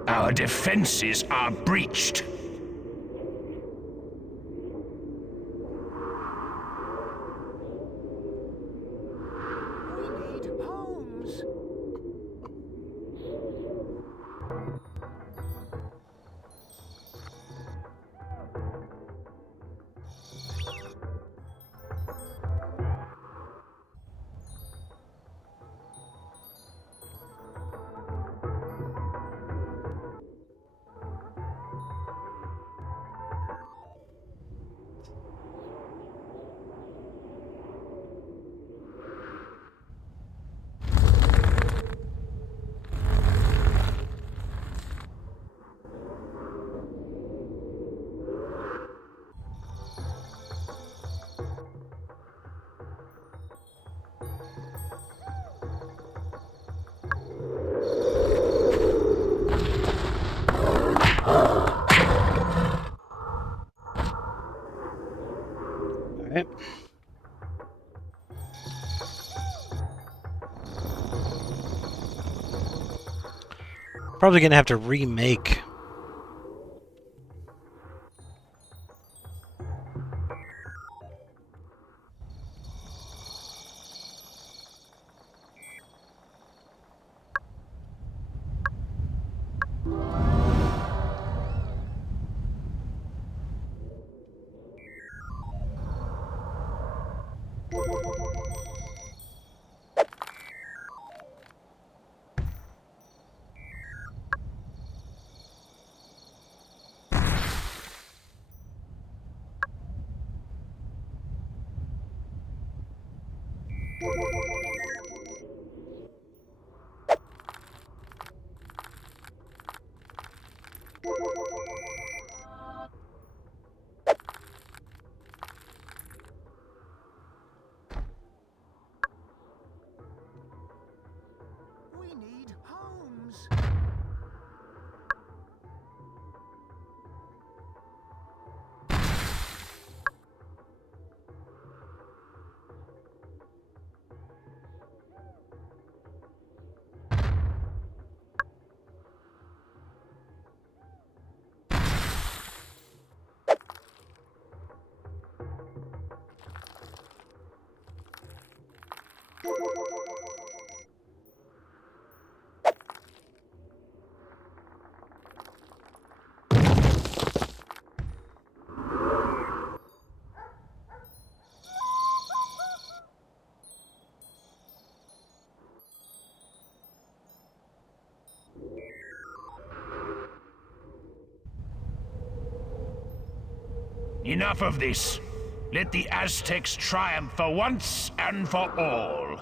Our defenses are breached. We need homes. Alright. Probably gonna have to remake. We need homes. Enough of this. Let the Aztecs triumph for once and for all.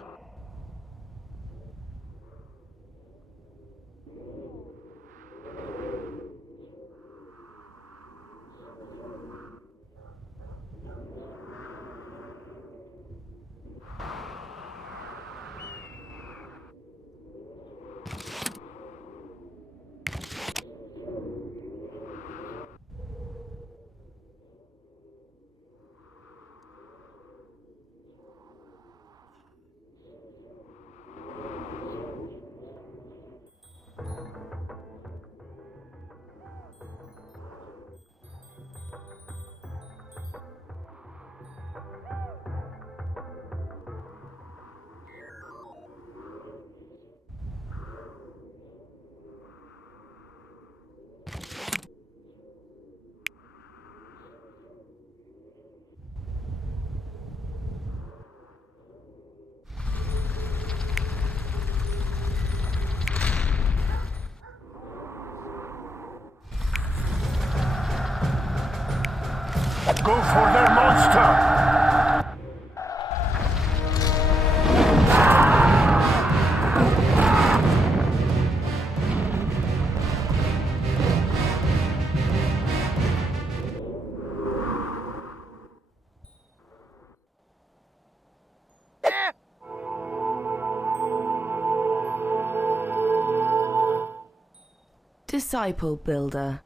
Go for their monster! Disciple Builder.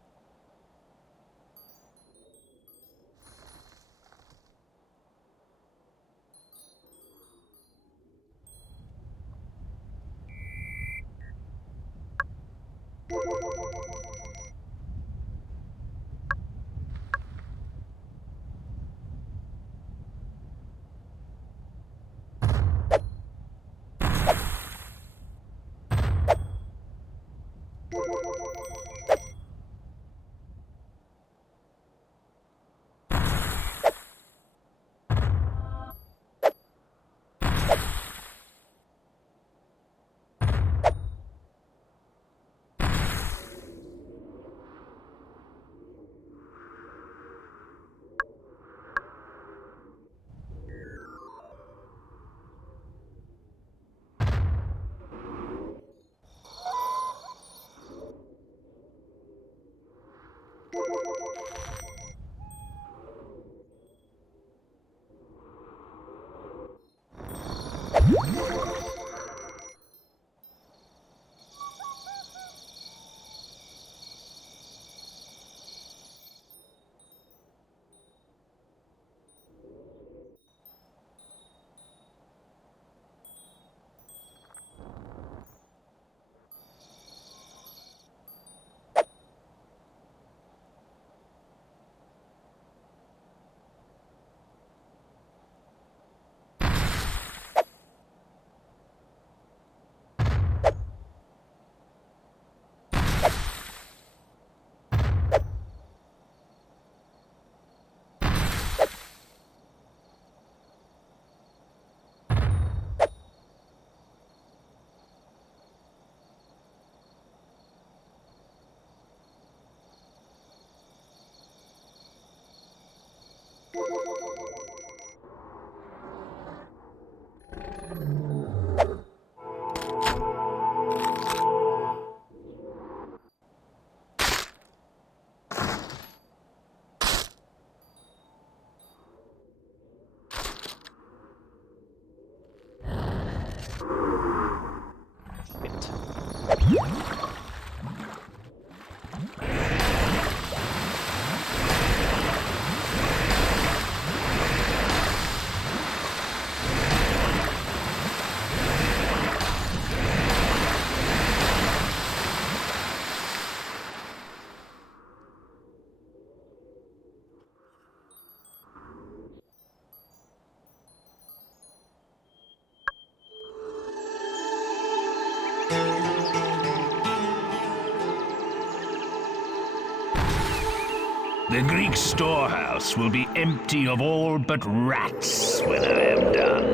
The Greek storehouse will be empty of all but rats when I am done.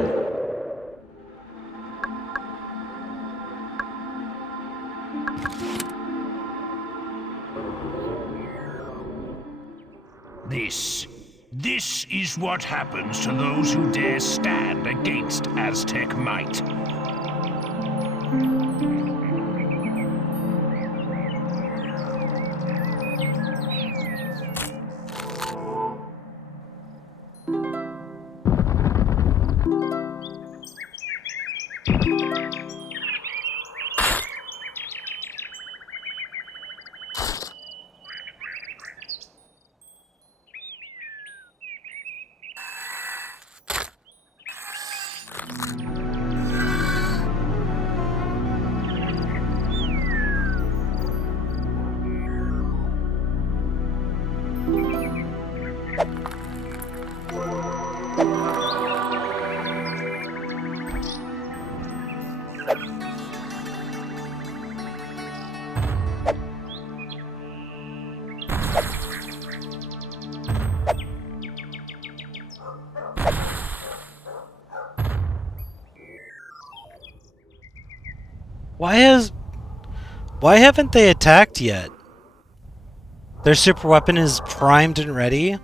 This This is what happens to those who dare stand against Aztec might. Why haven't they attacked yet? Their super weapon is primed and ready?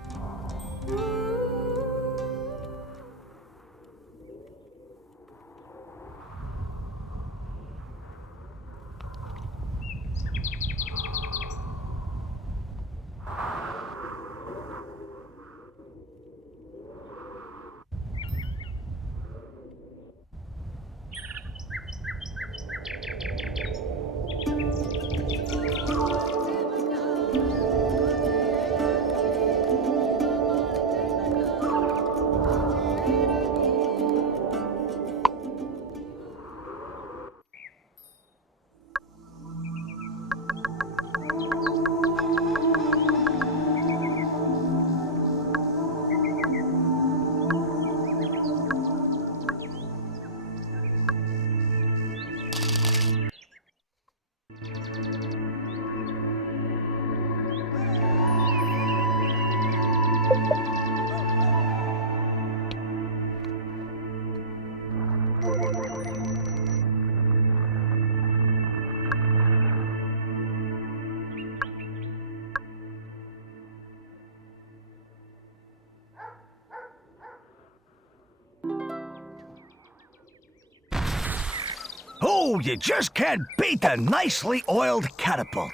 Oh, you just can't beat a nicely oiled catapult.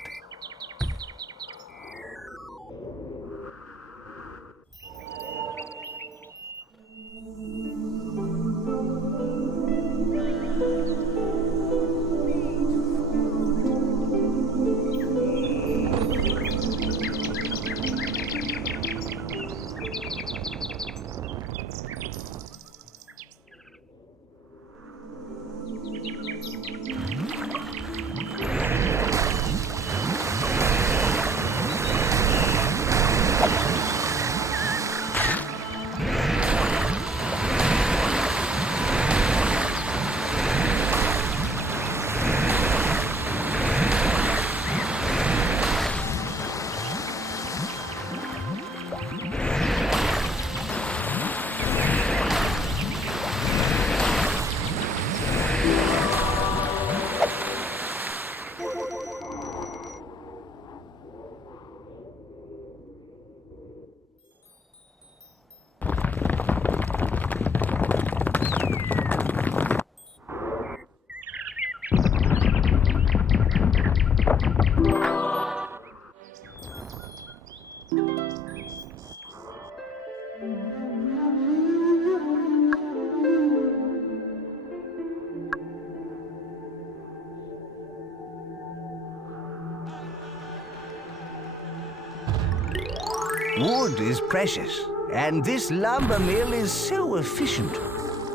Wood is precious, and this lumber mill is so efficient.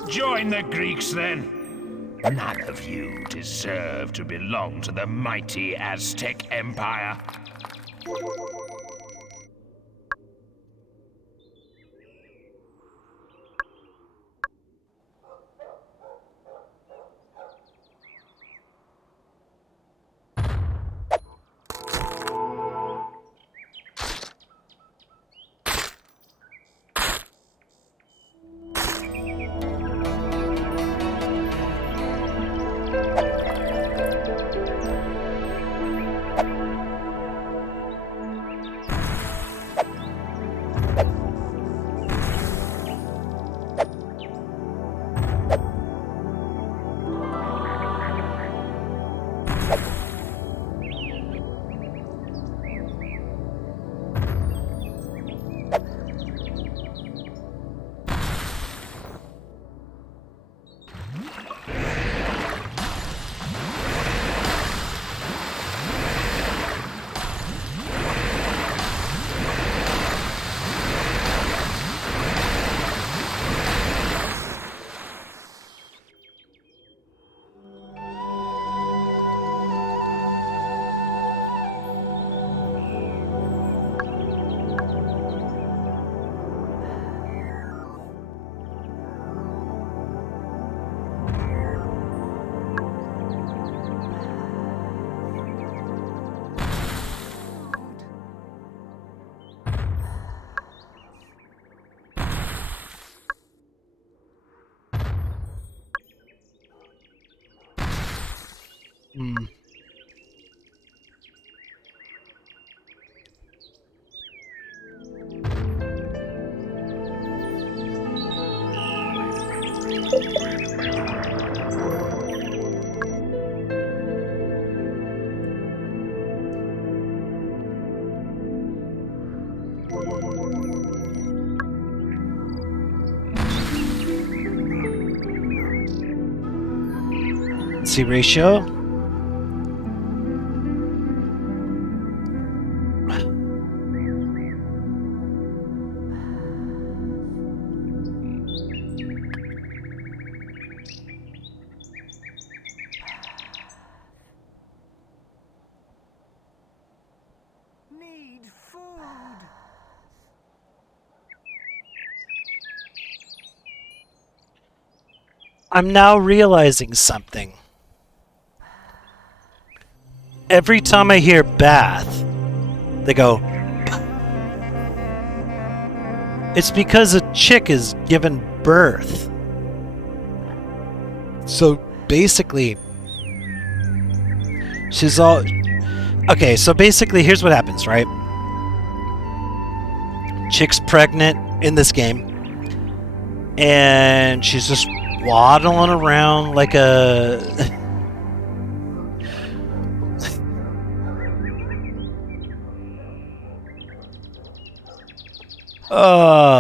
Join the Greeks, then. None of you deserve to belong to the mighty Aztec Empire. Hmm. See ratio. Need food. I'm now realizing something. Every time I hear bath, they go. It's because a chick is given birth. So basically, she's all. Okay, so basically, here's what happens, right? Chick's pregnant in this game, and she's just waddling around like a.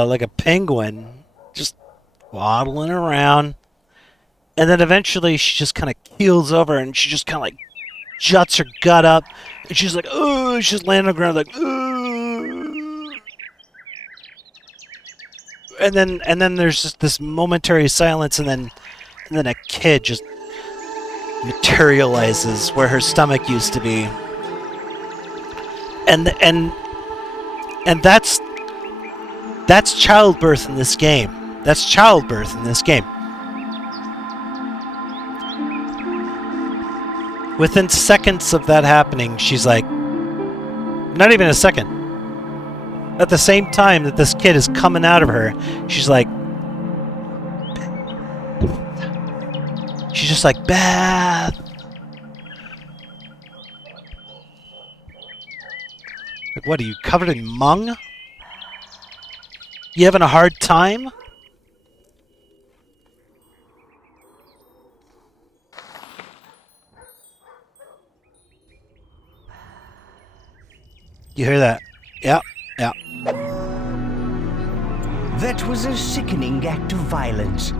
Like a penguin, just waddling around. And then eventually she just kind of keels over and she just kind of like juts her gut up. And she's like, oh, she's laying on the ground like, oh. And then there's just this momentary silence, and then a kid just materializes where her stomach used to be. And that's childbirth in this game. That's childbirth in this game. Within seconds of that happening, she's like, not even a second. At the same time that this kid is coming out of her, she's like, she's just like, bath. Like, what, are you covered in mung? You having a hard time? You hear that? Yeah, yeah. That was a sickening act of violence.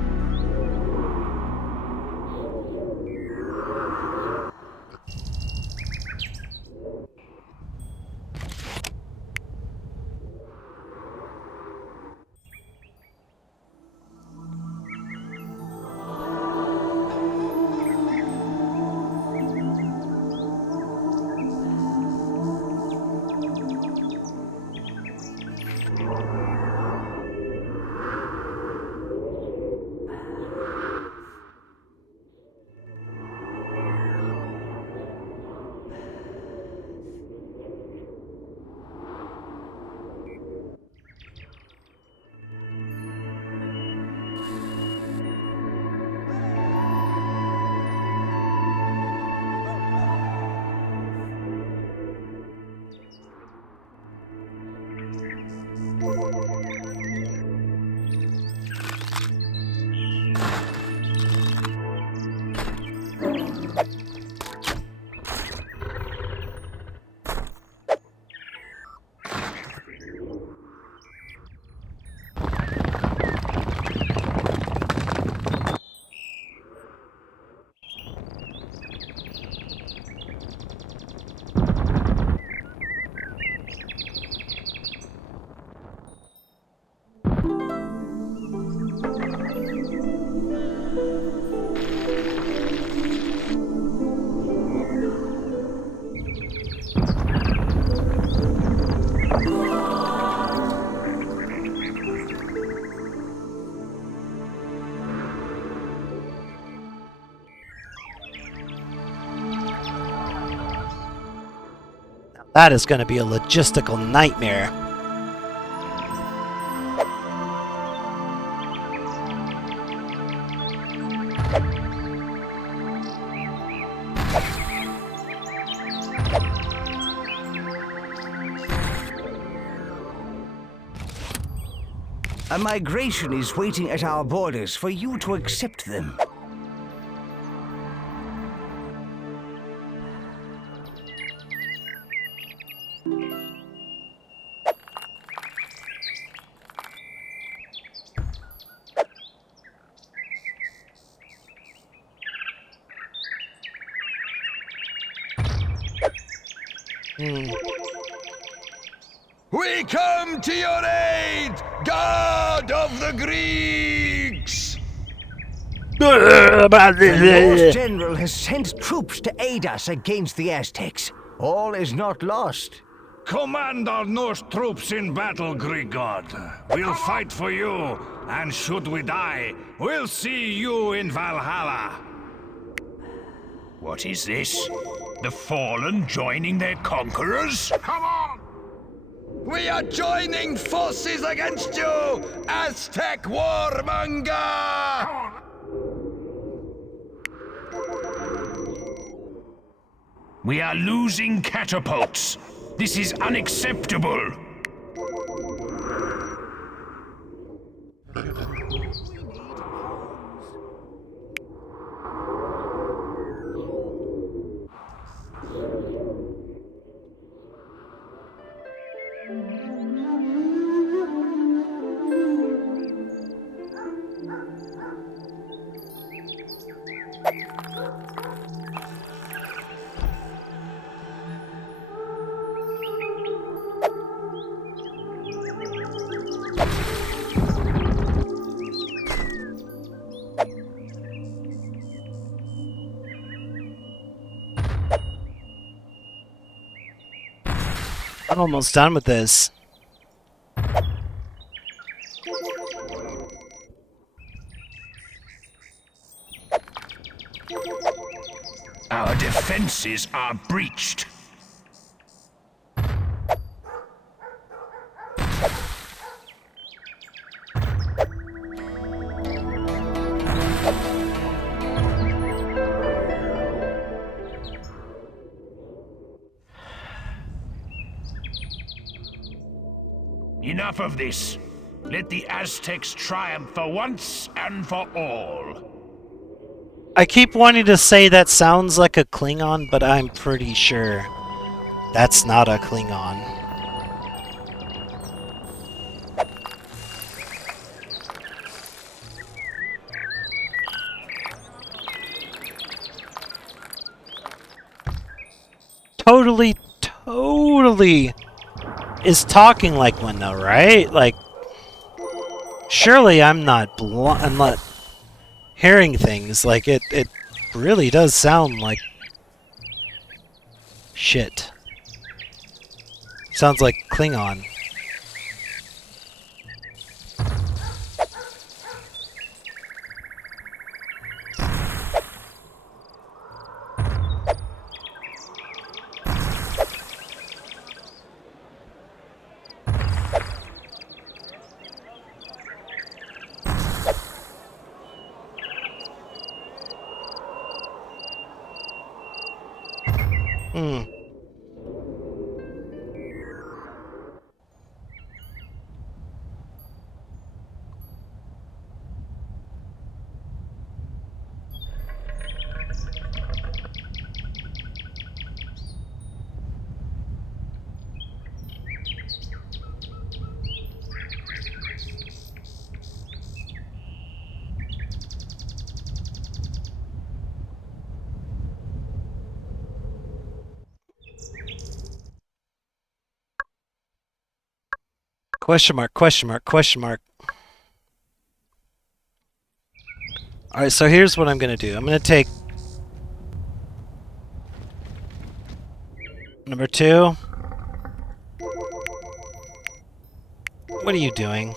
That is going to be a logistical nightmare. A migration is waiting at our borders for you to accept them. We come to your aid, God of the Greeks! The North General has sent troops to aid us against the Aztecs. All is not lost. Command our Norse troops in battle, Greek god. We'll fight for you, and should we die, we'll see you in Valhalla. What is this? The fallen joining their conquerors? Come on! We are joining forces against you, Aztec warmonger! We are losing catapults. This is unacceptable. I'm almost done with this. Our defenses are breached. Enough of this. Let the Aztecs triumph for once and for all. I keep wanting to say that sounds like a Klingon, but I'm pretty sure that's not a Klingon. Totally is talking like one though, right? Like, surely I'm not hearing things. Like, it really does sound like shit. Sounds like Klingon. Question mark, question mark, question mark. Alright, so here's what I'm gonna do. I'm gonna take number 2. What are you doing?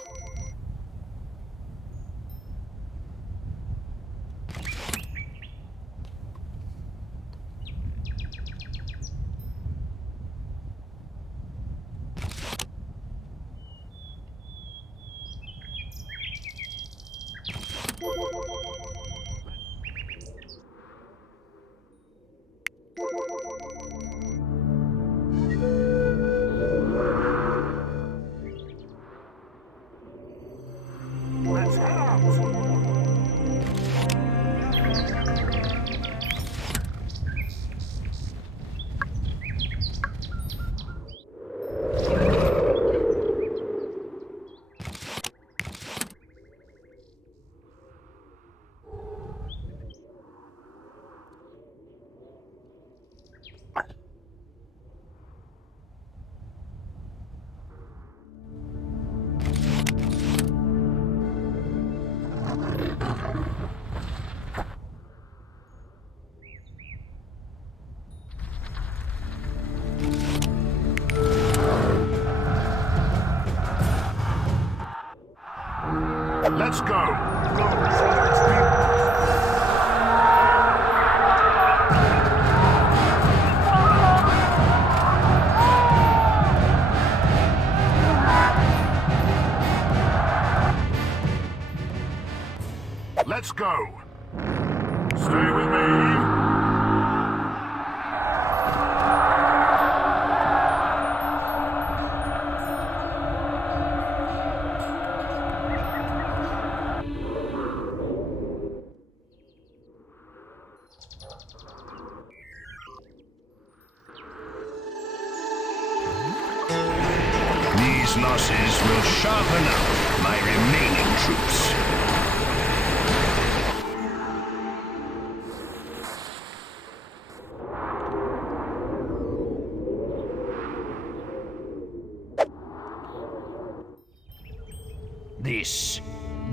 Let's go. Let's go. Stay with me. These losses will sharpen up my remaining troops.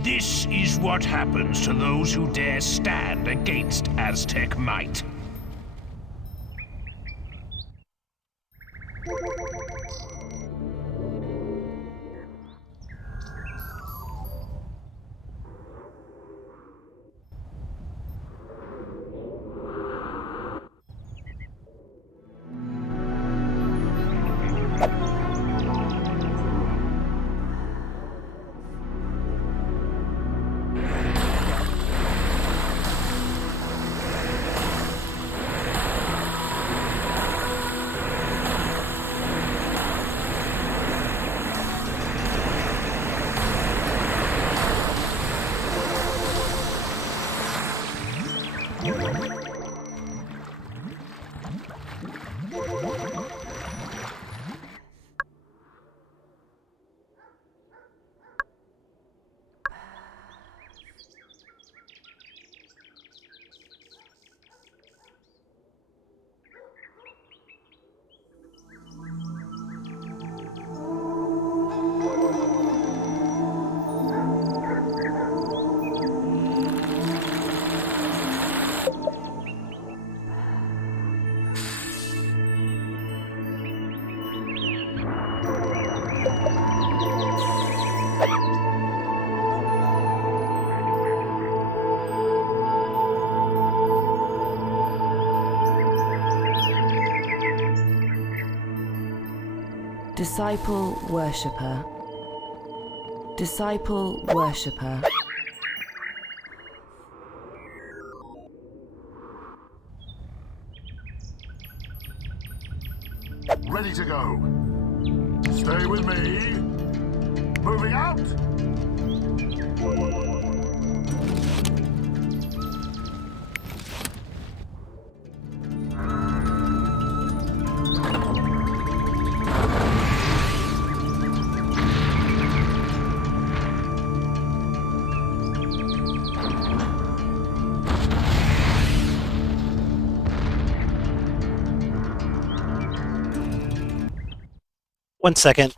This is what happens to those who dare stand against Aztec might. Disciple worshipper. Disciple worshipper. Ready to go. Stay with me. Moving out. One second.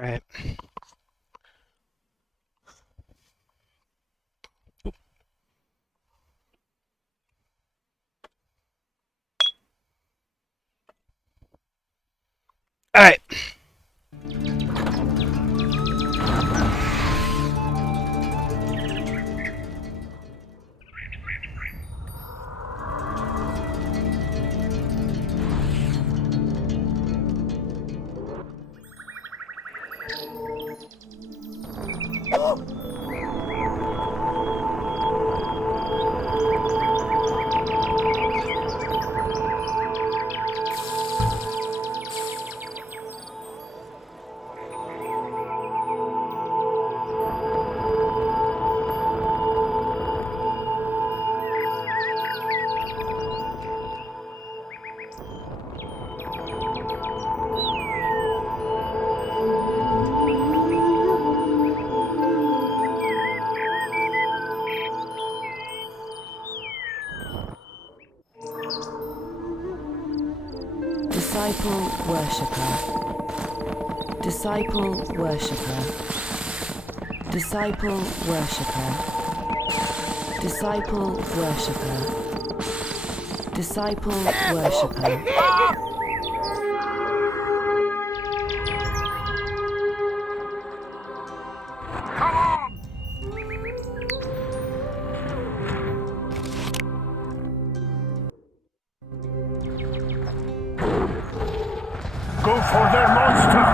Alright. Alright. Disciple worshipper. Disciple worshipper. Disciple worshipper. Disciple worshipper. Disciple worshipper. Go for their monster!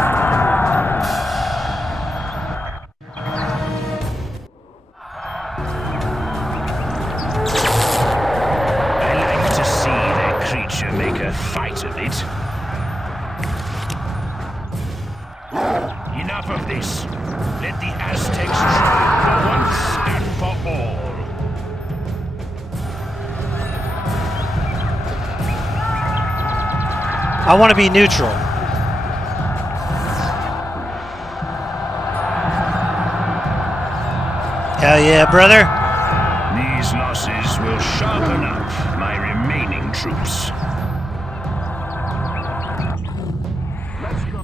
I like to see their creature make a fight of it. Enough of this. Let the Aztecs triumph for once and for all. I want to be neutral. Hell yeah, brother. These losses will sharpen up my remaining troops. Let's go.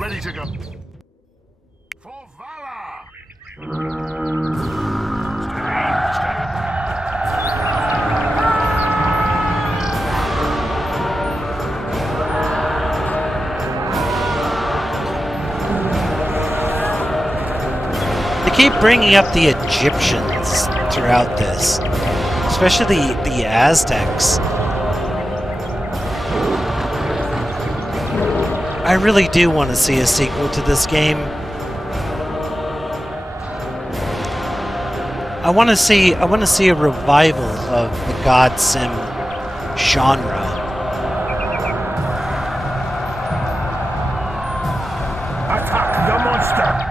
Ready to go. For valor! Steady, steady. They keep bringing up the Egyptians throughout this, especially the Aztecs. I really do want to see a sequel to this game. I want to see a revival of the God Sim genre. Attack the monster!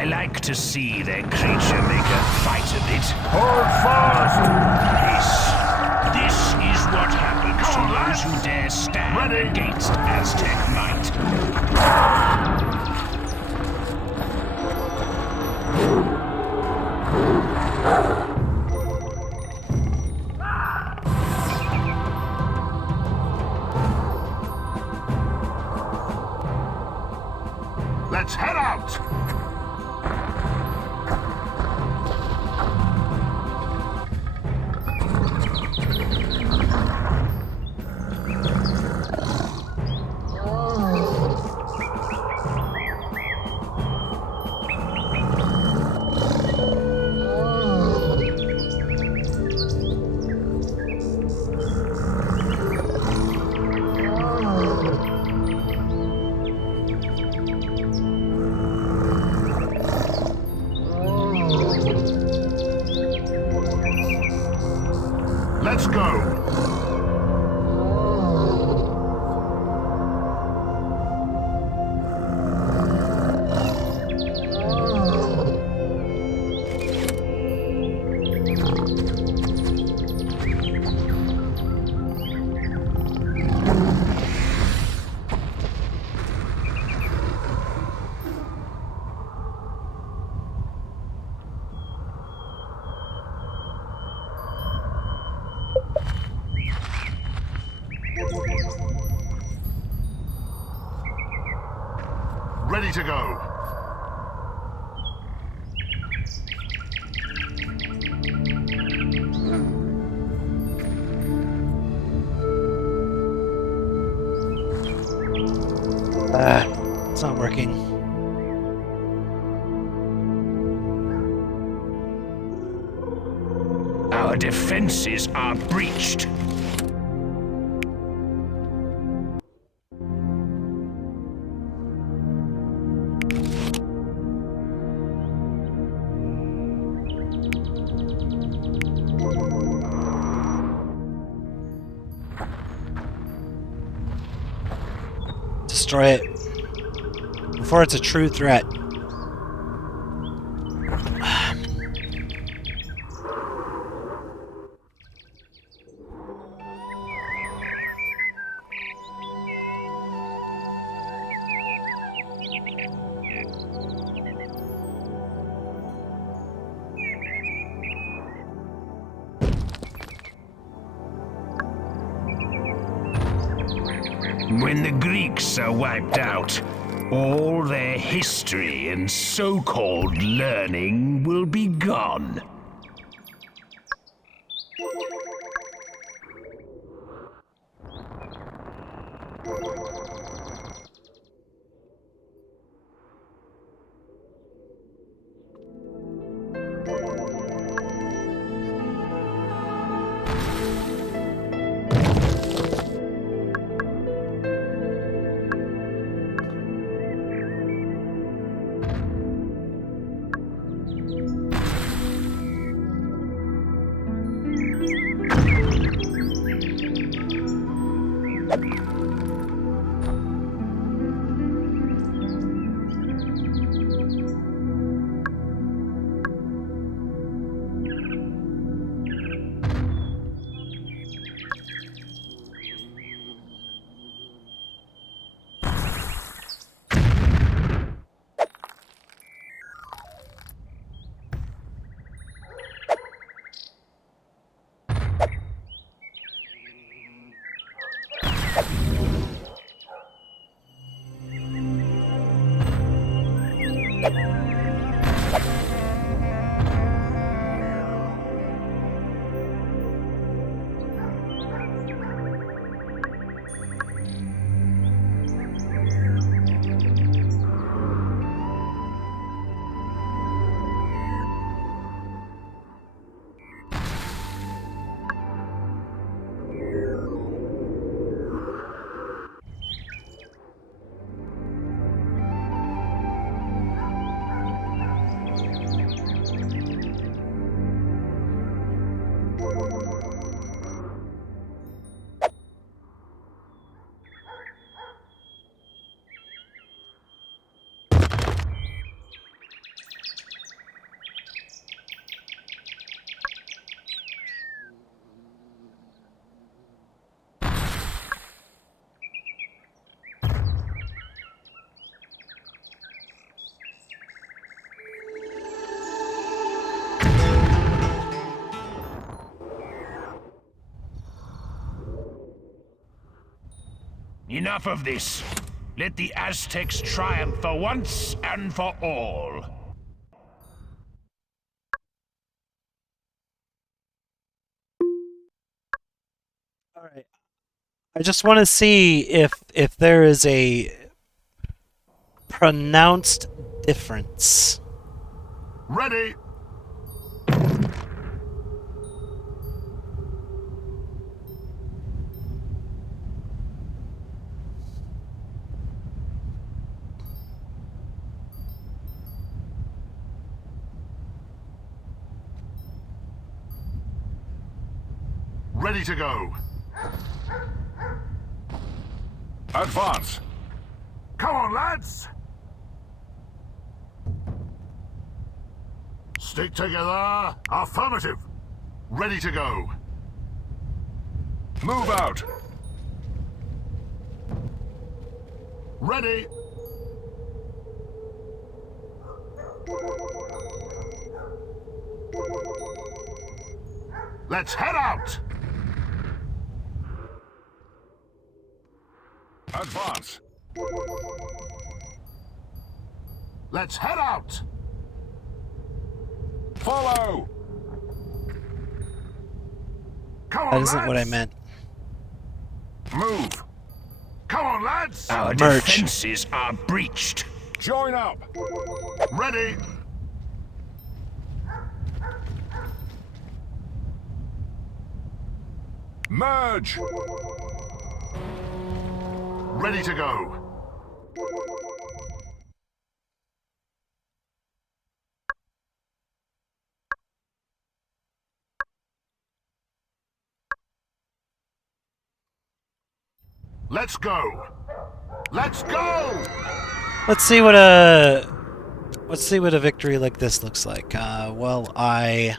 I like to see their creature maker fight a bit. Hold fast! This is what happens to those who dare stand against Aztec might. Let's head out! Let's go! Ready to go. It's not working. Our defenses are breached. Destroy it before it's a true threat. When the Greeks are wiped out, all their history and so-called learning will be gone. Enough of this. Let the Aztecs triumph for once and for all. All right. I just want to see if there is a pronounced difference. Ready. Ready to go. Advance. Come on, lads. Stick together. Affirmative. Ready to go. Move out. Ready. Let's head out. Advance. Let's head out. Follow. Come on, That isn't lads. what I meant. Move. Come on, lads. Our Merge. defenses are breached. Join up. Ready. Merge. Ready to go. Let's go. Let's go. Let's see what a victory like this looks like. Well, I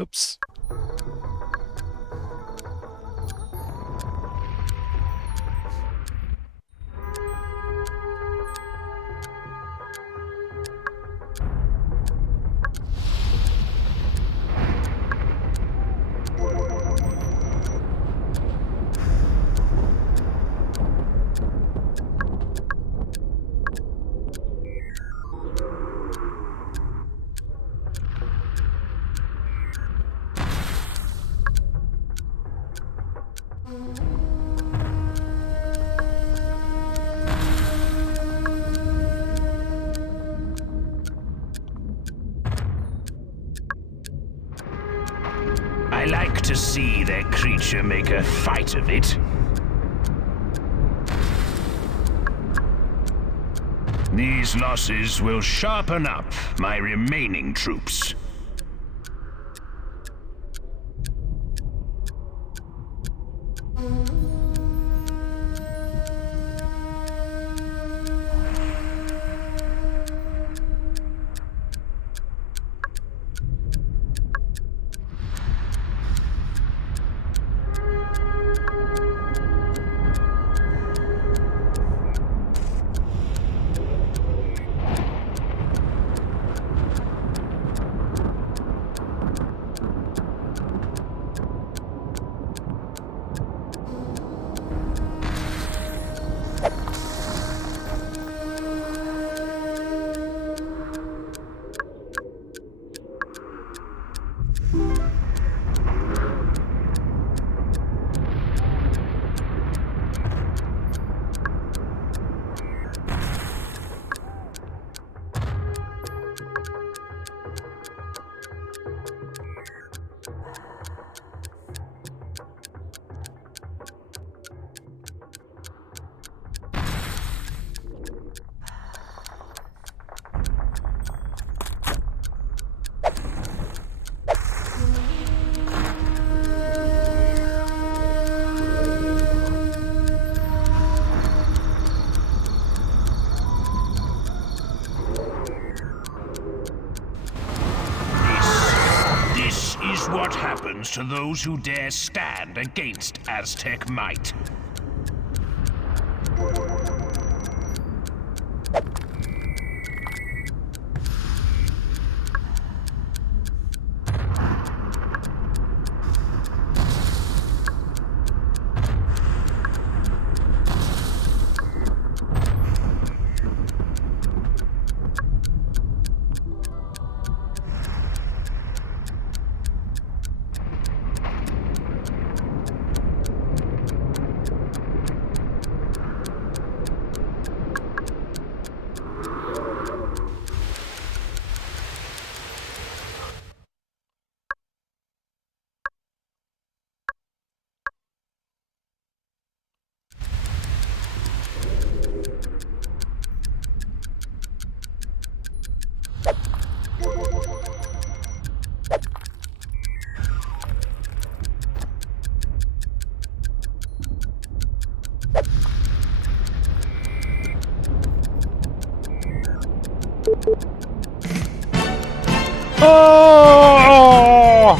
Oops. I like to see their creature make a fight of it. These losses will sharpen up my remaining troops. This is what happens to those who dare stand against Aztec might. Oh!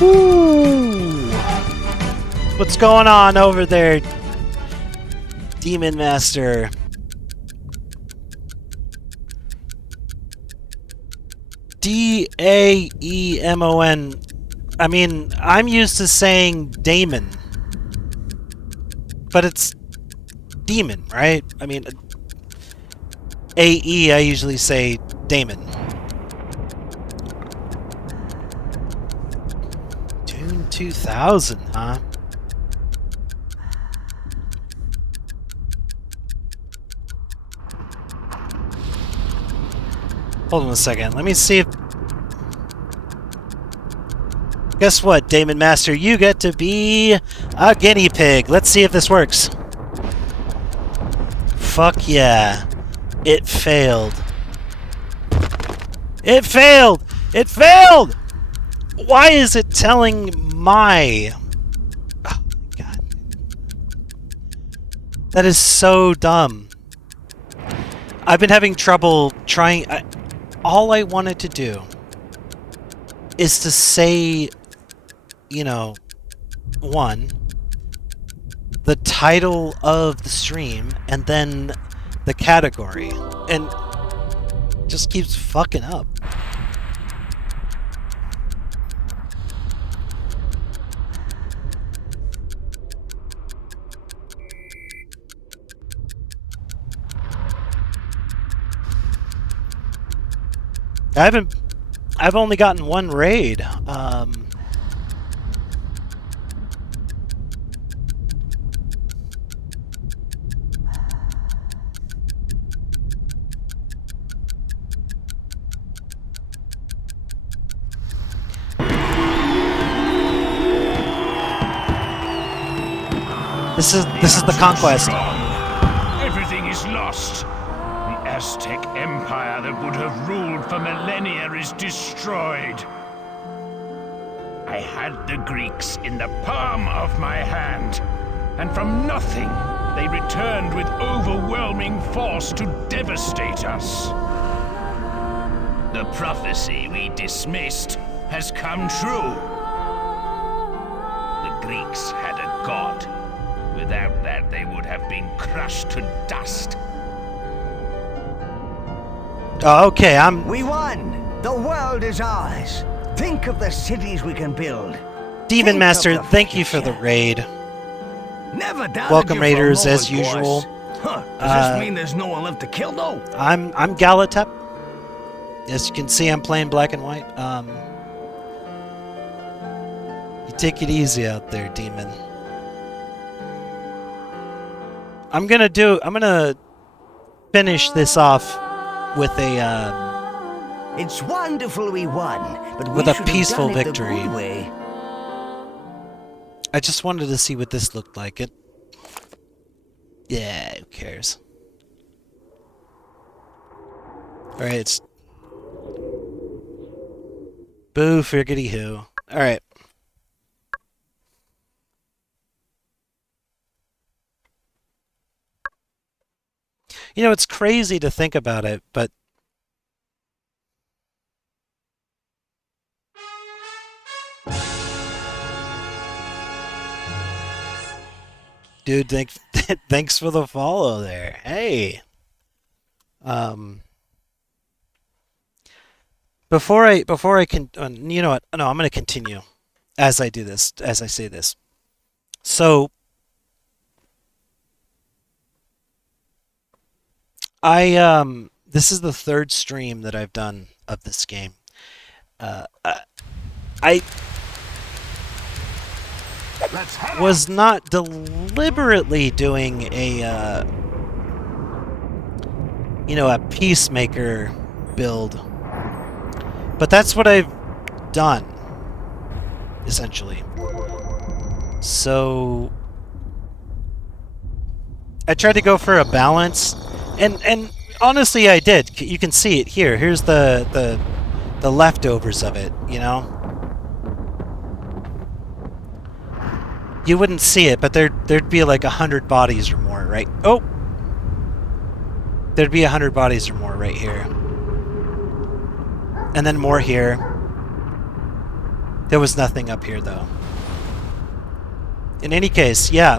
Woo! What's going on over there, Demon Master? D-A-E-M-O-N. I mean, I'm used to saying Damon. But it's demon, right? I mean, A-E, I usually say Damon. Tune 2000, huh? Hold on a second. Let me see if... Guess what, Damon Master? You get to be a guinea pig. Let's see if this works. Fuck yeah. It failed. It failed! It failed! Why is it telling my... Oh, God. That is so dumb. I've been having trouble trying... all I wanted to do is to say, you know, one, the title of the stream, and then the category, and it just keeps fucking up. I've only gotten one raid. This is the conquest. Everything is lost. The Aztec Empire that would have ruled for millennia is destroyed. I had the Greeks in the palm of my hand, and from nothing, they returned with overwhelming force to devastate us. The prophecy we dismissed has come true. The Greeks had a god. Without that, they would have been crushed to dust. Oh, okay, We won! The world is ours! Think of the cities we can build. Demon Master, thank you for the raid. Never doubted Welcome, you for a Raiders, moment, as usual. boss. Huh. Does this mean there's no one left to kill, though? I'm Galatep. As you can see, I'm playing black and white. You take it easy out there, Demon. I'm gonna finish this off with a It's wonderful we won, but with we a should have peaceful done it the victory. good way. I just wanted to see what this looked like. Yeah, who cares? Alright, it's... Boo, friggity who. Alright. You know, it's crazy to think about it, but... Dude, thanks for the follow there. Hey! Before I can... you know what? No, I'm going to continue as I do this, as I say this. So... this is the third stream that I've done of this game. I was not deliberately doing a, you know, a peacemaker build, but that's what I've done, essentially. So I tried to go for a balance. And honestly, I did. You can see it here. Here's the leftovers of it, you know? You wouldn't see it, but there'd be like 100 bodies or more, right? Oh! There'd be 100 bodies or more right here. And then more here. There was nothing up here, though. In any case, yeah.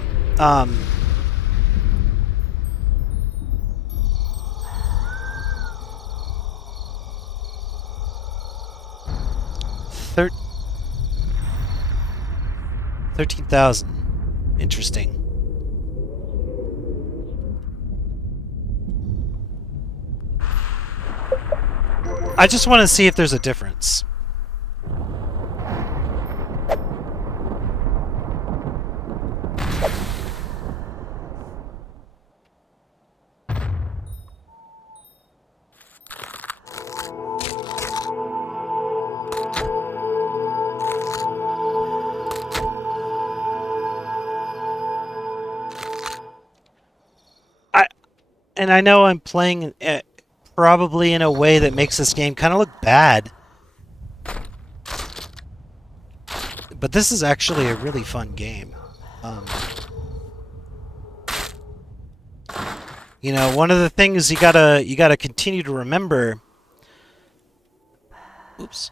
Thir 13,000. Interesting. I just want to see if there's a difference. And I know I'm playing it probably in a way that makes this game kind of look bad. But this is actually a really fun game. You know, one of the things you gotta continue to remember. Oops.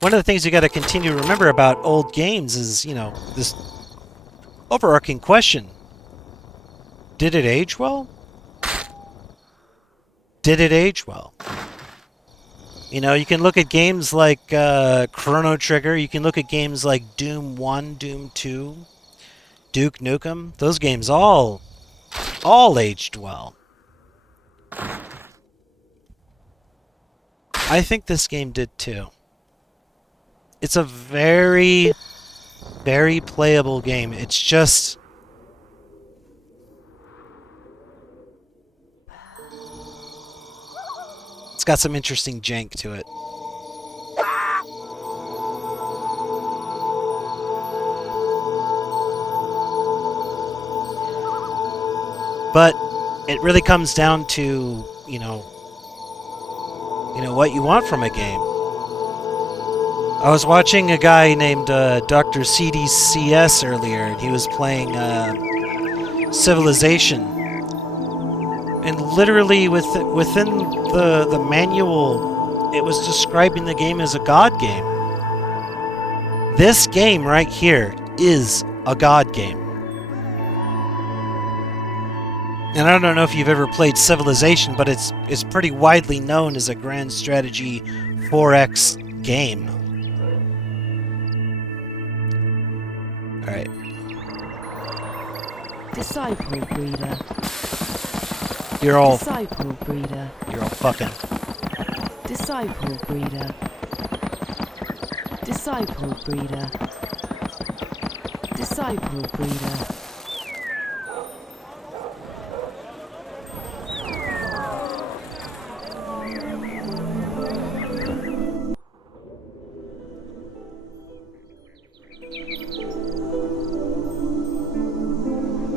One of the things you gotta continue to remember about old games is, you know, this overarching question. Did it age well? Did it age well? You know, you can look at games like Chrono Trigger. You can look at games like Doom 1, Doom 2, Duke Nukem. Those games all aged well. I think this game did too. It's a very, very playable game. It's just... it's got some interesting jank to it. But it really comes down to, you know what you want from a game. I was watching a guy named Dr. CDCS earlier, and he was playing Civilization. And literally within the manual, it was describing the game as a god game. This game right here is a god game. And I don't know if you've ever played Civilization, but it's pretty widely known as a grand strategy 4X game. Alright. Disciple breeder. You're all Disciple breeder. You're all fucking. Disciple breeder. Disciple breeder. Disciple breeder.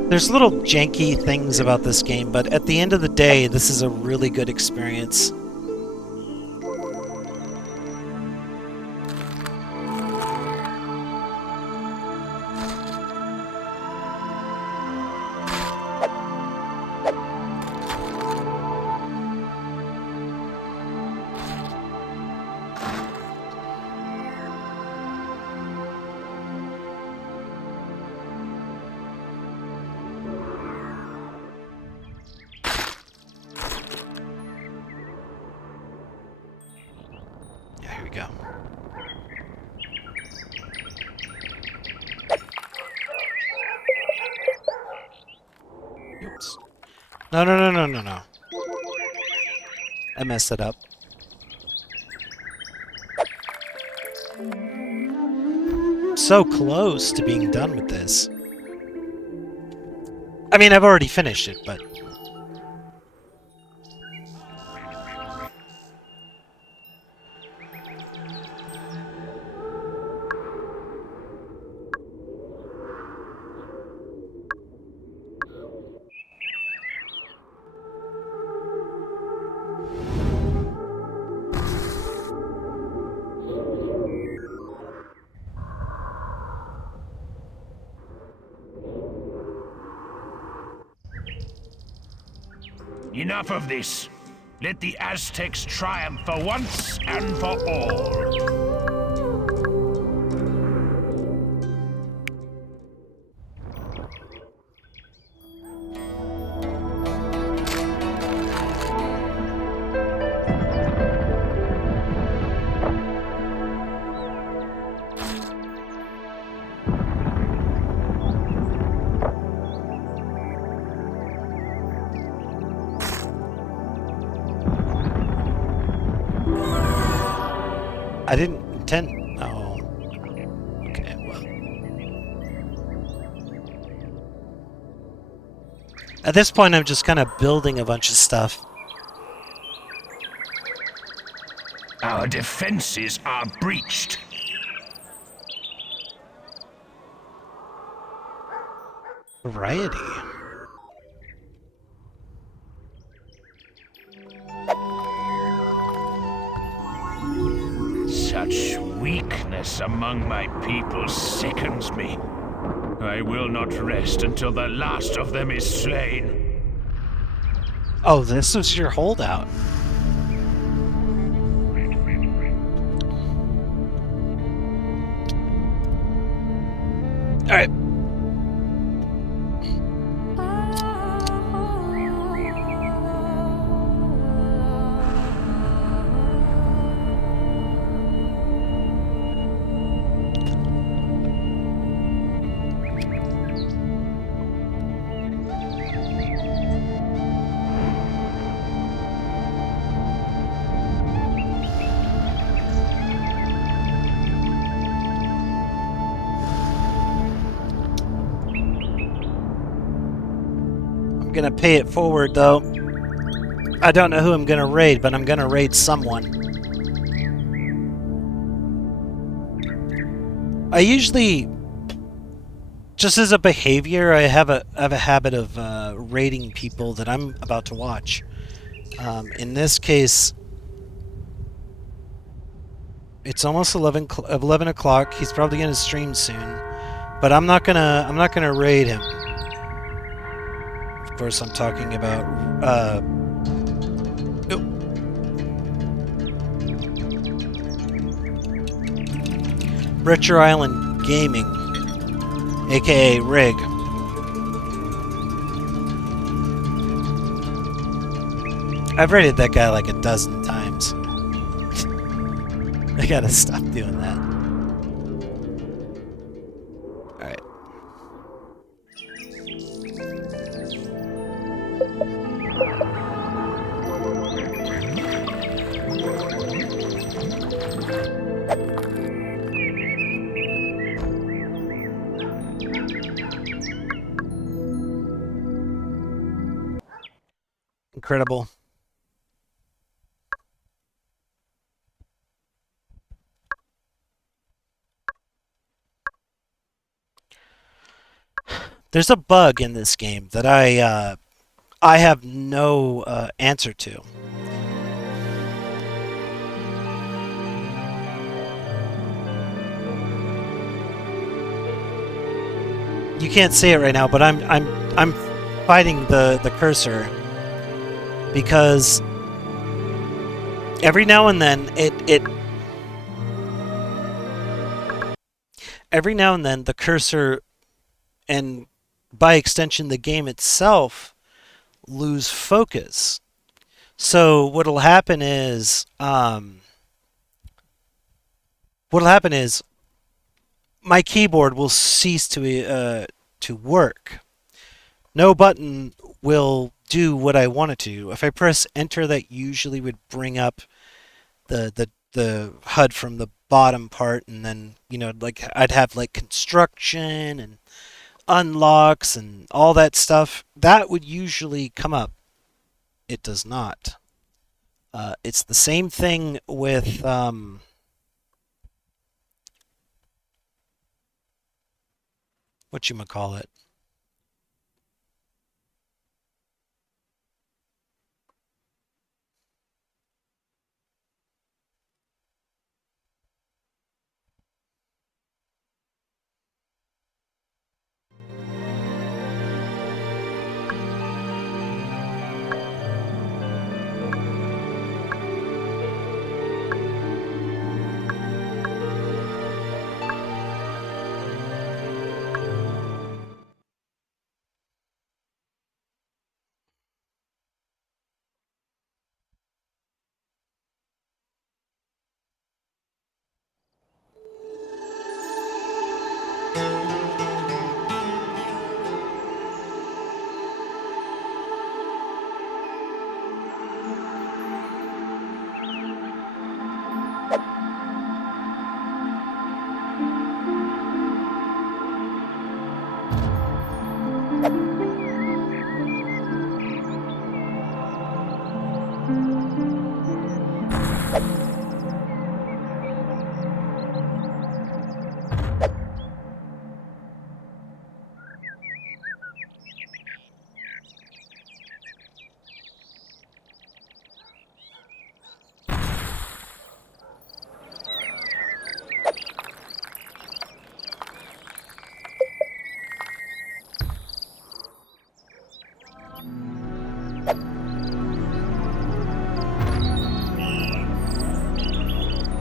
There's little janky things about this game, but at the end of the day, this is a really good experience. Here we go. Oops. No. I messed it up. So close to being done with this. I mean, I've already finished it, but... Enough of this. Let the Aztecs triumph for once and for all. I didn't intend... Oh. Okay, well. At this point, I'm just kind of building a bunch of stuff. Our defenses are breached. Variety. Such weakness among my people sickens me. I will not rest until the last of them is slain. Oh, this was your holdout. Alright. I'm gonna pay it forward, though. I don't know who I'm gonna raid, but I'm gonna raid someone. I usually, just as a behavior, I have a habit of raiding people that I'm about to watch. In this case, it's almost 11 o'clock. He's probably gonna stream soon, but I'm not gonna raid him. Of course, I'm talking about Richer Island Gaming, aka Rig. I've raided that guy like a dozen times. I gotta stop doing that. Alright. Incredible. There's a bug in this game that I have no answer to. You can't see it right now, but I'm fighting the cursor because every now and then every now and then the cursor, and by extension the game itself, lose focus. So what'll happen is my keyboard will cease to work. No button will do what I want it to. If I press enter, that usually would bring up the HUD from the bottom part, and then, you know, like I'd have like construction and unlocks and all that stuff. That would usually come up. It does not. It's the same thing with whatchamacallit.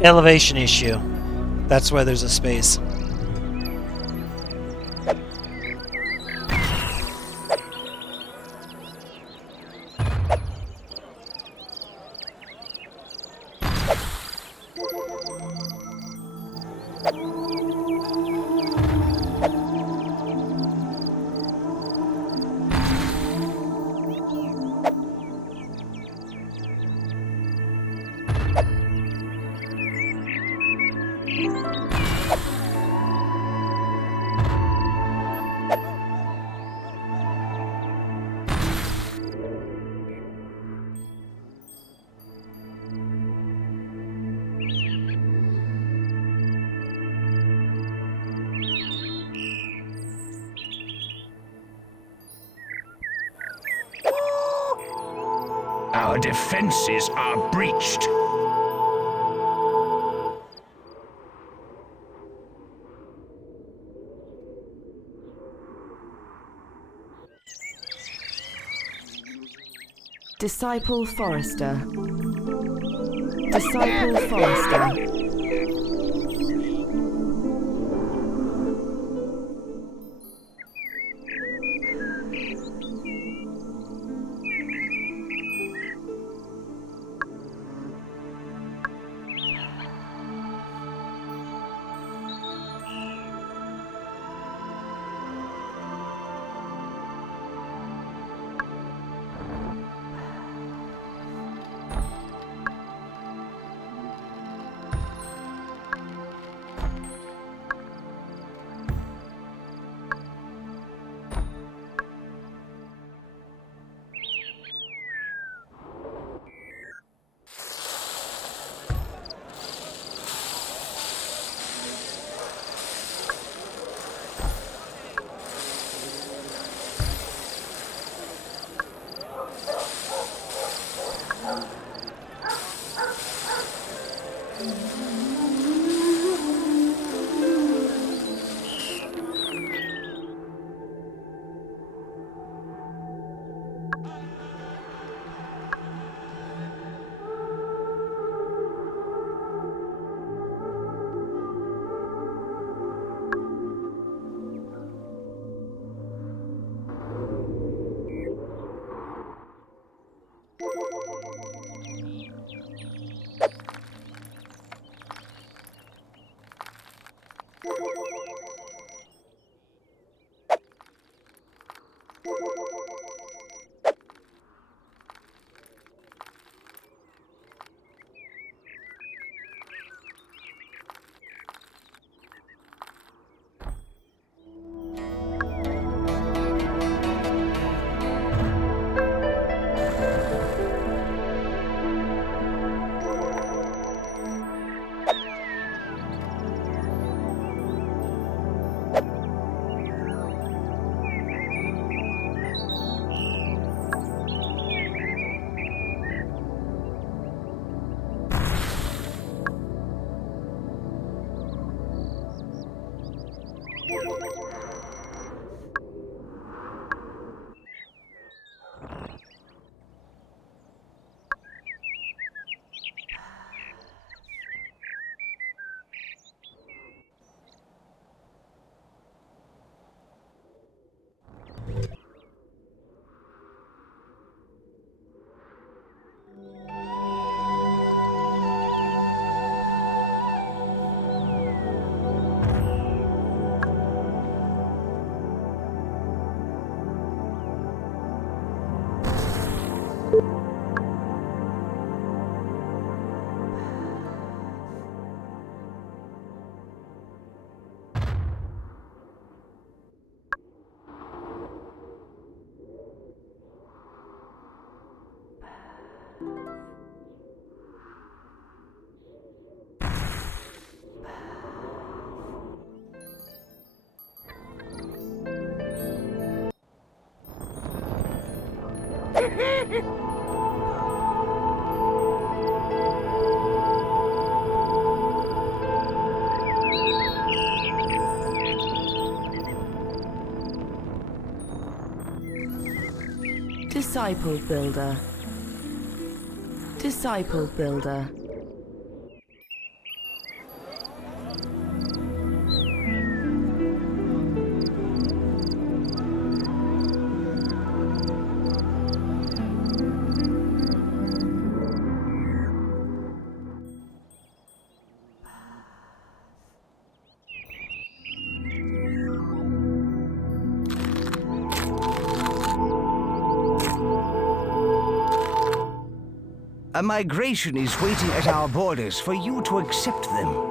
Elevation issue. That's why there's a space. Our defenses are breached. Disciple Forester. Disciple Forester. Disciple builder. Disciple builder. A migration is waiting at our borders for you to accept them.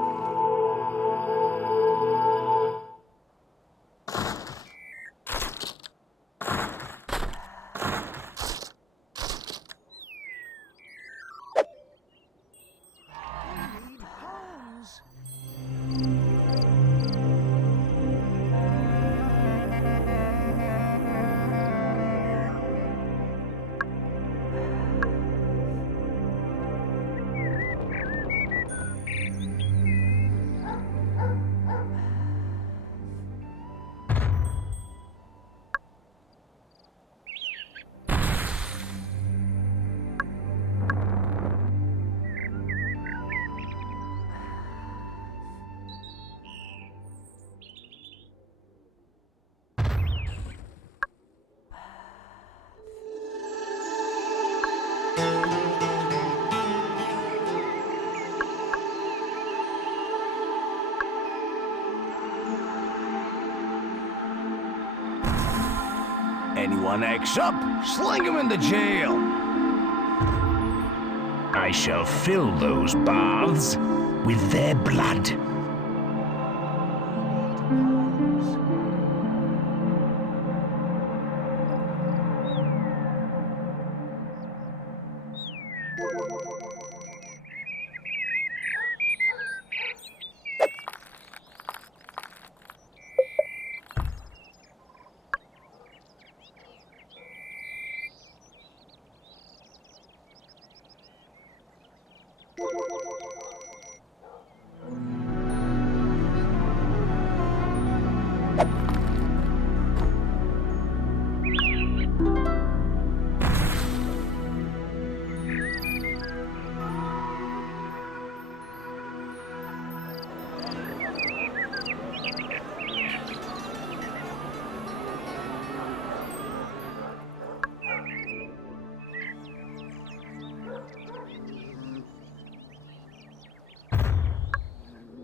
Anyone acts up, sling him into jail. I shall fill those baths with their blood.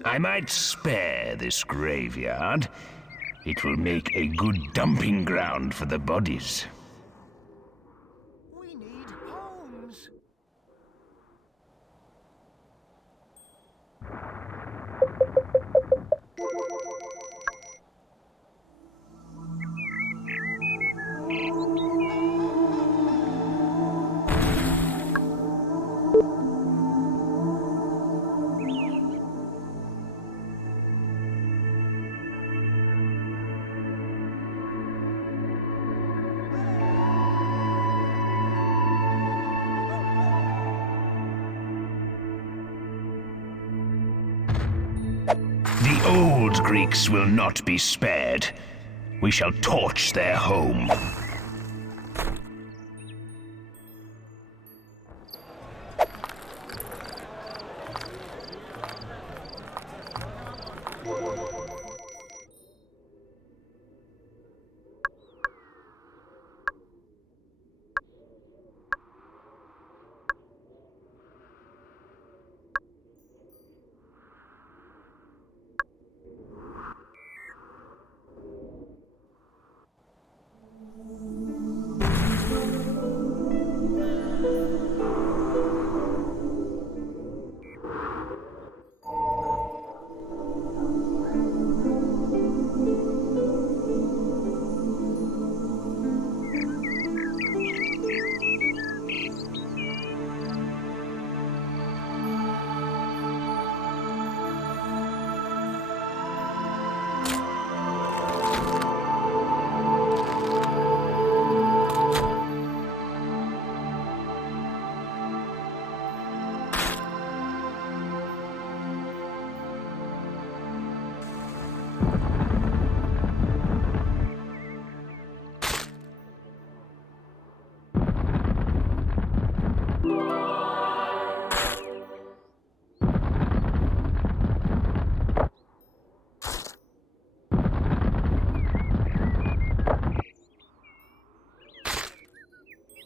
I might spare this graveyard. It will make a good dumping ground for the bodies. We need homes. The old Greeks will not be spared. We shall torch their home.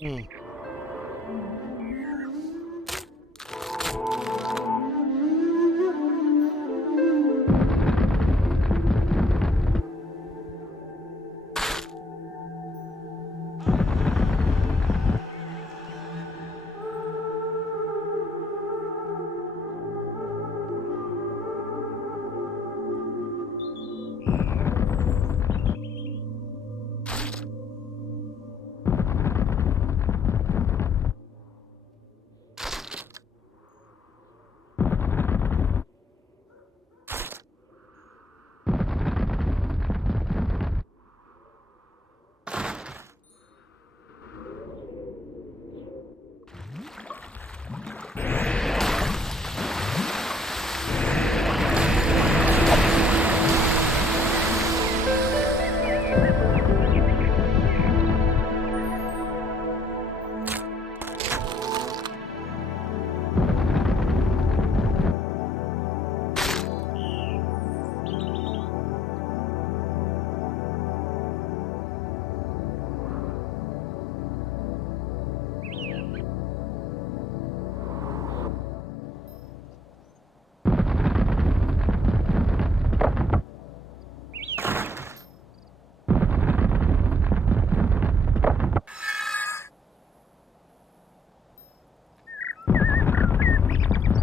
Hmm.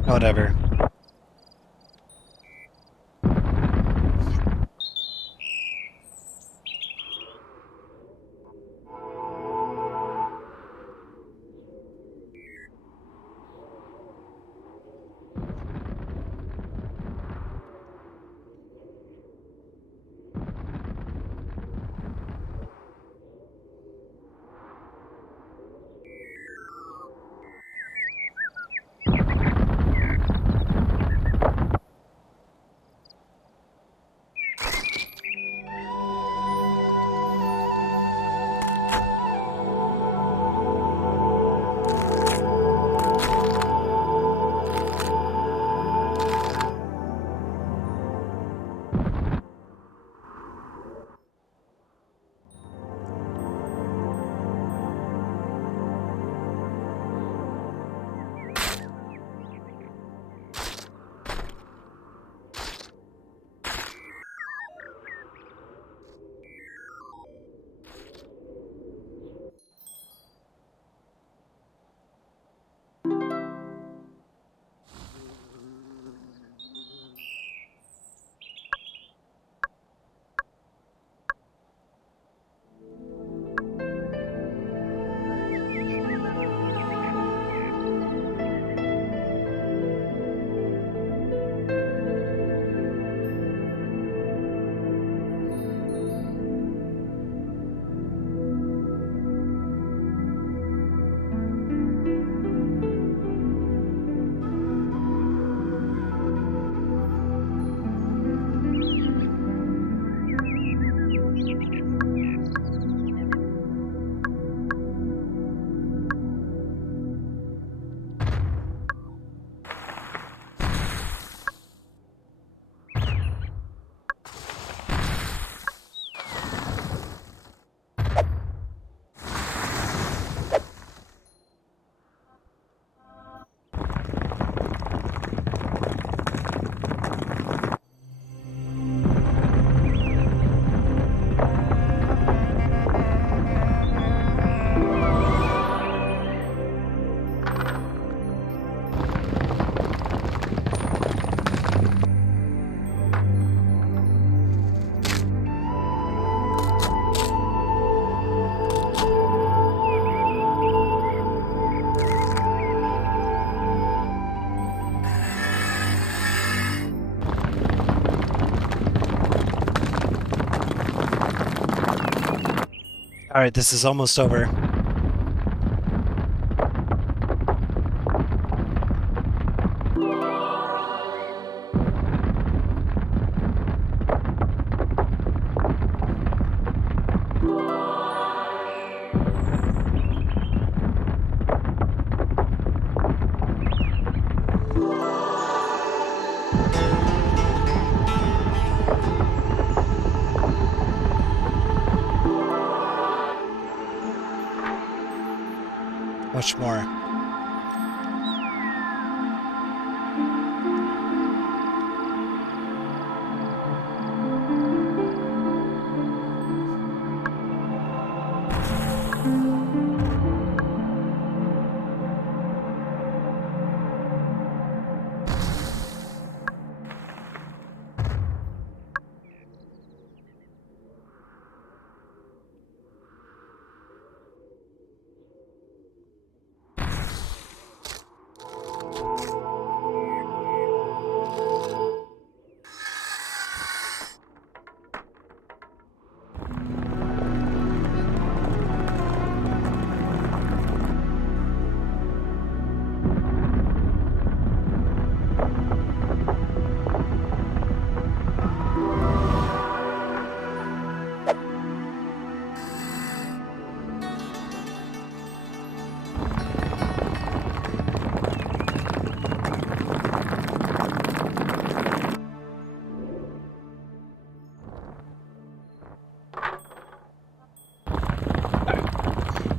Whatever. Alright, this is almost over. much more.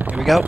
Here we go.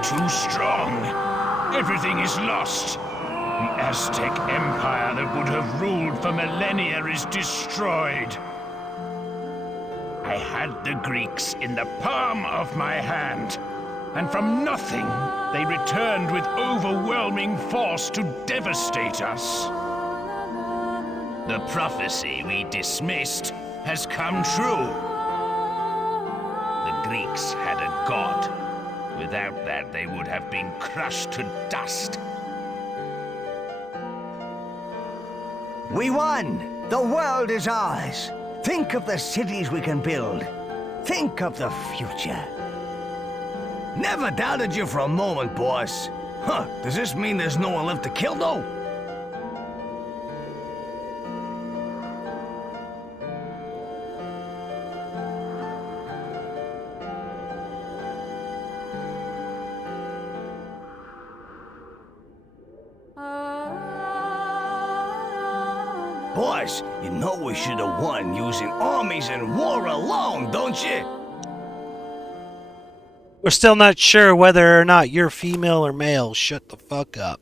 Too strong. Everything is lost. The Aztec Empire that would have ruled for millennia is destroyed. I had the Greeks in the palm of my hand, and from nothing, they returned with overwhelming force to devastate us. The prophecy we dismissed has come true. The Greeks had a god. Without that, they would have been crushed to dust. We won! The world is ours! Think of the cities we can build. Think of the future. Never doubted you for a moment, boss. Huh, does this mean there's no one left to kill, though? Boss, you know we should have won using armies and war alone, don't you? We're still not sure whether or not you're female or male. Shut the fuck up.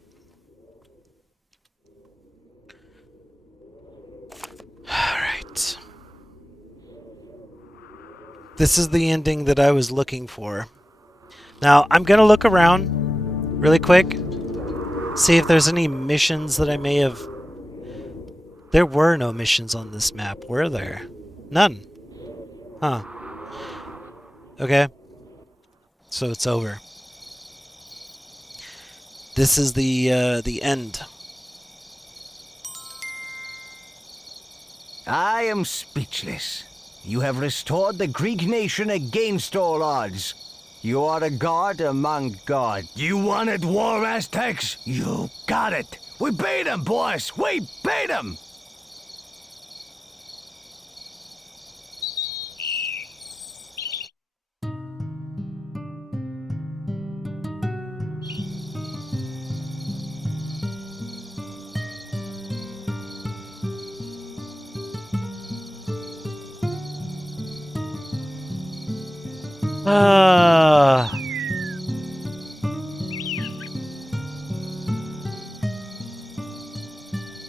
Alright. This is the ending that I was looking for. Now, I'm gonna look around really quick. See if there's any missions that I may have... There were no missions on this map, were there? None. Huh. Okay. So it's over. This is the end. I am speechless. You have restored the Greek nation against all odds. You are a god among gods. You wanted war, Aztecs? You got it. We beat him, boss. We beat him.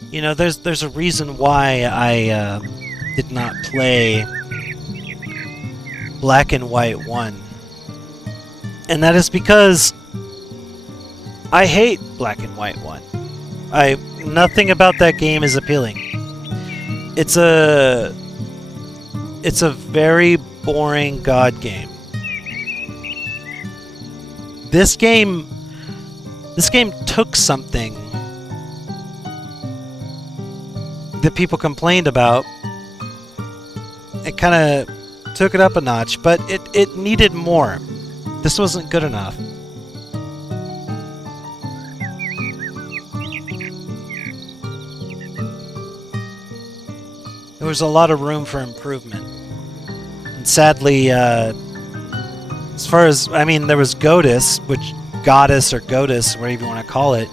You know, there's a reason why I did not play Black and White 1. And that is because I hate Black and White 1. Nothing about that game is appealing. It's a very boring god game. This game took something that people complained about. It kind of took it up a notch, but it needed more. This wasn't good enough. There was a lot of room for improvement. And sadly, as far as, I mean, there was Goddess, or Goddess, whatever you want to call it,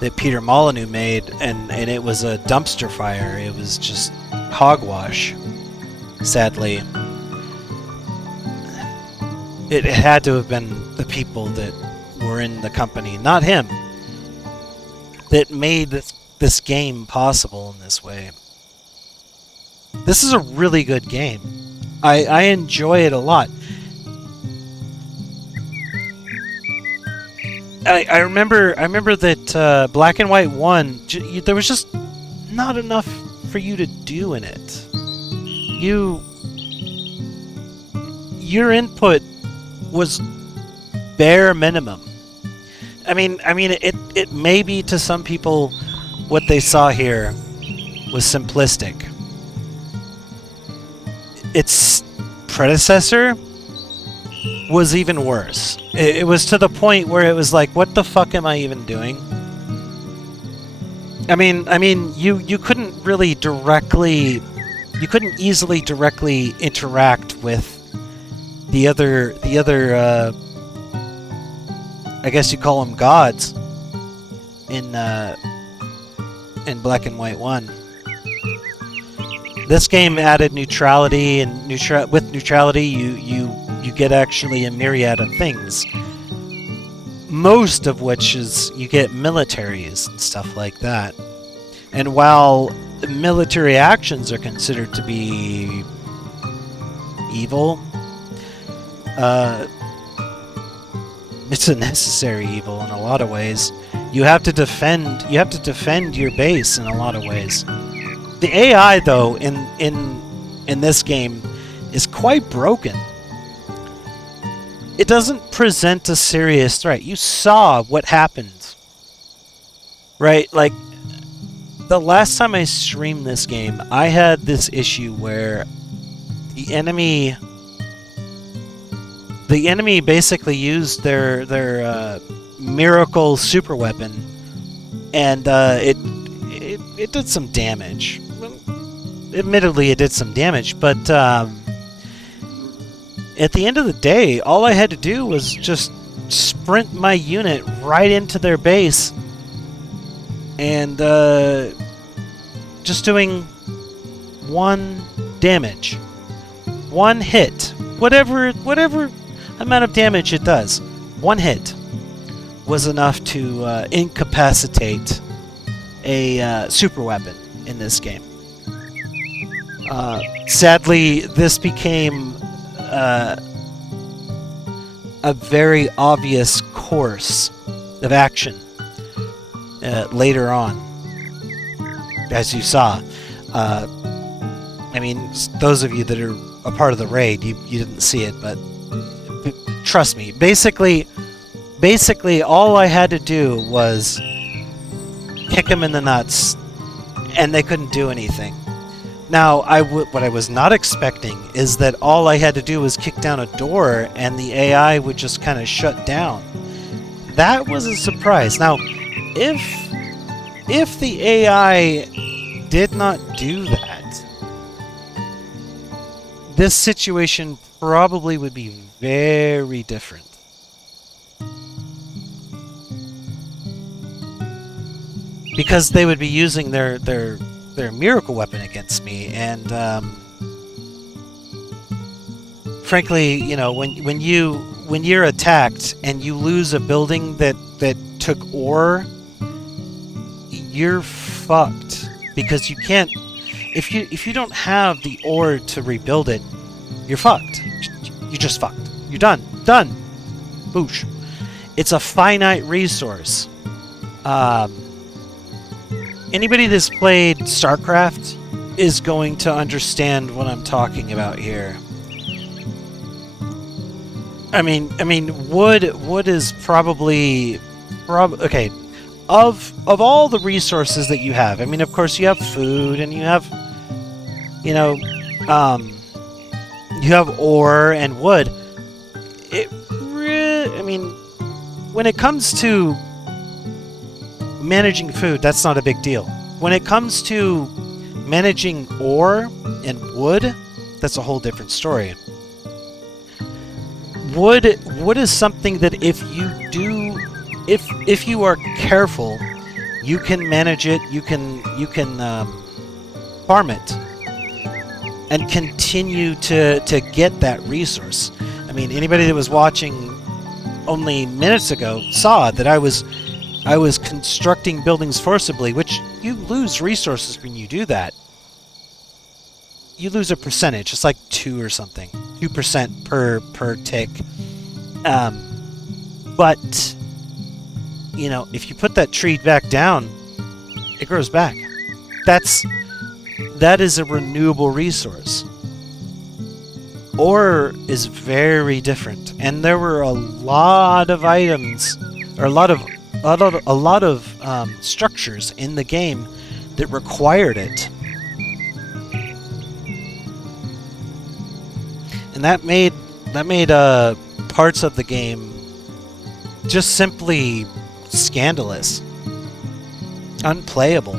that Peter Molyneux made, and it was a dumpster fire. It was just hogwash, sadly. It had to have been the people that were in the company, not him, that made this game possible in this way. This is a really good game. I enjoy it a lot. I remember that Black and White 1, there was just not enough for you to do in it. Your input was bare minimum. I mean, it may be to some people what they saw here was simplistic. Its predecessor was even worse. It was to the point where it was like, what the fuck am I even doing? I mean, you couldn't really you couldn't easily directly interact with the other I guess you call them gods in Black and White 1. This game added neutrality, and with neutrality you get actually a myriad of things. Most of which is you get militaries and stuff like that. And while military actions are considered to be evil, it's a necessary evil in a lot of ways. You have to defend your base in a lot of ways. The AI, though, in this game is quite broken. It doesn't present a serious threat. You saw what happened, right? Like, the last time I streamed this game, I had this issue where the enemy basically used their miracle super weapon, and it did some damage. Admittedly, it did some damage, but at the end of the day, all I had to do was just sprint my unit right into their base, and just doing 1 damage, 1 hit, whatever amount of damage it does, 1 hit was enough to incapacitate a super weapon in this game. Sadly, this became a very obvious course of action later on, as you saw. I mean, those of you that are a part of the raid, you didn't see it, but trust me. Basically, all I had to do was kick them in the nuts, and they couldn't do anything. Now, what I was not expecting is that all I had to do was kick down a door, and the AI would just kind of shut down. That was a surprise. Now, if the AI did not do that, this situation probably would be very different. Because they would be using their miracle weapon against me, and frankly, you know, when you're attacked and you lose a building that took ore, you're fucked, because you can't. If you don't have the ore to rebuild it, you're fucked. You're just fucked. You're done. Boosh. It's a finite resource. Anybody that's played StarCraft is going to understand what I'm talking about here. I mean, wood is probably okay. of all the resources that you have, I mean, of course, you have food and you have, you know, you have ore and wood. I mean, when it comes to managing food, that's not a big deal. When it comes to managing ore and wood, that's a whole different story. Wood is something that if you are careful, you can manage it. You can farm it and continue to get that resource. I mean, anybody that was watching only minutes ago saw that I was constructing buildings forcibly, which you lose resources when you do that. You lose a percentage. It's like 2 or something. 2% per tick. But, you know, if you put that tree back down, it grows back. That is a renewable resource. Ore is very different, and there were a lot of items, or a lot of structures in the game that required it, and that made parts of the game just simply scandalous, unplayable.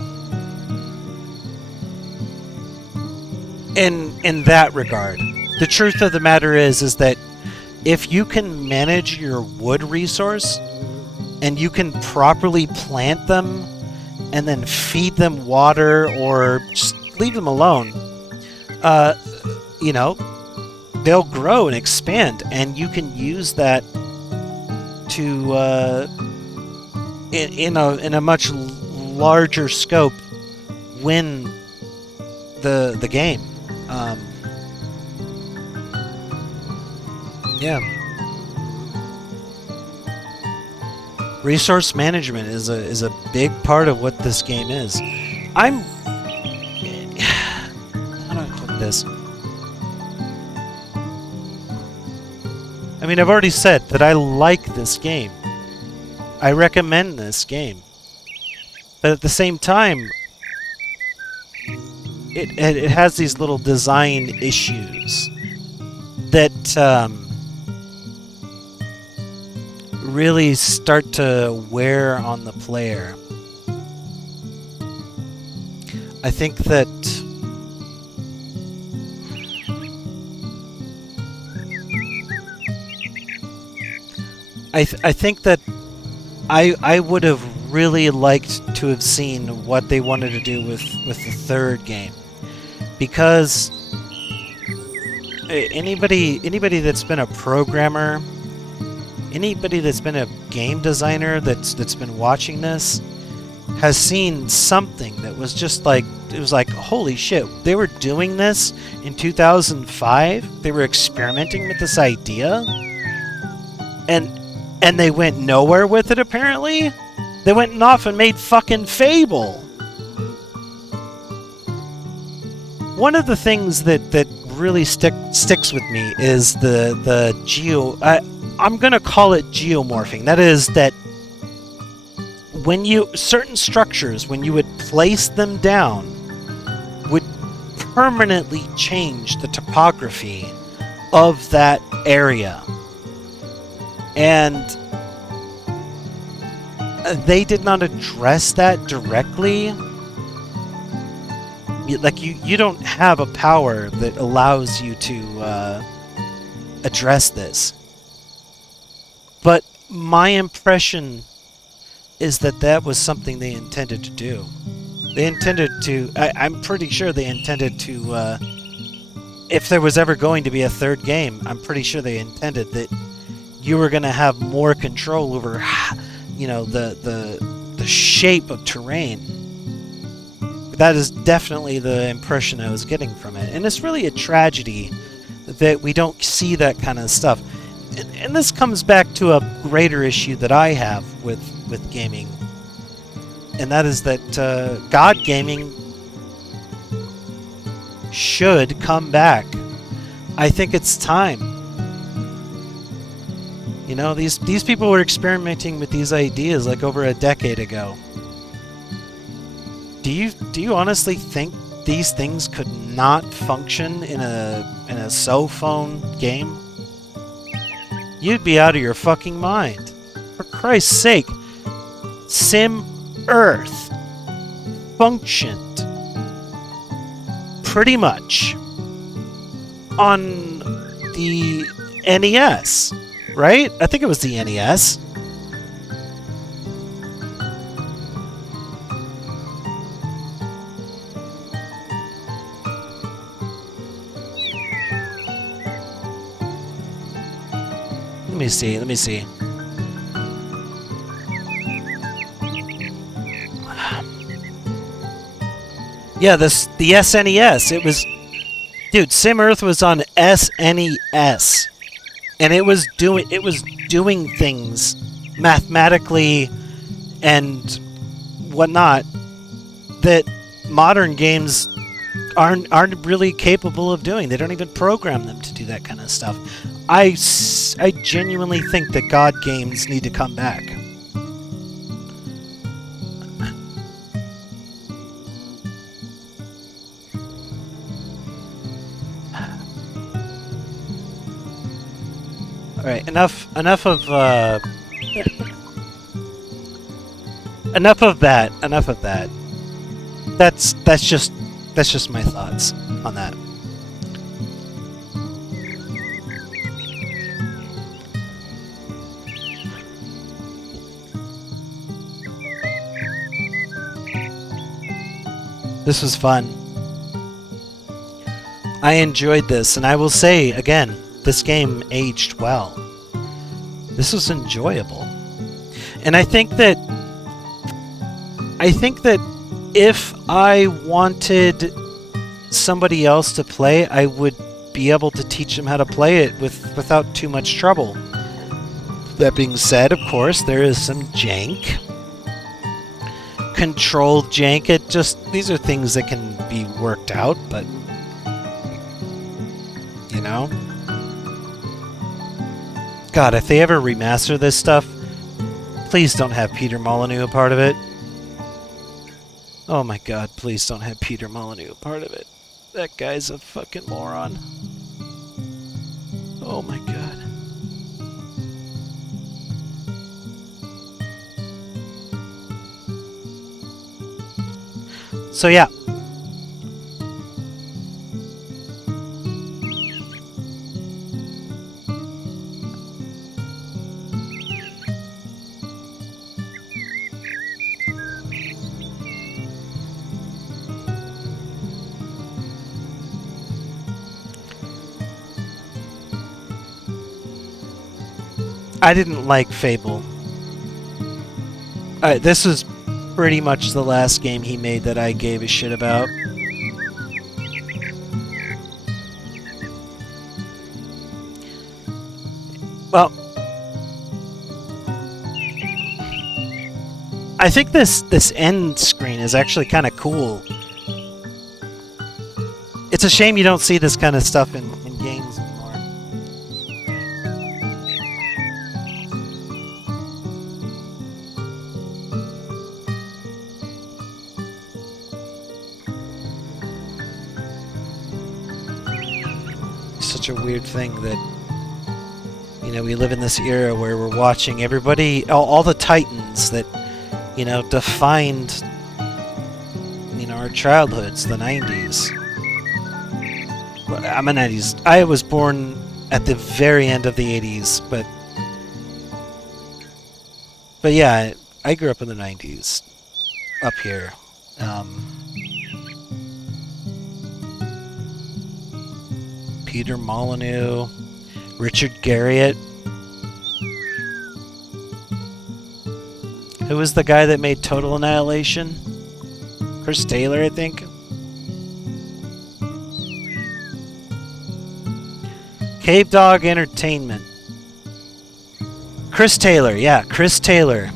In that regard, the truth of the matter is that if you can manage your wood resource and you can properly plant them and then feed them water or just leave them alone, you know, they'll grow and expand, and you can use that to in a much larger scope win the game. Yeah. Resource management is a big part of what this game is. How do I put this? I mean, I've already said that I like this game. I recommend this game. But at the same time, it has these little design issues that really start to wear on the player. I think that I think that I would have really liked to have seen what they wanted to do with the third game, because anybody that's been a programmer, anybody that's been a game designer that's been watching this has seen something that was just like, it was like, holy shit, they were doing this in 2005. They were experimenting with this idea, and they went nowhere with it. Apparently they went off and made fucking Fable. One of the things that really sticks with me is the geo. I'm gonna call it geomorphing. That is that when certain structures, when you would place them down, would permanently change the topography of that area. And they did not address that directly. Like, you don't have a power that allows you to address this. But my impression is that was something they intended to do. They intended to... I'm pretty sure they intended to... if there was ever going to be a third game, I'm pretty sure they intended that you were going to have more control over, you know, the shape of terrain. That is definitely the impression I was getting from it. And it's really a tragedy that we don't see that kind of stuff. And this comes back to a greater issue that I have with gaming. And that is that God gaming should come back. I think it's time. You know, these people were experimenting with these ideas like over a decade ago. Do you honestly think these things could not function in a cell phone game? You'd be out of your fucking mind. For Christ's sake, Sim Earth functioned pretty much on the NES, right? I think it was the NES. Let me see. Yeah, the SNES. It was, dude. Sim Earth was on SNES, and it was doing things mathematically and whatnot that modern games aren't really capable of doing. They don't even program them to do that kind of stuff. I genuinely think that God games need to come back. All right, enough of enough of that. That's just my thoughts on that. This was fun. I enjoyed this, and I will say again, this game aged well. This was enjoyable. And I think that if I wanted somebody else to play, I would be able to teach them how to play it without too much trouble. That being said, of course, there is some jank. Controlled jank. These are things that can be worked out, but you know. God, if they ever remaster this stuff, please don't have Peter Molyneux a part of it. Oh my God, please don't have Peter Molyneux a part of it. That guy's a fucking moron. Oh my God. So yeah. I didn't like Fable. This was pretty much the last game he made that I gave a shit about. Well, I think this end screen is actually kind of cool. It's a shame you don't see this kind of stuff in games anymore. Such a weird thing that, you know, we live in this era where we're watching everybody, all the titans that, you know, defined, you know, our childhoods, the 90s. I'm a 90s. I was born at the very end of the 80s, but yeah, I grew up in the 90s, up here. Peter Molyneux, Richard Garriott. Who was the guy that made Total Annihilation? Chris Taylor, I think. Cave Dog Entertainment. Chris Taylor, yeah, Chris Taylor.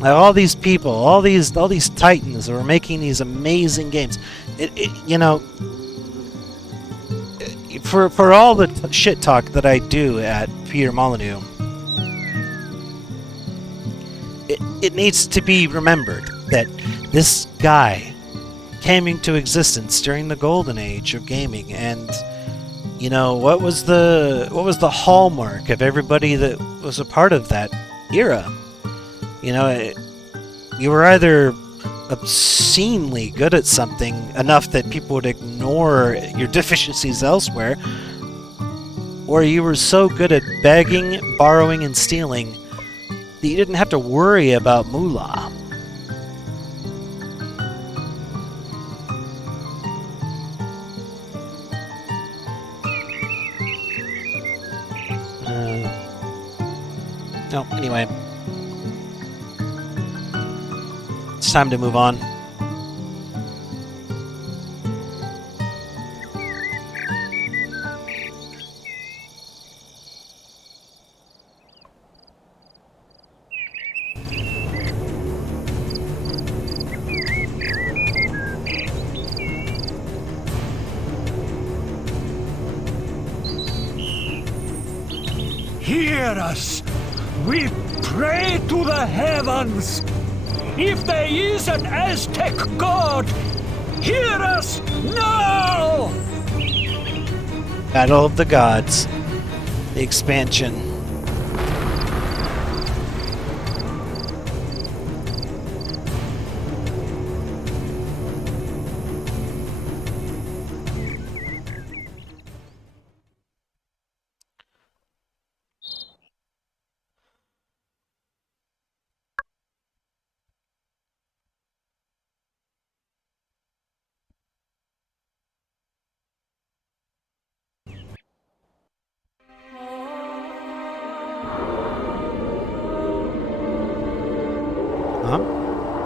All these people, all these titans who are making these amazing games. You know, for all the shit talk that I do at Peter Molyneux, it needs to be remembered that this guy came into existence during the golden age of gaming, and you know what was the hallmark of everybody that was a part of that era? You know, you were either obscenely good at something enough that people would ignore your deficiencies elsewhere, or you were so good at begging, borrowing, and stealing that you didn't have to worry about moolah. No, anyway. It's time to move on. Hear us! We pray to the heavens! If there is an Aztec god, hear us now! Battle of the Gods. The expansion.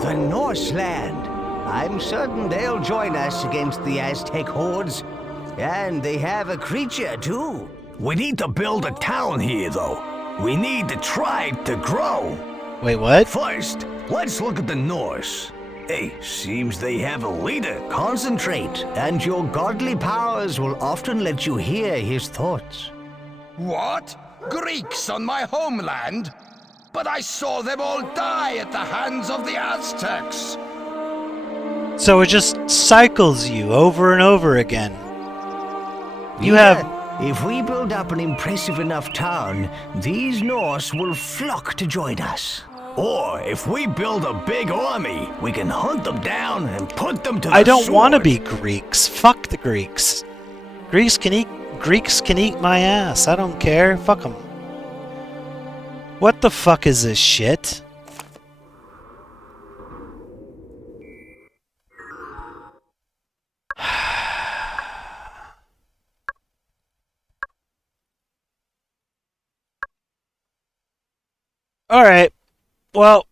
The Norseland. I'm certain they'll join us against the Aztec hordes. And they have a creature, too. We need to build a town here, though. We need the tribe to grow. Wait, what? First, let's look at the Norse. Hey, seems they have a leader. Concentrate, and your godly powers will often let you hear his thoughts. What? Greeks on my homeland? But I saw them all die at the hands of the Aztecs. So it just cycles you over and over again. You have... If we build up an impressive enough town, these Norse will flock to join us. Or if we build a big army, we can hunt them down and put them to the I don't sword. want to be Greeks. Fuck the Greeks. Greeks can eat my ass. I don't care. Fuck them. What the fuck is this shit? Alright. Well...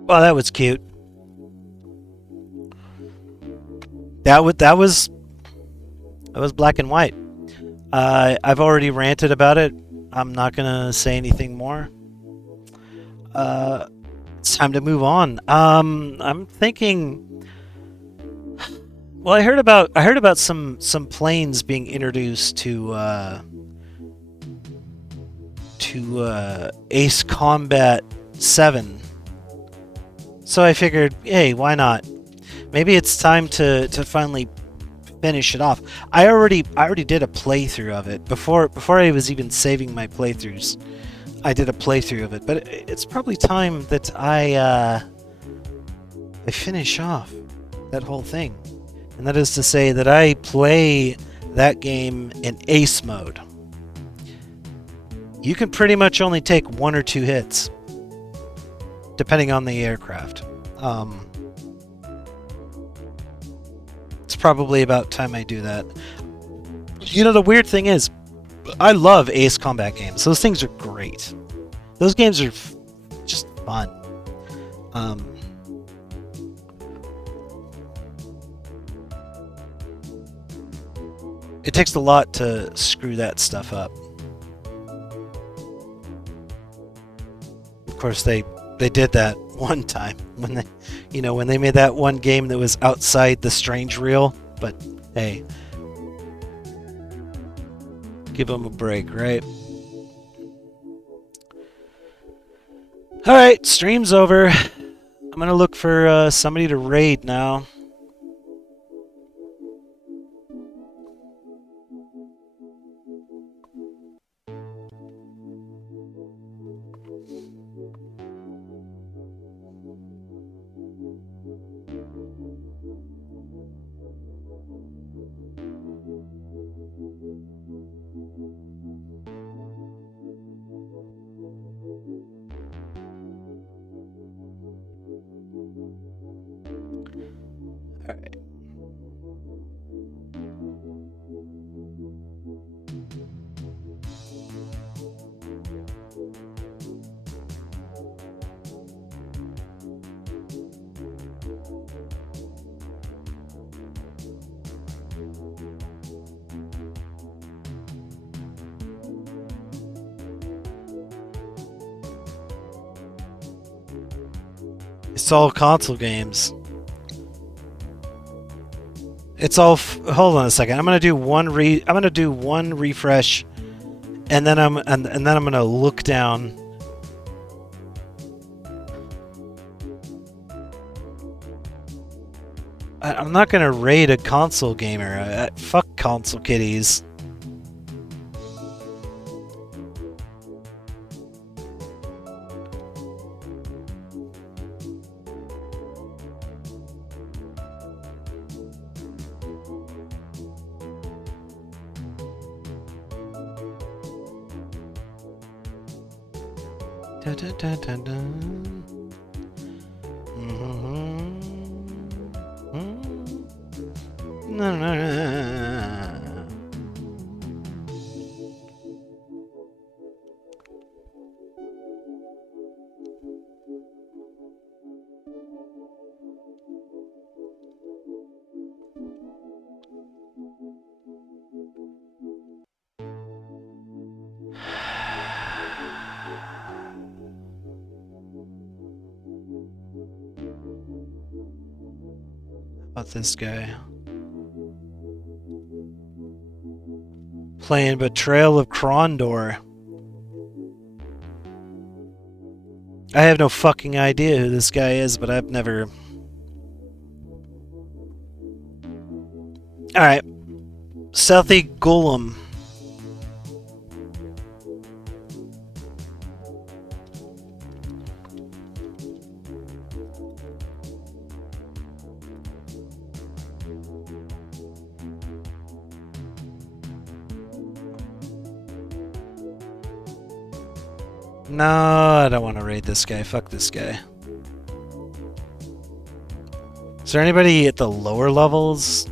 Well, that was cute. That was black and white. I've already ranted about it. I'm not gonna say anything more. It's time to move on. I'm thinking. Well, I heard about some planes being introduced to Ace Combat 7. So I figured, hey, why not? Maybe it's time to finally finish it off. I already did a playthrough of it before I was even saving my playthroughs. I did a playthrough of it, but it's probably time that I finish off that whole thing, and that is to say that I play that game in ace mode. You can pretty much only take 1 or 2 hits, depending on the aircraft. It's probably about time I do that. You know, the weird thing is, I love Ace Combat games. Those things are great. Those games are just fun. It takes a lot to screw that stuff up. Of course, they did that one time when they made that one game that was outside the strange reel. But hey, give them a break, right? All right, stream's over. I'm gonna look for somebody to raid now. It's all console games. It's all. Hold on a second. I'm gonna do one refresh, and then I'm gonna look down. I'm not gonna raid a console gamer. Fuck console kitties. Da, da, da, da, da. No, no, no. How about this guy? Playing Betrayal of Krondor. I have no fucking idea who this guy is, but I've never... Alright. Stealthy Golem. No, I don't want to raid this guy. Fuck this guy. Is there anybody at the lower levels?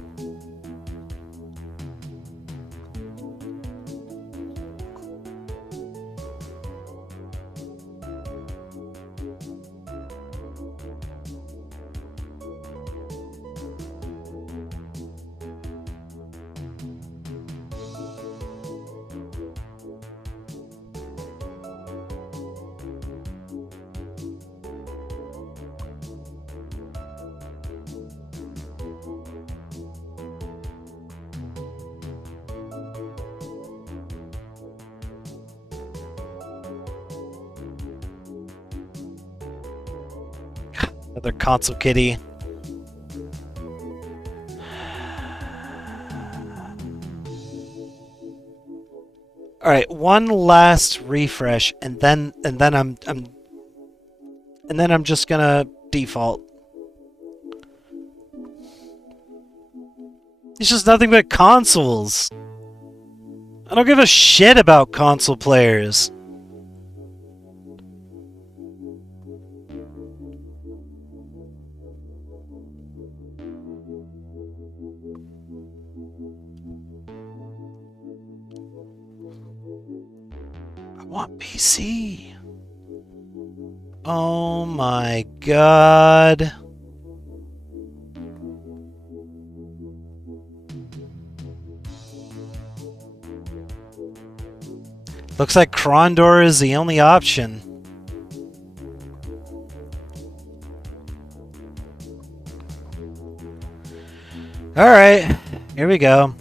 Another console kitty. All right, one last refresh, and then I'm just gonna default. It's just nothing but consoles. I don't give a shit about console players. I want PC. Oh my god. Looks like Krondor is the only option. Alright, here we go.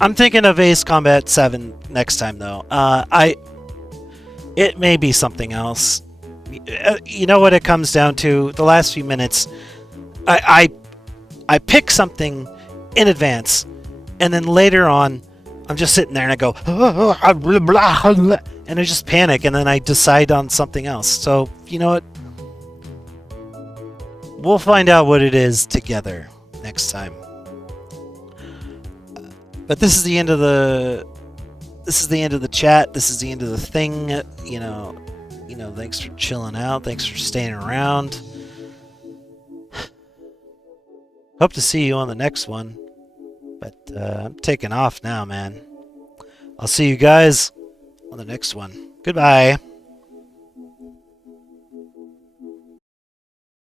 I'm thinking of Ace Combat 7 next time, though. It may be something else. You know what it comes down to? The last few minutes, I pick something in advance, and then later on, I'm just sitting there and I go, and I just panic, and then I decide on something else. So, you know what? We'll find out what it is together next time. But this is the end of the chat. This is the end of the thing. You know, thanks for chilling out. Thanks for staying around. Hope to see you on the next one. But I'm taking off now, man. I'll see you guys on the next one. Goodbye.